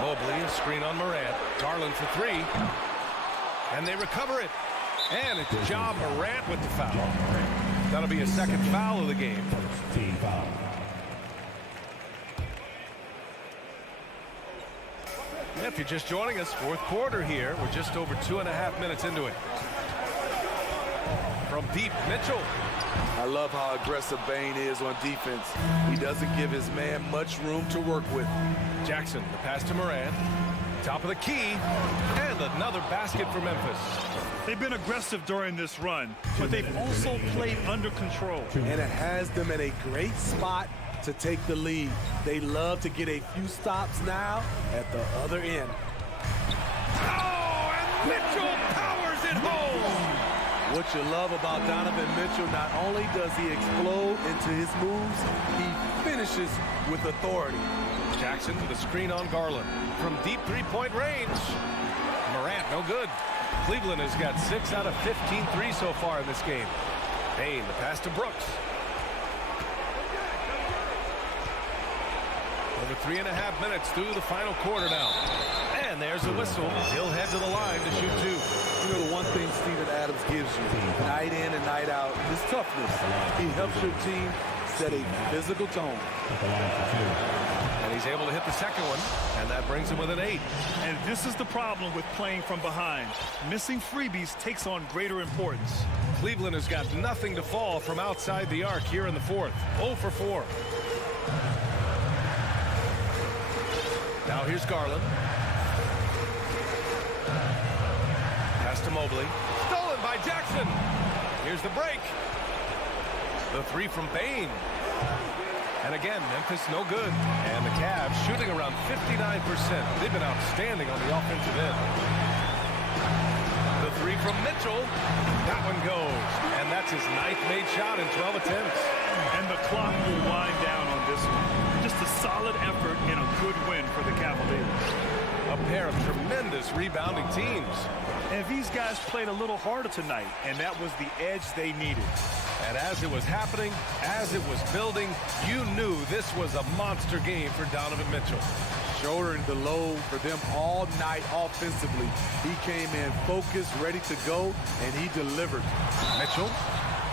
Mobley, a screen on Morant. Garland for 3. And they recover it. And it's Ja Morant with the foul. That'll be a second foul of the game. Team foul. If you're just joining us, fourth quarter here. We're just over 2.5 minutes into it. From deep, Mitchell. I love how aggressive Bane is on defense. He doesn't give his man much room to work with. Jackson, the pass to Morant. Top of the key. And another basket for Memphis. They've been aggressive during this run, but they've also played under control. And it has them in a great spot to take the lead. They love to get a few stops now at the other end. Oh, and Mitchell powers it home. What you love about Donovan Mitchell, not only does he explode into his moves, he finishes with authority. Jackson with a screen on Garland. From deep three-point range. Morant, no good. Cleveland has got 6 out of 15 threes so far in this game. Payne, the pass to Brooks. Over 3.5 minutes through the final quarter now. And there's a whistle. He'll head to the line to shoot 2. You know, the one thing Steven Adams gives you, night in and night out, is toughness. He helps your team set a physical tone. And he's able to hit the second one, and that brings him with an 8. And this is the problem with playing from behind. Missing freebies takes on greater importance. Cleveland has got nothing to fall from outside the arc here in the fourth. 0 for 4. Now here's Garland. Pass to Mobley. Stolen by Jackson. Here's the break. The 3 from Bane. And again, Memphis no good. And the Cavs shooting around 59%. They've been outstanding on the offensive end. The 3 from Mitchell. That one goes. And that's his 9th made shot in 12 attempts. And the clock will wind down on this one. Just a solid effort and a good win for the Cavaliers. A pair of tremendous rebounding teams. And these guys played a little harder tonight, and that was the edge they needed. And as it was happening, as it was building, you knew this was a monster game for Donovan Mitchell. Shouldering the load for them all night offensively. He came in focused, ready to go, and he delivered. Mitchell,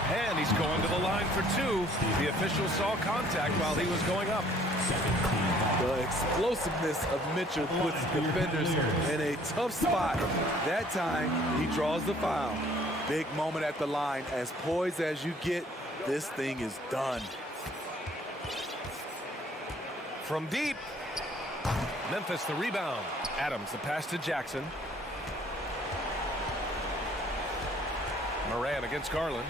and he's going to the line for 2. The official saw contact while he was going up. The explosiveness of Mitchell puts defenders in a tough spot. That time, he draws the foul. Big moment at the line. As poised as you get, this thing is done. From deep, Memphis the rebound. Adams the pass to Jackson. Morant against Garland.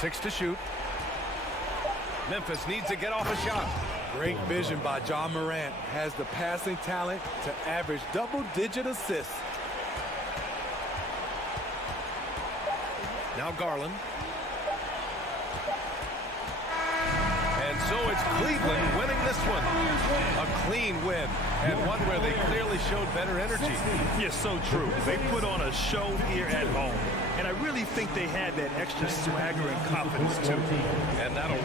6 to shoot. Memphis needs to get off a shot. Great vision by Ja Morant. Has the passing talent to average double-digit assists. Now Garland. And so it's Cleveland winning this one. A clean win, and one where they clearly showed better energy. Yes, so true. They put on a show here at home, and I really think they had that extra swagger and confidence too. And that'll...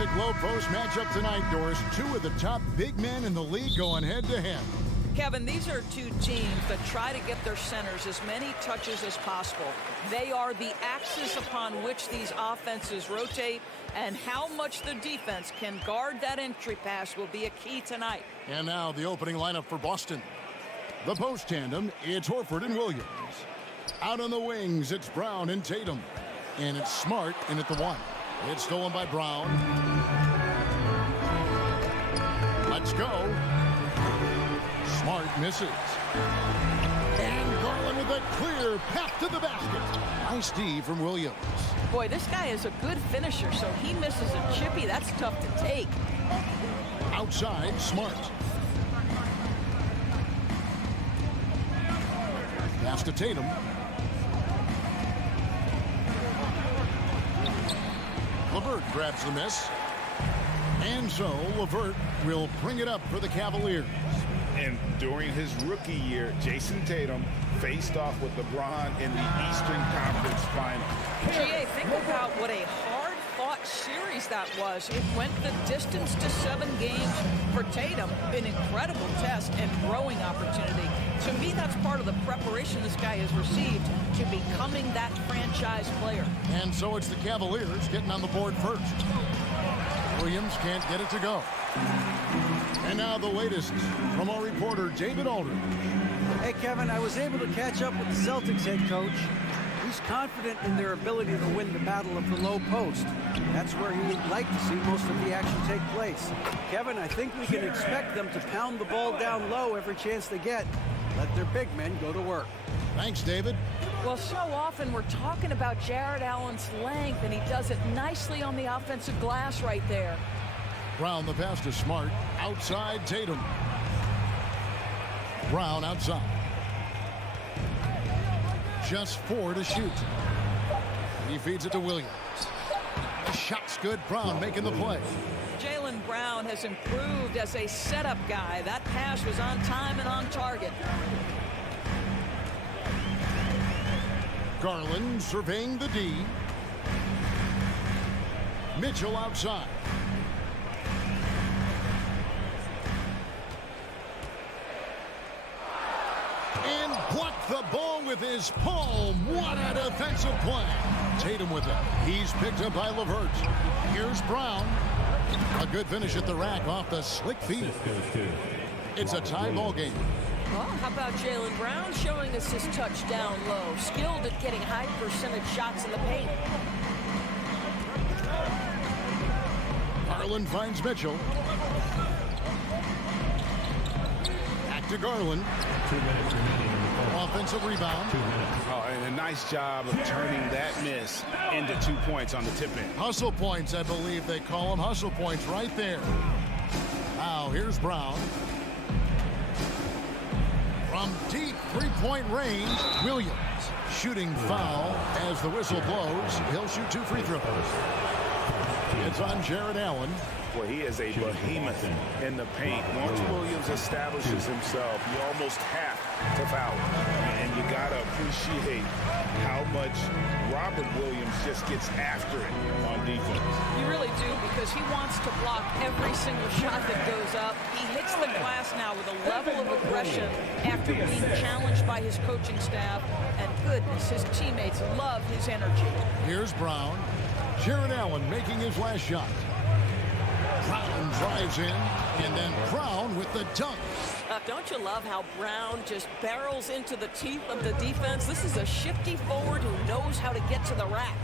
terrific low post matchup tonight, Doris. Two of the top big men in the league going head-to-head. Kevin, these are two teams that try to get their centers as many touches as possible. They are the axis upon which these offenses rotate, and how much the defense can guard that entry pass will be a key tonight. And now the opening lineup for Boston. The post tandem, it's Horford and Williams. Out on the wings, it's Brown and Tatum. And it's Smart in at the 1. It's stolen by Brown. Let's go. Smart misses. And Garland with a clear path to the basket. Nice D from Williams. Boy, this guy is a good finisher, so he misses a chippy. That's tough to take. Outside, Smart. Pass to Tatum. LeVert grabs the miss. And so LeVert will bring it up for the Cavaliers. And during his rookie year, Jason Tatum faced off with LeBron in the Eastern Conference Final. GA, think about what a hard-fought series that was. It went the distance to 7 games for Tatum. An incredible test and growing opportunity. To me, that's part of the preparation this guy has received to becoming that franchise player. And so it's the Cavaliers getting on the board first. Williams can't get it to go. And now the latest from our reporter, David Aldridge. Hey, Kevin, I was able to catch up with the Celtics head coach. He's confident in their ability to win the battle of the low post. That's where he would like to see most of the action take place. Kevin, I think we can expect them to pound the ball down low every chance they get. Let their big men go to work. Thanks, David. Well, so often we're talking about Jared Allen's length, and he does it nicely on the offensive glass right there. Brown, the pass to Smart. Outside, Tatum. Brown outside. Just 4 to shoot. He feeds it to Williams. The shot's good. Brown making the play. Jaylen Brown has improved as a setup guy. That pass was on time and on target. Garland surveying the D. Mitchell outside. And blocked the ball with his palm. What a defensive play. Tatum with it. He's picked up by LeVert. Here's Brown. A good finish at the rack off the slick feed. It's a tie ball game. Well, how about Jaylen Brown showing us his touch down low? Skilled at getting high percentage shots in the paint. Garland finds Mitchell. Back to Garland. 2 minutes remaining. Offensive rebound. 2 minutes. Oh, and a nice job of turning that miss into 2 points on the tip in. Hustle points, I believe they call them. Hustle points right there. Now, here's Brown. From deep three-point range, Williams shooting foul as the whistle blows. He'll shoot 2 free throws. It's on Jared Allen. Well, he is a behemoth in the paint. Once Williams establishes himself, you almost have to foul him. And you got to appreciate how much Robert Williams just gets after it on defense. You really do, because he wants to block every single shot that goes up. He hits the glass now with a level of aggression after being challenged by his coaching staff. And goodness, his teammates love his energy. Here's Brown. Jared Allen making his last shot. Brown drives in, and then Brown with the dunk. Don't you love how Brown just barrels into the teeth of the defense? This is a shifty forward who knows how to get to the rack.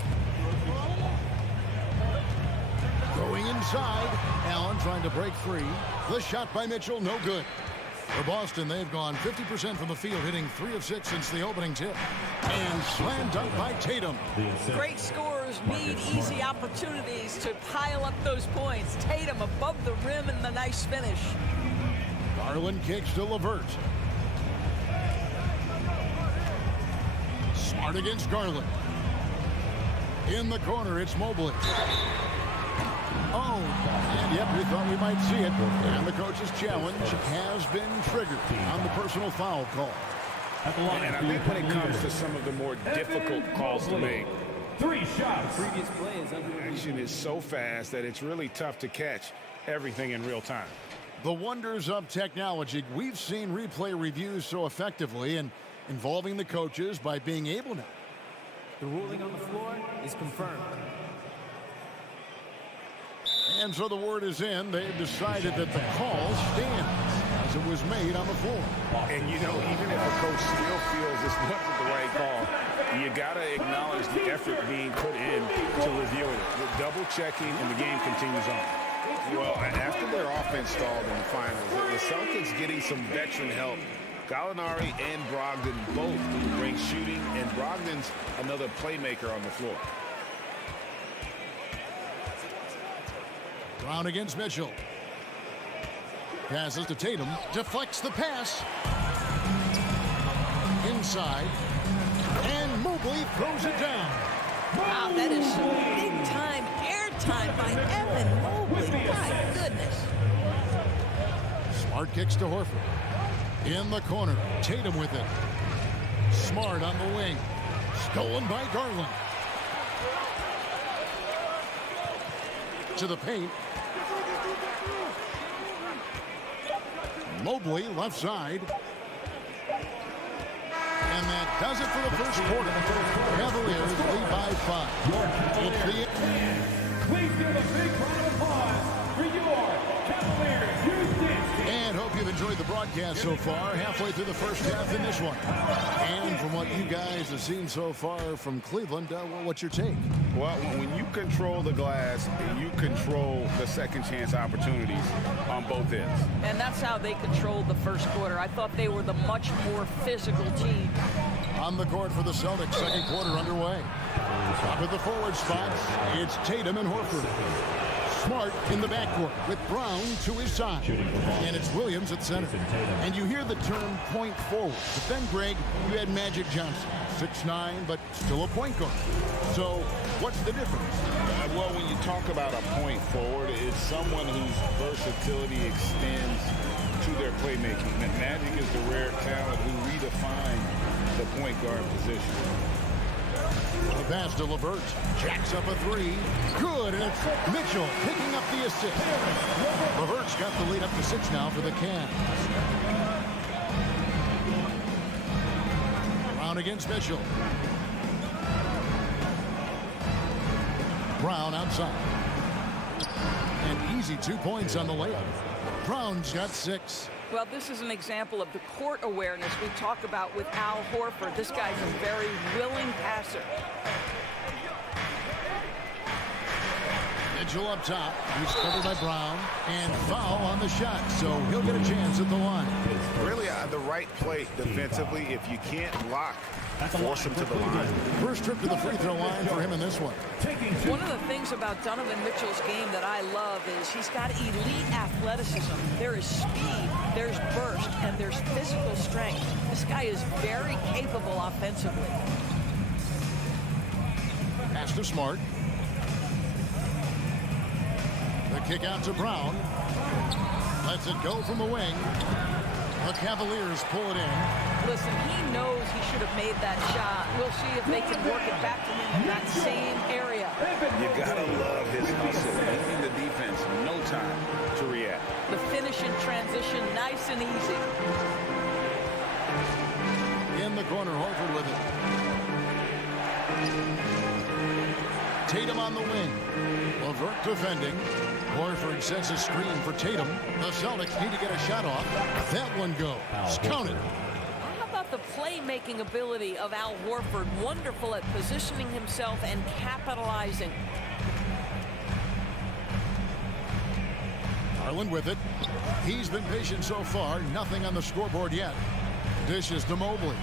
Going inside, Allen trying to break free. The shot by Mitchell, no good. For Boston, they've gone 50% from the field, hitting 3 of 6 since the opening tip. And slam dunk by Tatum. Great scorers need easy opportunities to pile up those points. Tatum above the rim and the nice finish. Garland kicks to LeVert. Smart against Garland. In the corner, it's Mobley. Oh, and yep, we thought we might see it. And the coach's challenge has been triggered on the personal foul call. And I think when it comes to some of the more difficult calls to make, 3 shots. The previous play is under review. Action is so fast that it's really tough to catch everything in real time. The wonders of technology. We've seen replay reviews so effectively and involving the coaches by being able to. The ruling on the floor is confirmed. And so the word is in. They've decided that the call stands as it was made on the floor. And, you know, even if a coach still feels this wasn't the right call, you got to acknowledge the effort being put in to reviewing it. The double checking, and the game continues on. Well, after their offense stalled in the finals, the Celtics getting some veteran help. Gallinari and Brogdon both bring shooting, and Brogdon's another playmaker on the floor. Brown against Mitchell. Passes to Tatum. Deflects the pass. Inside. And Mobley throws it down. Wow, that is some big-time airtime by Evan Mobley. My goodness. Smart kicks to Horford. In the corner. Tatum with it. Smart on the wing. Stolen by Garland. To the paint. Mobley left side. And that does it for the first quarter. Cavaliers lead by 5. Please give a big round of applause for your Cavaliers. And hope you've enjoyed the broadcast so far. Halfway through the first half in this one. And from what you guys have seen so far from Cleveland, what's your take? Well, when you control the glass, you control the second chance opportunities on both ends. And that's how they controlled the first quarter. I thought they were the much more physical team. On the court for the Celtics, second quarter underway. Top of the forward spots, it's Tatum and Horford. Smart in the backcourt with Brown to his side. And it's Williams at center. And you hear the term point forward. But then, Greg, you had Magic Johnson, 6'9", but still a point guard. So what's the difference? Well, when you talk about a point forward, it's someone whose versatility extends to their playmaking. Magic is the rare talent who redefined the point guard position. The pass to LeVert. Jacks up a 3. Good, and it's Mitchell picking up the assist. LeVert's got the lead up to 6 now for the Cavs. Brown against Mitchell. Brown outside. And easy 2 points on the layup. Brown's got 6. Well, this is an example of the court awareness we talk about with Al Horford. This guy's a very willing passer. Mitchell up top. He's covered by Brown. And foul on the shot, so he'll get a chance at the line. Really, the right play defensively. If you can't block, force him to the line. First trip to the free throw line for him in this one. One of the things about Donovan Mitchell's game that I love is he's got elite athleticism. There is speed, there's burst, and there's physical strength. This guy is very capable offensively. Pass to Smart. The kick out to Brown. Lets it go from the wing. The Cavaliers pull it in. Listen, he knows he should have made that shot. We'll see if they can work it back to him in that same area. You gotta love his hustle. Giving the defense no time to react. The finish in transition, nice and easy. In the corner, Horford with it. Tatum on the wing. LeVert defending. Horford sets a screen for Tatum. The Celtics need to get a shot off. That one goes. Count it. How about the playmaking ability of Al Horford? Wonderful at positioning himself and capitalizing. Garland with it. He's been patient so far. Nothing on the scoreboard yet. Dishes to Mobley.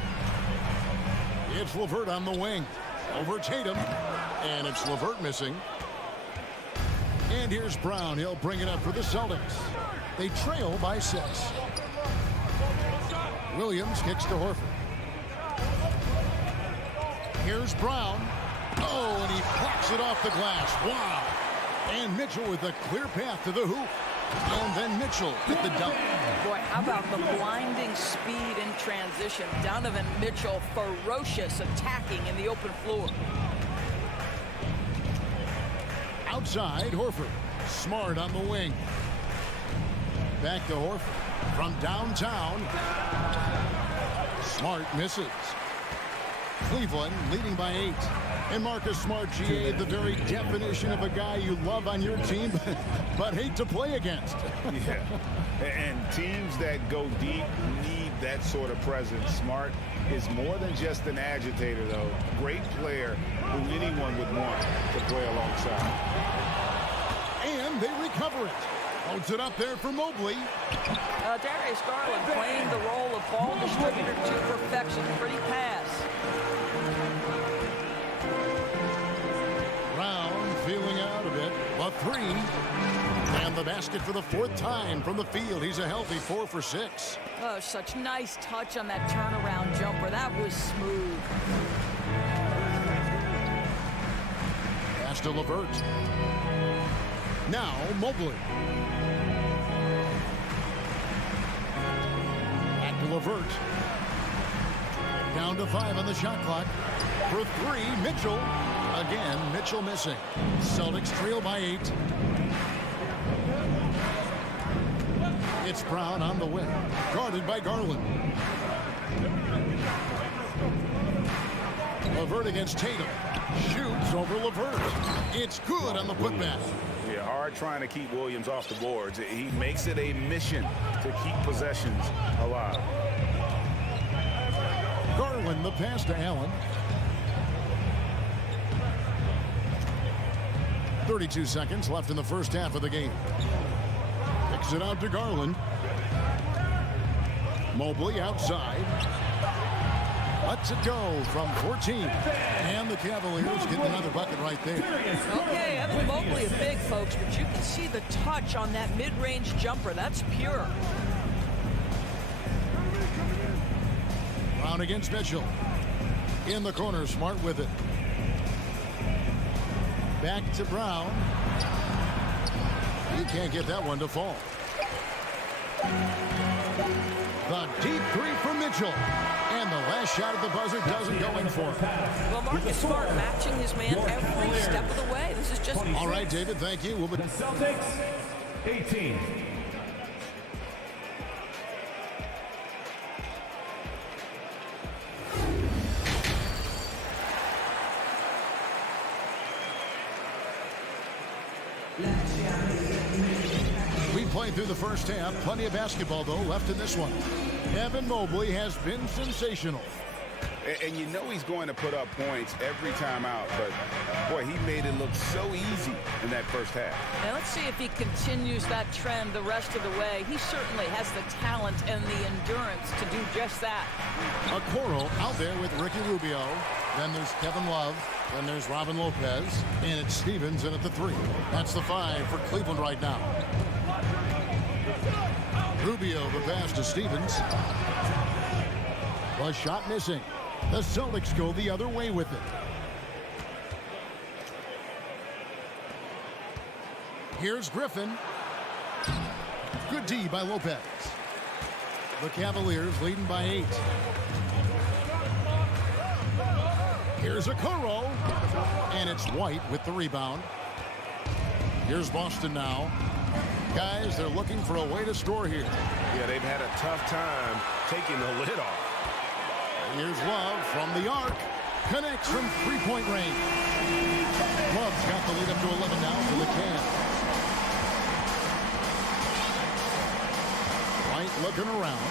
It's LeVert on the wing. Over Tatum. And it's LeVert missing. And here's Brown. He'll bring it up for the Celtics. They trail by 6. Williams kicks to Horford. Here's Brown. Oh, and he blocks it off the glass. Wow. And Mitchell with a clear path to the hoop. And then Mitchell with the dunk. Boy, how about the blinding speed in transition? Donovan Mitchell, ferocious attacking in the open floor. outside. Horford. Smart on the wing. Back to Horford. From downtown. Smart misses. Cleveland leading by 8. And Marcus Smart, GA, the very definition of a guy you love on your team, but hate to play against. Yeah, and teams that go deep need that sort of presence. Smart is more than just an agitator, though. Great player who anyone would want to play alongside. And they recover it. Holds it up there for Mobley. Darius Garland playing the role of ball distributor to perfection. Pretty pass. Brown feeling out a bit. A 3. And the basket for the 4th time from the field. He's a healthy 4 for 6. Oh, such nice touch on that turnaround jumper. That was smooth. Pass to LeVert. Now Mobley. Back to LeVert. Down to 5 on the shot clock. For 3, Mitchell. Again, Mitchell missing. Celtics trail by 8. It's Brown on the wing. Guarded by Garland. LeVert against Tatum. Shoots over LeVert. It's good on the putback. Yeah, hard trying to keep Williams off the boards. He makes it a mission to keep possessions alive. Garland the pass to Allen. 32 seconds left in the first half of the game. Kicks it out to Garland. Mobley outside. Lets it go from 14. And the Cavaliers get another bucket right there. Okay, Evan Mobley is big, folks, but you can see the touch on that mid-range jumper. That's pure. Brown against Mitchell. In the corner, Smart with it. Back to Brown. You can't get that one to fall. The deep 3 for Mitchell. And the last shot at the buzzer doesn't go in for him. Well, Marcus Smart matching his man every step of the way. This is just... All right, David, thank you. The Celtics, 18. We played through the first half. Plenty of basketball, though, left in this one. Evan Mobley has been sensational. And you know he's going to put up points every time out, but boy, he made it look so easy in that first half. Now let's see if he continues that trend the rest of the way. He certainly has the talent and the endurance to do just that. Okoro out there with Ricky Rubio. Then there's Kevin Love. Then there's Robin Lopez. And it's Stevens in at the 3. That's the 5 for Cleveland right now. Rubio the pass to Stevens. The shot missing. The Celtics go the other way with it. Here's Griffin. Good D by Lopez. The Cavaliers leading by 8. Here's Okoro. And it's White with the rebound. Here's Boston now. Guys, they're looking for a way to score here. Yeah, they've had a tough time taking the lid off. Here's Love from the arc. Connects from three-point range. Love's got the lead up to 11 now for the Cavs. White looking around.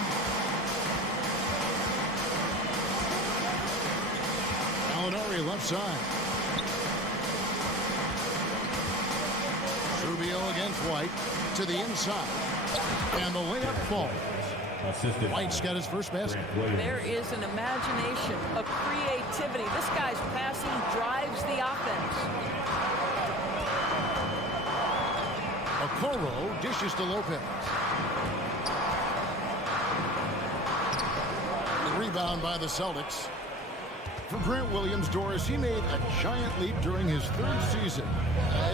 Gallinari left side. Rubio against White to the inside. And the layup falls. White's got his first basket. There is an imagination, a creativity. This guy's passing drives the offense. Okoro dishes to Lopez. Rebound by the Celtics. For Grant Williams, Doris, he made a giant leap during his third season.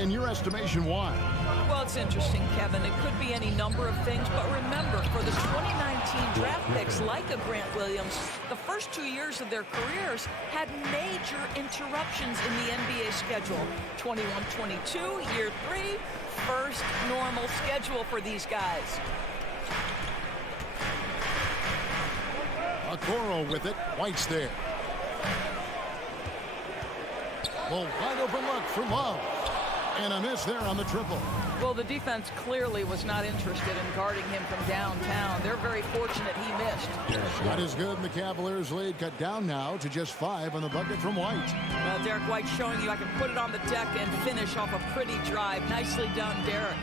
In your estimation, why? Well, it's interesting, Kevin. It could be any number of things, but remember, for the 2019 draft picks like a Grant Williams, the first 2 years of their careers had major interruptions in the NBA schedule. 21-22, year 3, first normal schedule for these guys. Okoro with it. White's there. Well, wide open look for Love. And a miss there on the triple. Well, the defense clearly was not interested in guarding him from downtown. They're very fortunate he missed. Shot is good, and the Cavaliers lead cut down now to just 5 on the bucket from White. Well, Derek White showing you I can put it on the deck and finish off a pretty drive. Nicely done, Derek.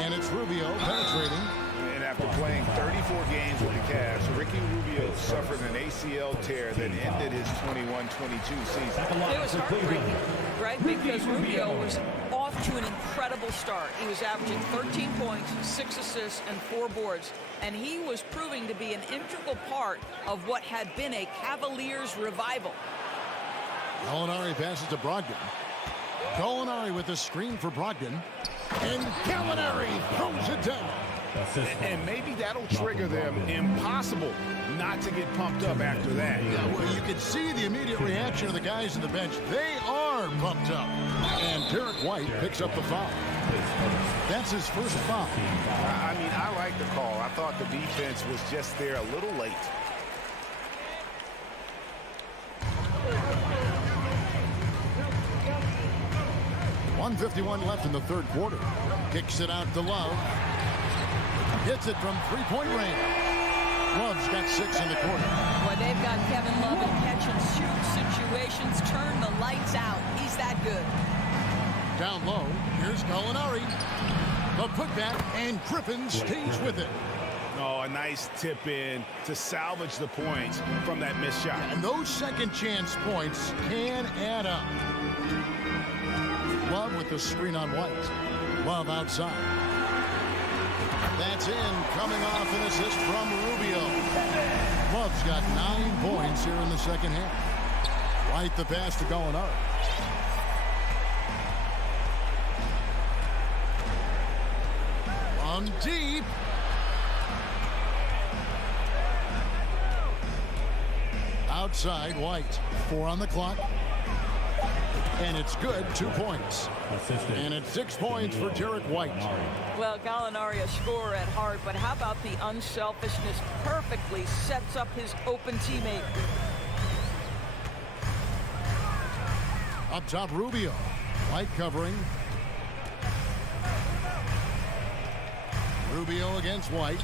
And it's Rubio penetrating. And after playing 34 games with the Cavs, Ricky Rubio suffered an ACL tear that ended his 21-22 season. It was heartbreaking, right? Because Rubio was off to an incredible start. He was averaging 13 points, 6 assists, and 4 boards. And he was proving to be an integral part of what had been a Cavaliers revival. Gallinari passes to Brogdon. Gallinari with a screen for Brogdon. And Gallinari throws it down. And maybe that'll trigger them. Impossible not to get pumped up after that. Yeah, well, you can see the immediate reaction of the guys on the bench. They are pumped up. And Derek White picks up the foul. That's his first foul. I mean, I like the call. I thought the defense was just there a little late. .151 left in the third quarter. Kicks it out to Love. Hits it from three-point range. Love's got 6 in the quarter. Boy, they've got Kevin Love in catch-and-shoot situations. Turn the lights out. He's that good. Down low, here's Gallinari. The putback, and Griffin stays with it. Oh, a nice tip in to salvage the points from that missed shot. And those second chance points can add up. Love with the screen on White. Love outside. That's in, coming off an assist from Rubio. Love's got 9 points here in the second half. White the pass to Gallinari. From deep. Outside, White. 4 on the clock. And it's good, 2 points. And it's 6 points for Derek White. Well, Gallinari a scorer at heart, but how about the unselfishness? Perfectly sets up his open teammate. Up top, Rubio. White covering. Rubio against White.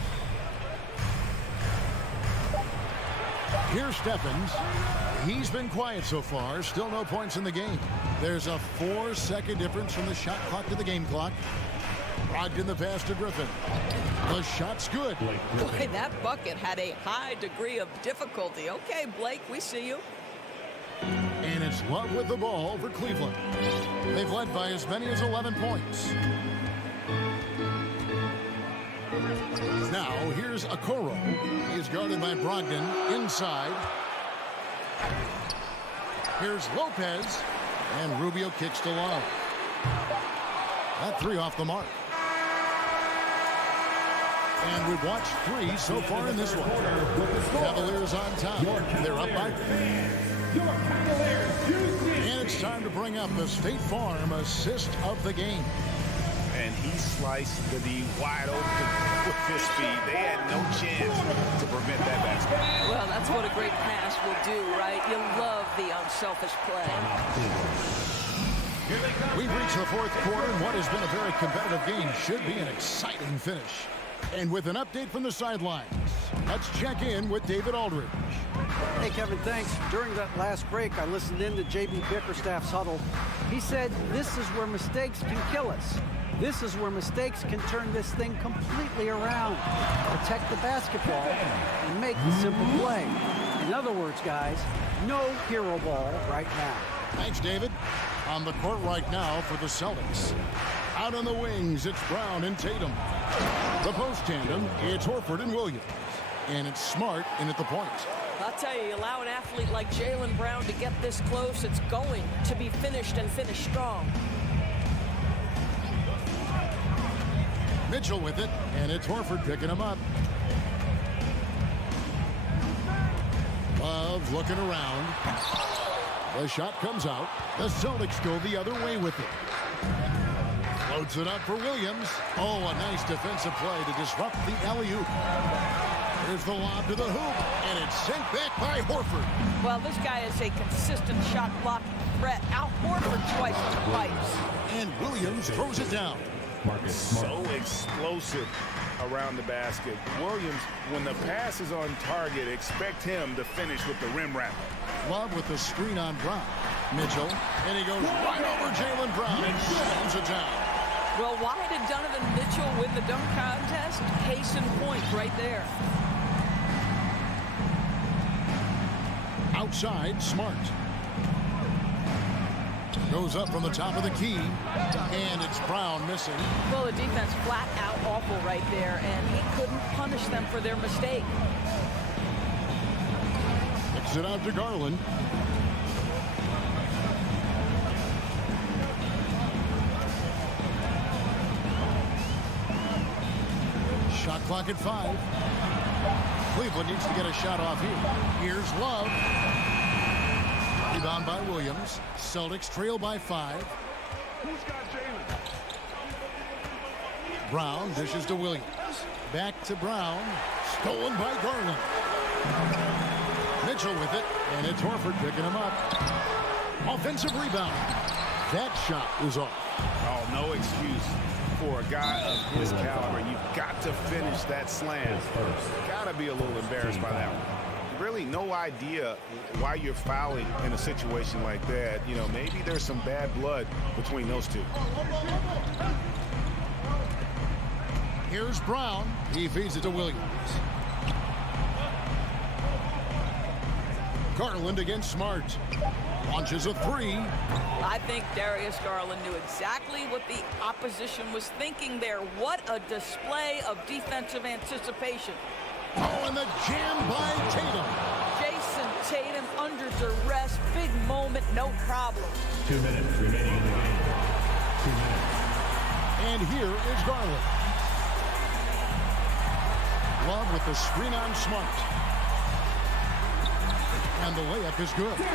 Here's Stephens. He's been quiet so far. Still no points in the game. There's a 4-second difference from the shot clock to the game clock. Brogdon the pass to Griffin. The shot's good. Boy, that bucket had a high degree of difficulty. Okay, Blake, we see you. And it's Love with the ball for Cleveland. They've led by as many as 11 points. Now, here's Okoro. He's guarded by Brogdon inside. Here's Lopez. And Rubio kicks to Love. That 3 off the mark. And we've watched 3 so far in this one. Cavaliers on top. They're up by 3. And it's time to bring up the State Farm assist of the game. And he sliced the D wide open with his speed. They had no chance to prevent that basket. Well, that's what a great pass will do, right? You love the unselfish play. We've reached the fourth quarter, and what has been a very competitive game should be an exciting finish. And with an update from the sidelines, let's check in with David Aldridge. Hey, Kevin, thanks. During that last break, I listened in to J.B. Bickerstaff's huddle. He said, this is where mistakes can kill us. This is where mistakes can turn this thing completely around. Protect the basketball and make the simple play. In other words, guys, no hero ball right now. Thanks, David. On the court right now for the Celtics. Out on the wings, it's Brown and Tatum. The post tandem, it's Horford and Williams. And it's Smart in at the point. I'll tell you, you allow an athlete like Jaylen Brown to get this close, it's going to be finished and finished strong. Mitchell with it, and it's Horford picking him up. Love looking around. The shot comes out. The Celtics go the other way with it. Floats it up for Williams. Oh, a nice defensive play to disrupt the alley-oop. Here's the lob to the hoop, and it's sent back by Horford. Well, this guy is a consistent shot blocking threat. Out Horford twice on the pipes. And Williams throws it down. So explosive around the basket. Williams, when the pass is on target, expect him to finish with the rim wrap. Love with the screen on Brown. Mitchell, and he goes right over Jaylen Brown and slams it down. Well, why did Donovan Mitchell win the dunk contest? Case in point right there. Outside, Smart. Goes up from the top of the key, and it's Brown missing. Well, the defense flat out awful right there, and he couldn't punish them for their mistake. Kicks it out to Garland. Shot clock at 5. Cleveland needs to get a shot off here. Here's Love. Rebound by Williams. Celtics trail by 5. Who's got Jaylen? Brown dishes to Williams. Back to Brown. Stolen by Garland. Mitchell with it, and it's Horford picking him up. Offensive rebound. That shot is off. Oh, no excuse for a guy of his caliber. You've got to finish that slam. Got to be a little embarrassed by that one. Really no idea why you're fouling in a situation like that. You know, maybe there's some bad blood between those two. Here's Brown. He feeds it to Williams. Garland against Smart. Launches a 3. I think Darius Garland knew exactly what the opposition was thinking there. What a display of defensive anticipation. Oh, and the jam by Tatum. Jason Tatum under duress. Big moment, no problem. 2 minutes remaining in the game. 2 minutes. And here is Garland. Love with the screen on Smart. And the layup is good. This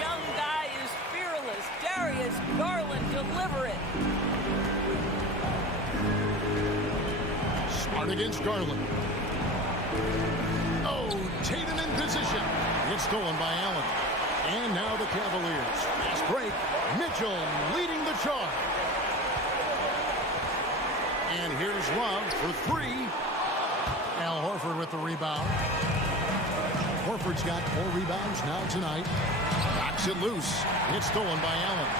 young guy is fearless. Darius Garland, deliver it. Smart against Garland. Oh, Tatum in position. It's stolen by Allen. And now the Cavaliers. Fast break. Mitchell leading the charge. And here's Love for 3. Al Horford with the rebound. Horford's got 4 rebounds now tonight. Knocks it loose. It's stolen by Allen.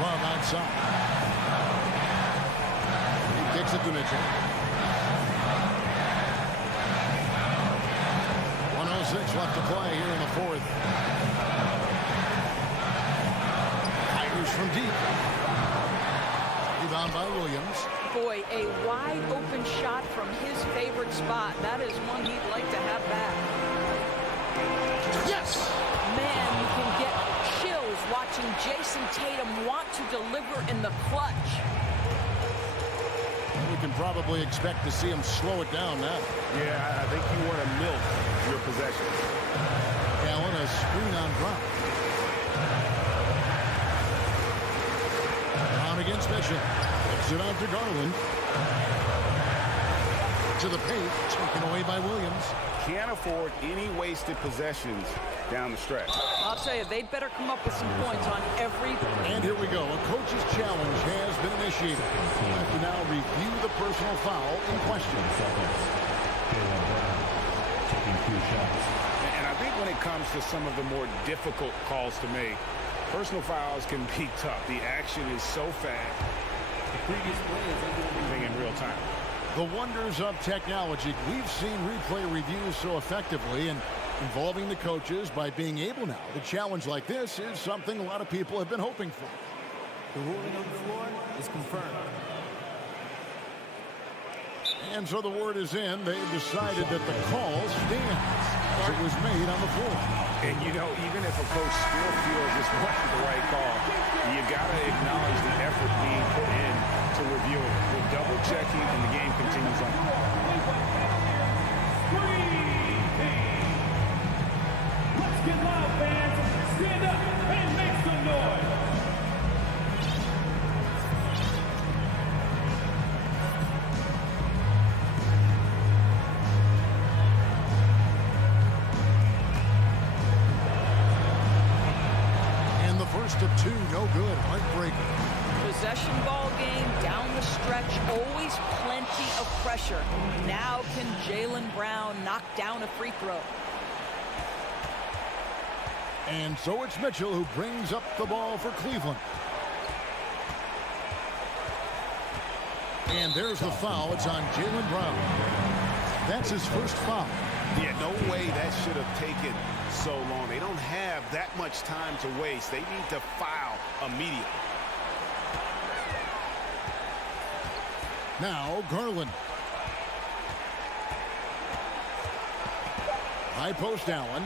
Love outside. He kicks it to Mitchell. 1:06 left to play here in the 4th. Tigers from deep. Rebound by Williams. Boy, a wide open shot from his favorite spot. That is one he'd like to have back. Yes! Man, you can get chills watching Jason Tatum want to deliver in the clutch. We can probably expect to see him slow it down now. Yeah, I think you want to milk your possessions. Allen, a screen on Brown. Brown against Mitchell. It out to Garland. To the paint, taken away by Williams. Can't afford any wasted possessions down the stretch. I'll tell you, they better come up with some points on every... And here we go. A coach's challenge has been initiated. We have to now review the personal foul in question. Taking 2 shots. And I think when it comes to some of the more difficult calls to make, personal fouls can be tough. The action is so fast. Previous play is everything in real time. The wonders of technology. We've seen replay reviews so effectively, and involving the coaches by being able now to challenge like this is something a lot of people have been hoping for. The ruling on the floor is confirmed. And so the word is in. They decided that the call stands as it was made on the floor. And, you know, even if a coach still feels this wasn't the right call, you got to acknowledge the effort being put in to reviewing it. We're double-checking, and the game continues on. Let's get loud, fans. Stand up and make some noise. First of two, no good. Heartbreaker. Possession ball game down the stretch, always plenty of pressure. Now can Jaylen Brown knock down a free throw? And so it's Mitchell who brings up the ball for Cleveland. And there's the foul. It's on Jaylen Brown. That's his first foul. Yeah, no way that should have taken so long. They don't have that much time to waste. They need to foul immediately. Now Garland. High post Allen.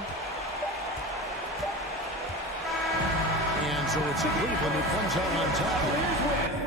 And so it's Cleveland who comes out on top.